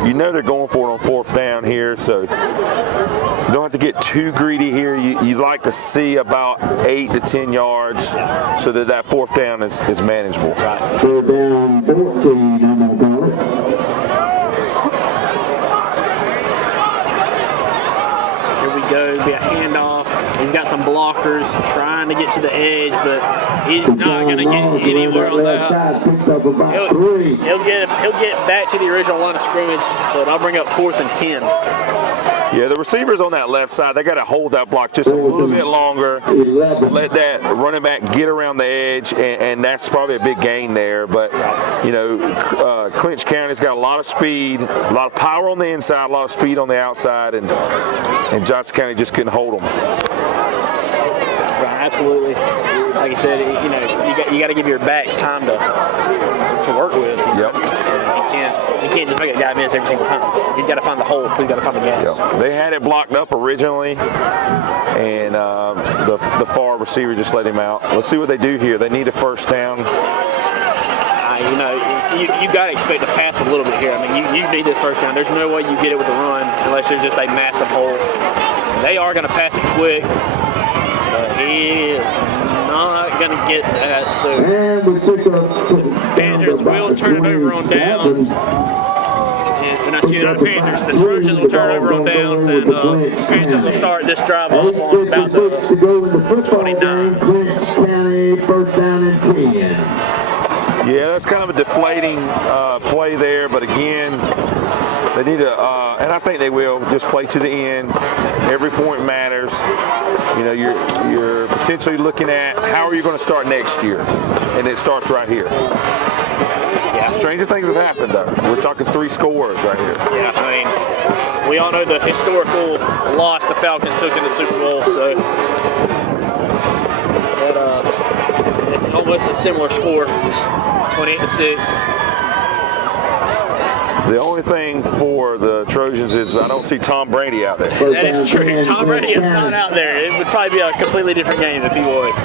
you know they're going for it on 4th down here, so you don't have to get too greedy here. You'd like to see about 8 to 10 yards so that 4th down is manageable. Right. 4th down 14, I'm going to call it. Here we go, it'll be a handoff. He's got some blockers trying to get to the edge, but he's not going to get anywhere on that. He'll get back to the original line of scrimmage, so that'll bring up 4th and 10. Yeah, the receivers on that left side, they got to hold that block just a little bit longer, let that running back get around the edge, and that's probably a big gain there. But, you know, Clinch County's got a lot of speed, a lot of power on the inside, a lot of speed on the outside, and Johnson County just couldn't hold them. Right, absolutely. Like I said, you know, you got to give your back time to work with. Yep. You can't just make a guy miss every single time. He's got to find the hole. He's got to find the gaps. Yep. They had it blocked up originally, and the far receiver just let him out. Let's see what they do here. They need a 1st down. You know, you got to expect to pass a little bit here. I mean, you need this 1st down. There's no way you get it with a run unless there's just a massive hole. They are going to pass it quick, but he is not going to get that. So Panthers will turn it over on downs. And I see another Panthers. The Trojans will turn it over on downs, and Panthers will start this drive off on about the 29. Clinch County, 1st down and 10. Yeah, that's kind of a deflating play there, but again, they need to, and I think they will, just play to the end. Every point matters. You know, you're potentially looking at how are you going to start next year, and it starts right here. Yeah. Stranger things have happened, though. We're talking 3 scores right here. Yeah, I mean, we all know the historical loss the Falcons took in the Super Bowl, so it's almost a similar score, 28 to 6. The only thing for the Trojans is I don't see Tom Brady out there. That is true. Tom Brady is not out there. It would probably be a completely different game if he was.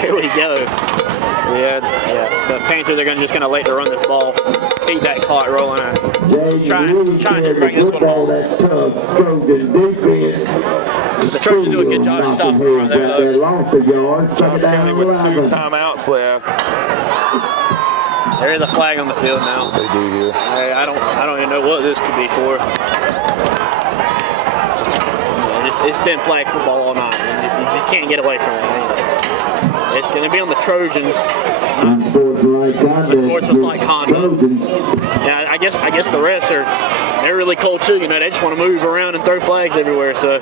Here we go. Yeah. The Panthers are just going to let them run this ball, keep that clock rolling, and try to bring this one home. The Trojans do a good job of stopping right there, though. Johnson County with 2 timeouts left. There is a flag on the field now. They do here. I don't even know what this could be for. Just it's been flag football all night. You just can't get away from it. It's going to be on the Trojans. Sportsmanlike conduct. Yeah, I guess the refs they're really cold too. You know, they just want to move around and throw flags everywhere. So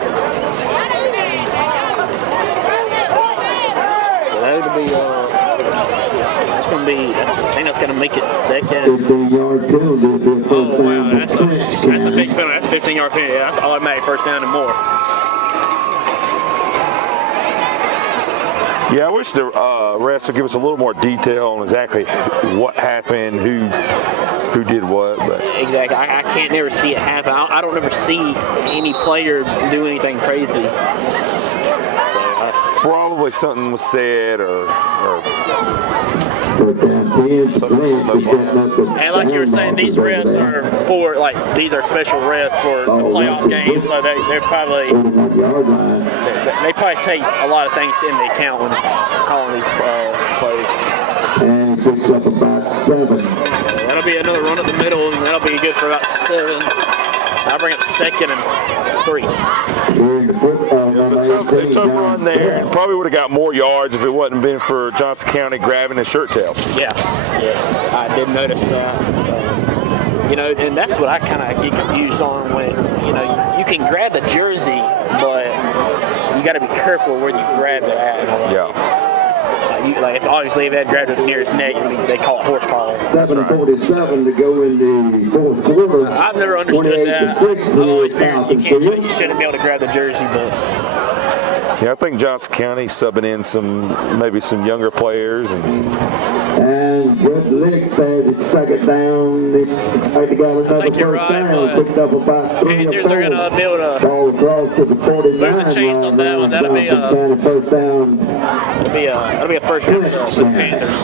that would be. That's going to be. I think that's going to make it second. 15-yard penalty. Oh wow, that's a big penalty. That's a 15-yard penalty. That's automatic first down and more. Yeah, I wish the refs would give us a little more detail on exactly what happened, who did what. But exactly, I can't never see it happen. I don't ever see any player do anything crazy. Probably something was said or and like you were saying, these refs are for these are special refs for the playoff games, so they probably take a lot of things into account when calling these plays. And he picks up about 7. That'll be another run up the middle, and that'll be good for about 7. I'll bring up second and 3. A tough run there, and probably would have got more yards if it wasn't been for Johnson County grabbing his shirt tail. Yeah, I did notice that. You know, and that's what I kind of get confused on when, you know, you can grab the jersey, but you got to be careful where you grab it at. Yeah. If obviously if they had grabbed it near his neck, they call it horse collar. 7:47 to go in the fourth quarter. I've never understood that. I've always figured you shouldn't be able to grab the jersey, but. Yeah, I think Johnson County subbing in maybe some younger players and good licks there. Second down. They got another first down. Picked up about 3 Panthers are going to be able to ball across to the 49. Move the chains on that one. That'll be a first down. That'll be a first down for the Panthers.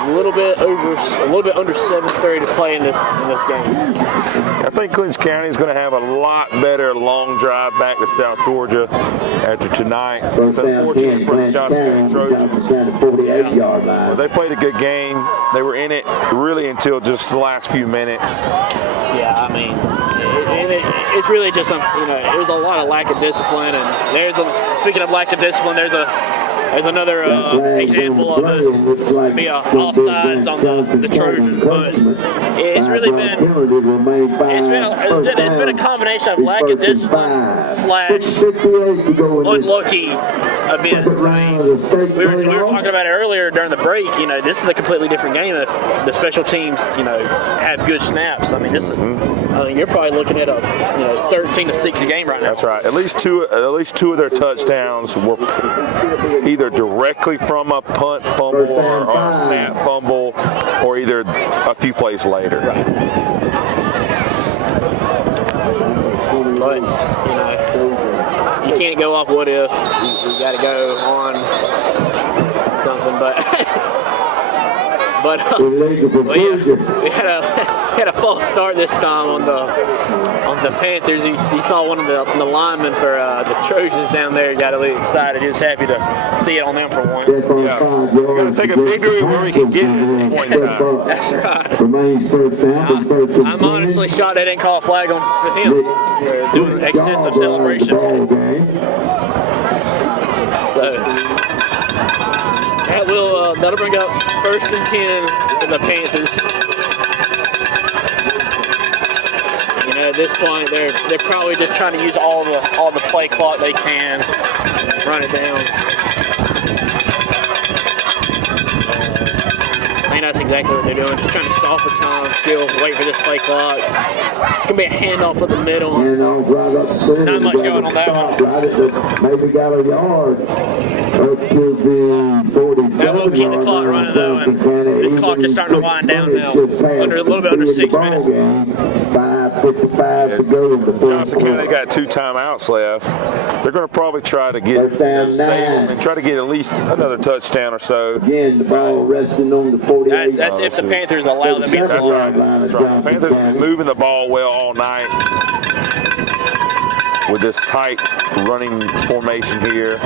A little bit under 7:30 to play in this game. I think Clinch County is going to have a lot better long drive back to South Georgia after tonight. It's unfortunate for the Johnson County Trojans. 48-yard line. Well, they played a good game. They were in it really until just the last few minutes. Yeah, I mean, it's really just it was a lot of lack of discipline. And speaking of lack of discipline, there's another example of it. Be offsides on the Trojans, but it's really been it's been a combination of lack of discipline / unlucky events. I mean, we were talking about it earlier during the break. You know, this is a completely different game if the special teams have good snaps. I mean, you're probably looking at a 13-6 game right now. That's right. At least two of their touchdowns were either directly from a punt fumble or a snap fumble, or either a few plays later. Right. But you can't go off what ifs. You got to go on something. But we had a false start this time on the Panthers. You saw one of the linemen for the Trojans down there got a little excited. He was happy to see it on them for once. Yeah. We're going to take a victory where we can get it. That's right. I'm honestly shocked they didn't call a flag for him. They're doing excessive celebration. So that'll bring up 1st and 10 for the Panthers. At this point, they're probably just trying to use all the play clock they can, run it down. I think that's exactly what they're doing, just trying to stall for time, still wait for this play clock. It's going to be a handoff of the middle. Not much going on that one. Maybe got a yard up to the 47. That will keep the clock running though, and the clock is starting to wind down now. A little bit under 6 minutes. 5:55 to go in the Johnson County got 2 timeouts left. They're going to probably try to get and try to get at least another touchdown or so. Again, the ball resting on the 48. That's if the Panthers allow them to get the ball. That's right. The Panthers have been moving the ball well all night with this tight running formation here.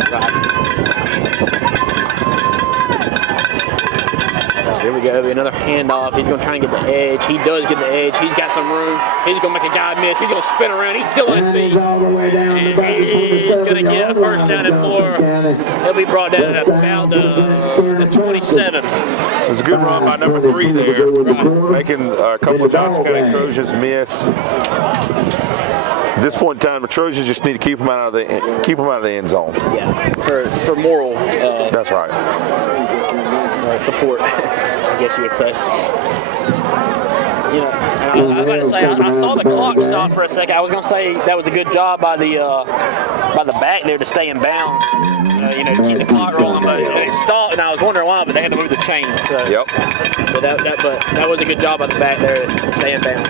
Here we go, another handoff. He's going to try and get the edge. He does get the edge. He's got some room. He's going to make a guy miss. He's going to spin around. He's still on his feet. And he's going to get a first down and more. He'll be brought down at about the 27. It was a good run by number 3 there, making a couple of Johnson County Trojans miss. At this point in time, the Trojans just need to keep them out of the end zone. Yeah, for moral. That's right. Support, I guess you would say. You know, and I was about to say, I saw the clock stop for a second. I was going to say that was a good job by the back there to stay in bounds. You know, to keep the clock rolling, but it stopped, and I was wondering why, but they had to move the chain. So. Yep. But that was a good job by the back there to stay in bounds.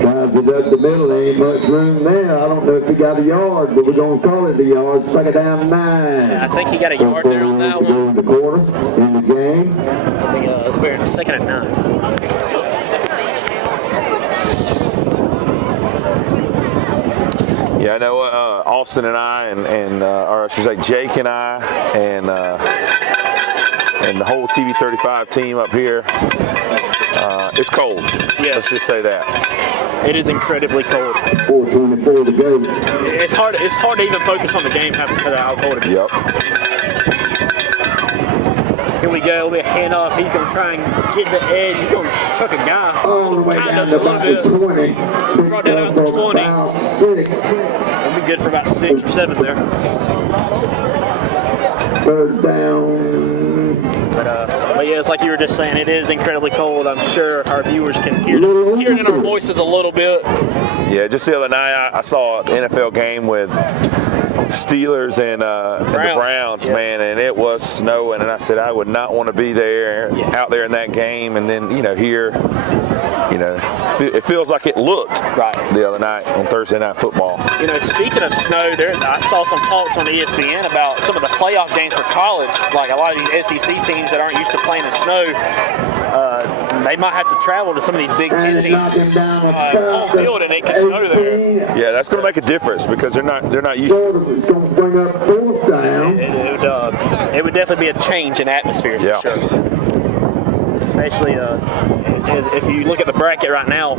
Drives it up the middle, there ain't much room there. I don't know if he got a yard, but we're going to call it a yard. Second down 9. I think he got a yard there on that one. In the quarter, in the game. We're second and 9. Yeah, I know Austin and I, or I should say Jake and I, and the whole TV35 team up here. It's cold. Yes. Let's just say that. It is incredibly cold. 4:24 to go. It's hard to even focus on the game because of how cold it is. Yep. Here we go. We'll handoff. He's going to try and get the edge. He's going to chuck a guy. All the way down to about the 20. Brought that out to 20. That'll be good for about 6 or 7 there. Third down. But yeah, it's like you were just saying, it is incredibly cold. I'm sure our viewers can hear it in our voices a little bit. Yeah, just the other night I saw an NFL game with Steelers and the Browns, yes. Man, and it was snowing, and I said I would not want to be there, out there in that game, and then here, it feels like it looked the other night on Thursday Night Football. You know, speaking of snow, I saw some talks on ESPN about some of the playoff games for college, like a lot of these SEC teams that aren't used to playing in snow. They might have to travel to some of these Big Ten teams home field, and it can snow there. Yeah, that's going to make a difference because they're not used to it. It would definitely be a change in atmosphere for sure. Especially if you look at the bracket right now,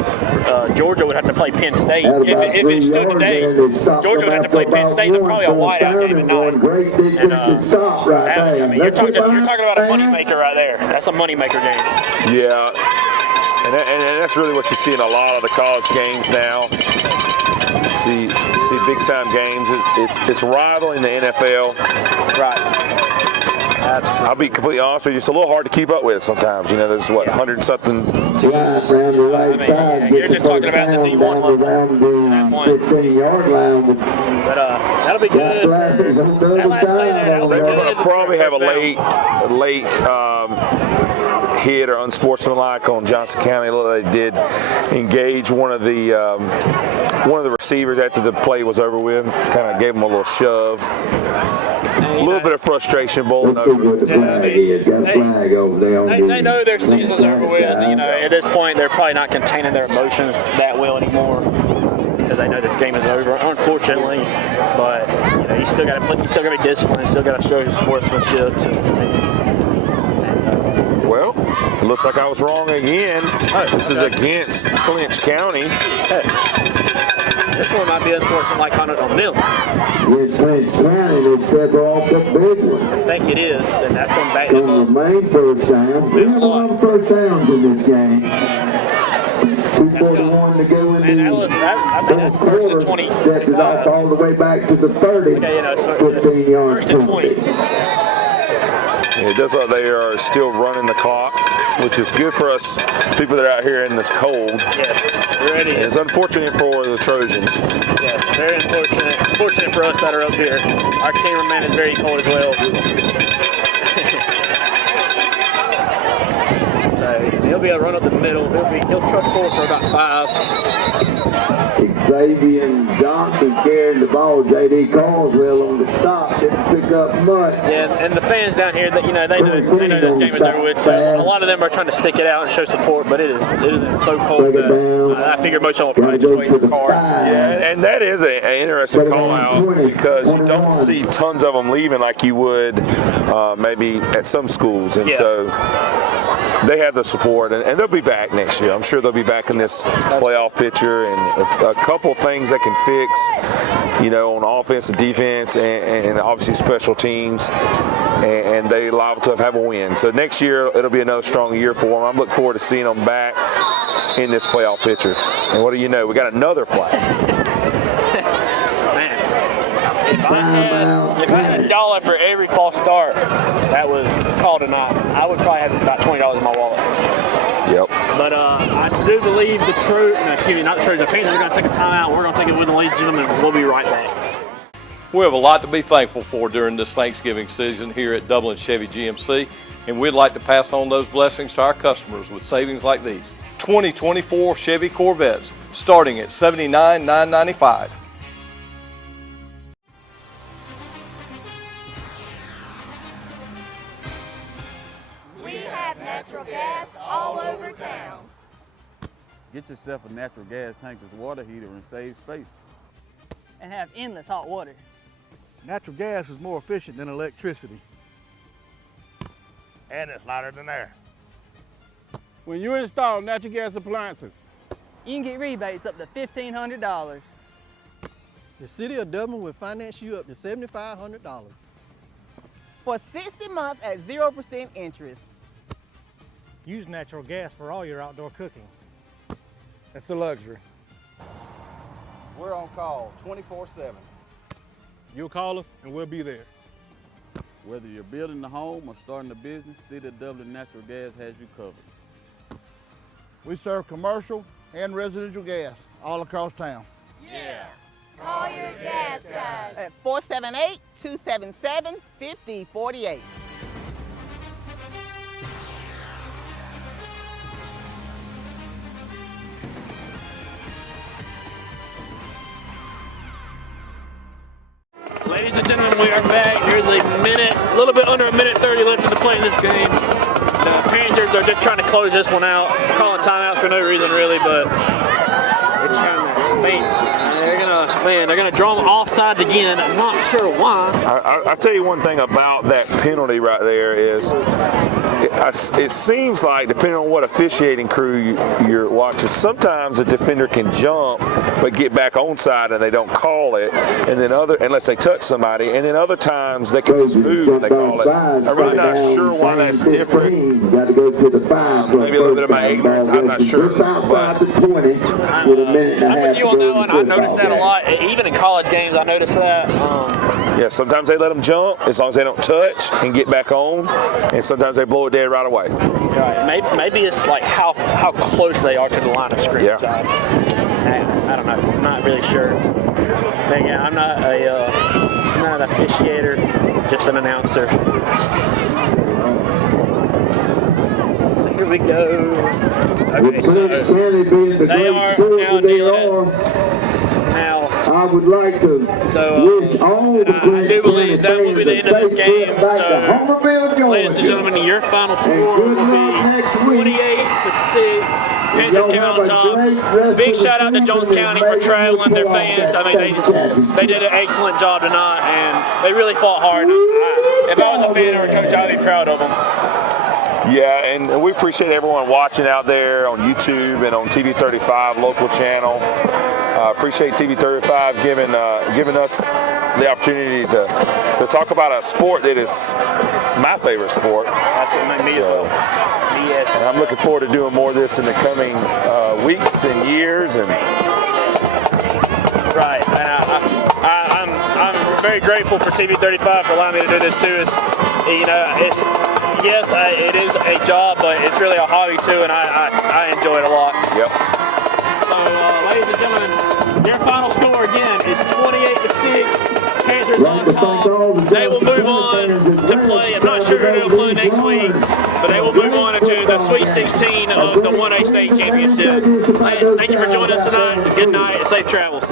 Georgia would have to play Penn State. If it stood today, Georgia would have to play Penn State. They're probably a whiteout game at night. And, you're talking about a moneymaker right there. That's a moneymaker game. Yeah, and that's really what you see in a lot of the college games now. See big time games. It's rivaling the NFL. Right. Absolutely. I'll be completely honest with you. It's a little hard to keep up with sometimes. There's 100-something teams. You're just talking about the D1 level. 15-yard line. But that'll be good. They'll probably have a late hit or unsportsmanlike on Johnson County. They did engage one of the receivers after the play was over with. Kind of gave him a little shove. A little bit of frustration bowling over. They know their season's over with. At this point, they're probably not containing their emotions that well anymore because they know this game is over. Unfortunately, but you still got to play. You still got to be disciplined. You still got to show your sportsmanship to this team. Well, it looks like I was wrong again. This is against Clinch County. This one might be unsportsmanlike on them. With Clinch County, they step off the big one. I think it is, and that's going back them up. The main first down. We have a lot of first downs in this game. 2:41 to go in the I think that's first and 20. Stepped it off all the way back to the 30. 15 yards. First and 20. It does look like they are still running the clock, which is good for us people that are out here in this cold. Yes, ready. It's unfortunate for the Trojans. Yes, very unfortunate. Fortunate for us that are up here. Our cameraman is very cold as well. So he'll be a run up the middle. He'll truck forward for about 5. Xavier Johnson carrying the ball. J.D. Caldwell on the stop. Didn't pick up much. Yeah, and the fans down here, they know this game is over with. So a lot of them are trying to stick it out and show support, but it is so cold that I figure most of them will probably just wait in the cars. Yeah, and that is an interesting call out because you don't see tons of them leaving like you would maybe at some schools, and so they have the support, and they'll be back next year. I'm sure they'll be back in this playoff picture, and a couple things they can fix, on offense and defense, and obviously special teams, and they liable to have a win. So next year it'll be another strong year for them. I'm looking forward to seeing them back in this playoff picture. And what do you know? We got another flag. If I had $1 for every false start that was called tonight, I would probably have about $20 in my wallet. Yep. But I do believe the Panthers are going to take a timeout. We're going to take it with them, ladies and gentlemen. We'll be right back. We have a lot to be thankful for during this Thanksgiving season here at Dublin Chevy GMC, and we'd like to pass on those blessings to our customers with savings like these. 2024 Chevy Corvettes starting at $79,995. Natural gas all over town. Get yourself a natural gas tankless water heater and save space. And have endless hot water. Natural gas is more efficient than electricity. And it's lighter than air. When you install natural gas appliances, you can get rebates up to $1,500. The City of Dublin will finance you up to $7,500. For 60 months at 0% interest. Use natural gas for all your outdoor cooking. It's a luxury. We're on call 24/7. You'll call us and we'll be there. Whether you're building a home or starting a business, City of Dublin Natural Gas has you covered. We serve commercial and residential gas all across town. Yeah. Call your gas guys. At 478-277-5048. Ladies and gentlemen, we are back. There's a little bit under a minute 30 left in the play in this game. The Panthers are just trying to close this one out, calling timeouts for no reason really, but they're gonna draw them offsides again. I'm not sure why. I'll tell you one thing about that penalty right there is it seems like, depending on what officiating crew you're watching, sometimes a defender can jump but get back onside and they don't call it, and then unless they touch somebody, and then other times they can just move and they call it. I'm really not sure why that's different. Maybe a little bit of my ignorance, I'm not sure. But I'm with you on that one. I noticed that a lot. Even in college games, I noticed that. Yeah, sometimes they let them jump as long as they don't touch and get back on, and sometimes they blow it dead right away. Right. Maybe it's like how close they are to the line of scrimmage. Yeah. I don't know. I'm not really sure. But again, I'm not an officiator, just an announcer. So here we go. Okay, so they are now dealing it. Now, I would like to wish all the I do believe that will be the end of this game. So, ladies and gentlemen, your final score will be 28-6. Panthers came out on top. Big shout out to Jones County for traveling their fans. I mean, they did an excellent job tonight, and they really fought hard. If I was a fan or a coach, I'd be proud of them. Yeah, and we appreciate everyone watching out there on YouTube and on TV 35 local channel. Appreciate TV 35 giving us the opportunity to talk about a sport that is my favorite sport. That's what made me as well. Yes. And I'm looking forward to doing more of this in the coming weeks and years. And right, and I'm very grateful for TV 35 for allowing me to do this too. It is a job, but it's really a hobby too, and I enjoy it a lot. Yep. So, ladies and gentlemen, their final score again is 28-6. Panthers on top. They will move on to play. I'm not sure who they'll play next week, but they will move on into the Sweet 16 of the 1A state championship. Thank you for joining us tonight. Good night and safe travels.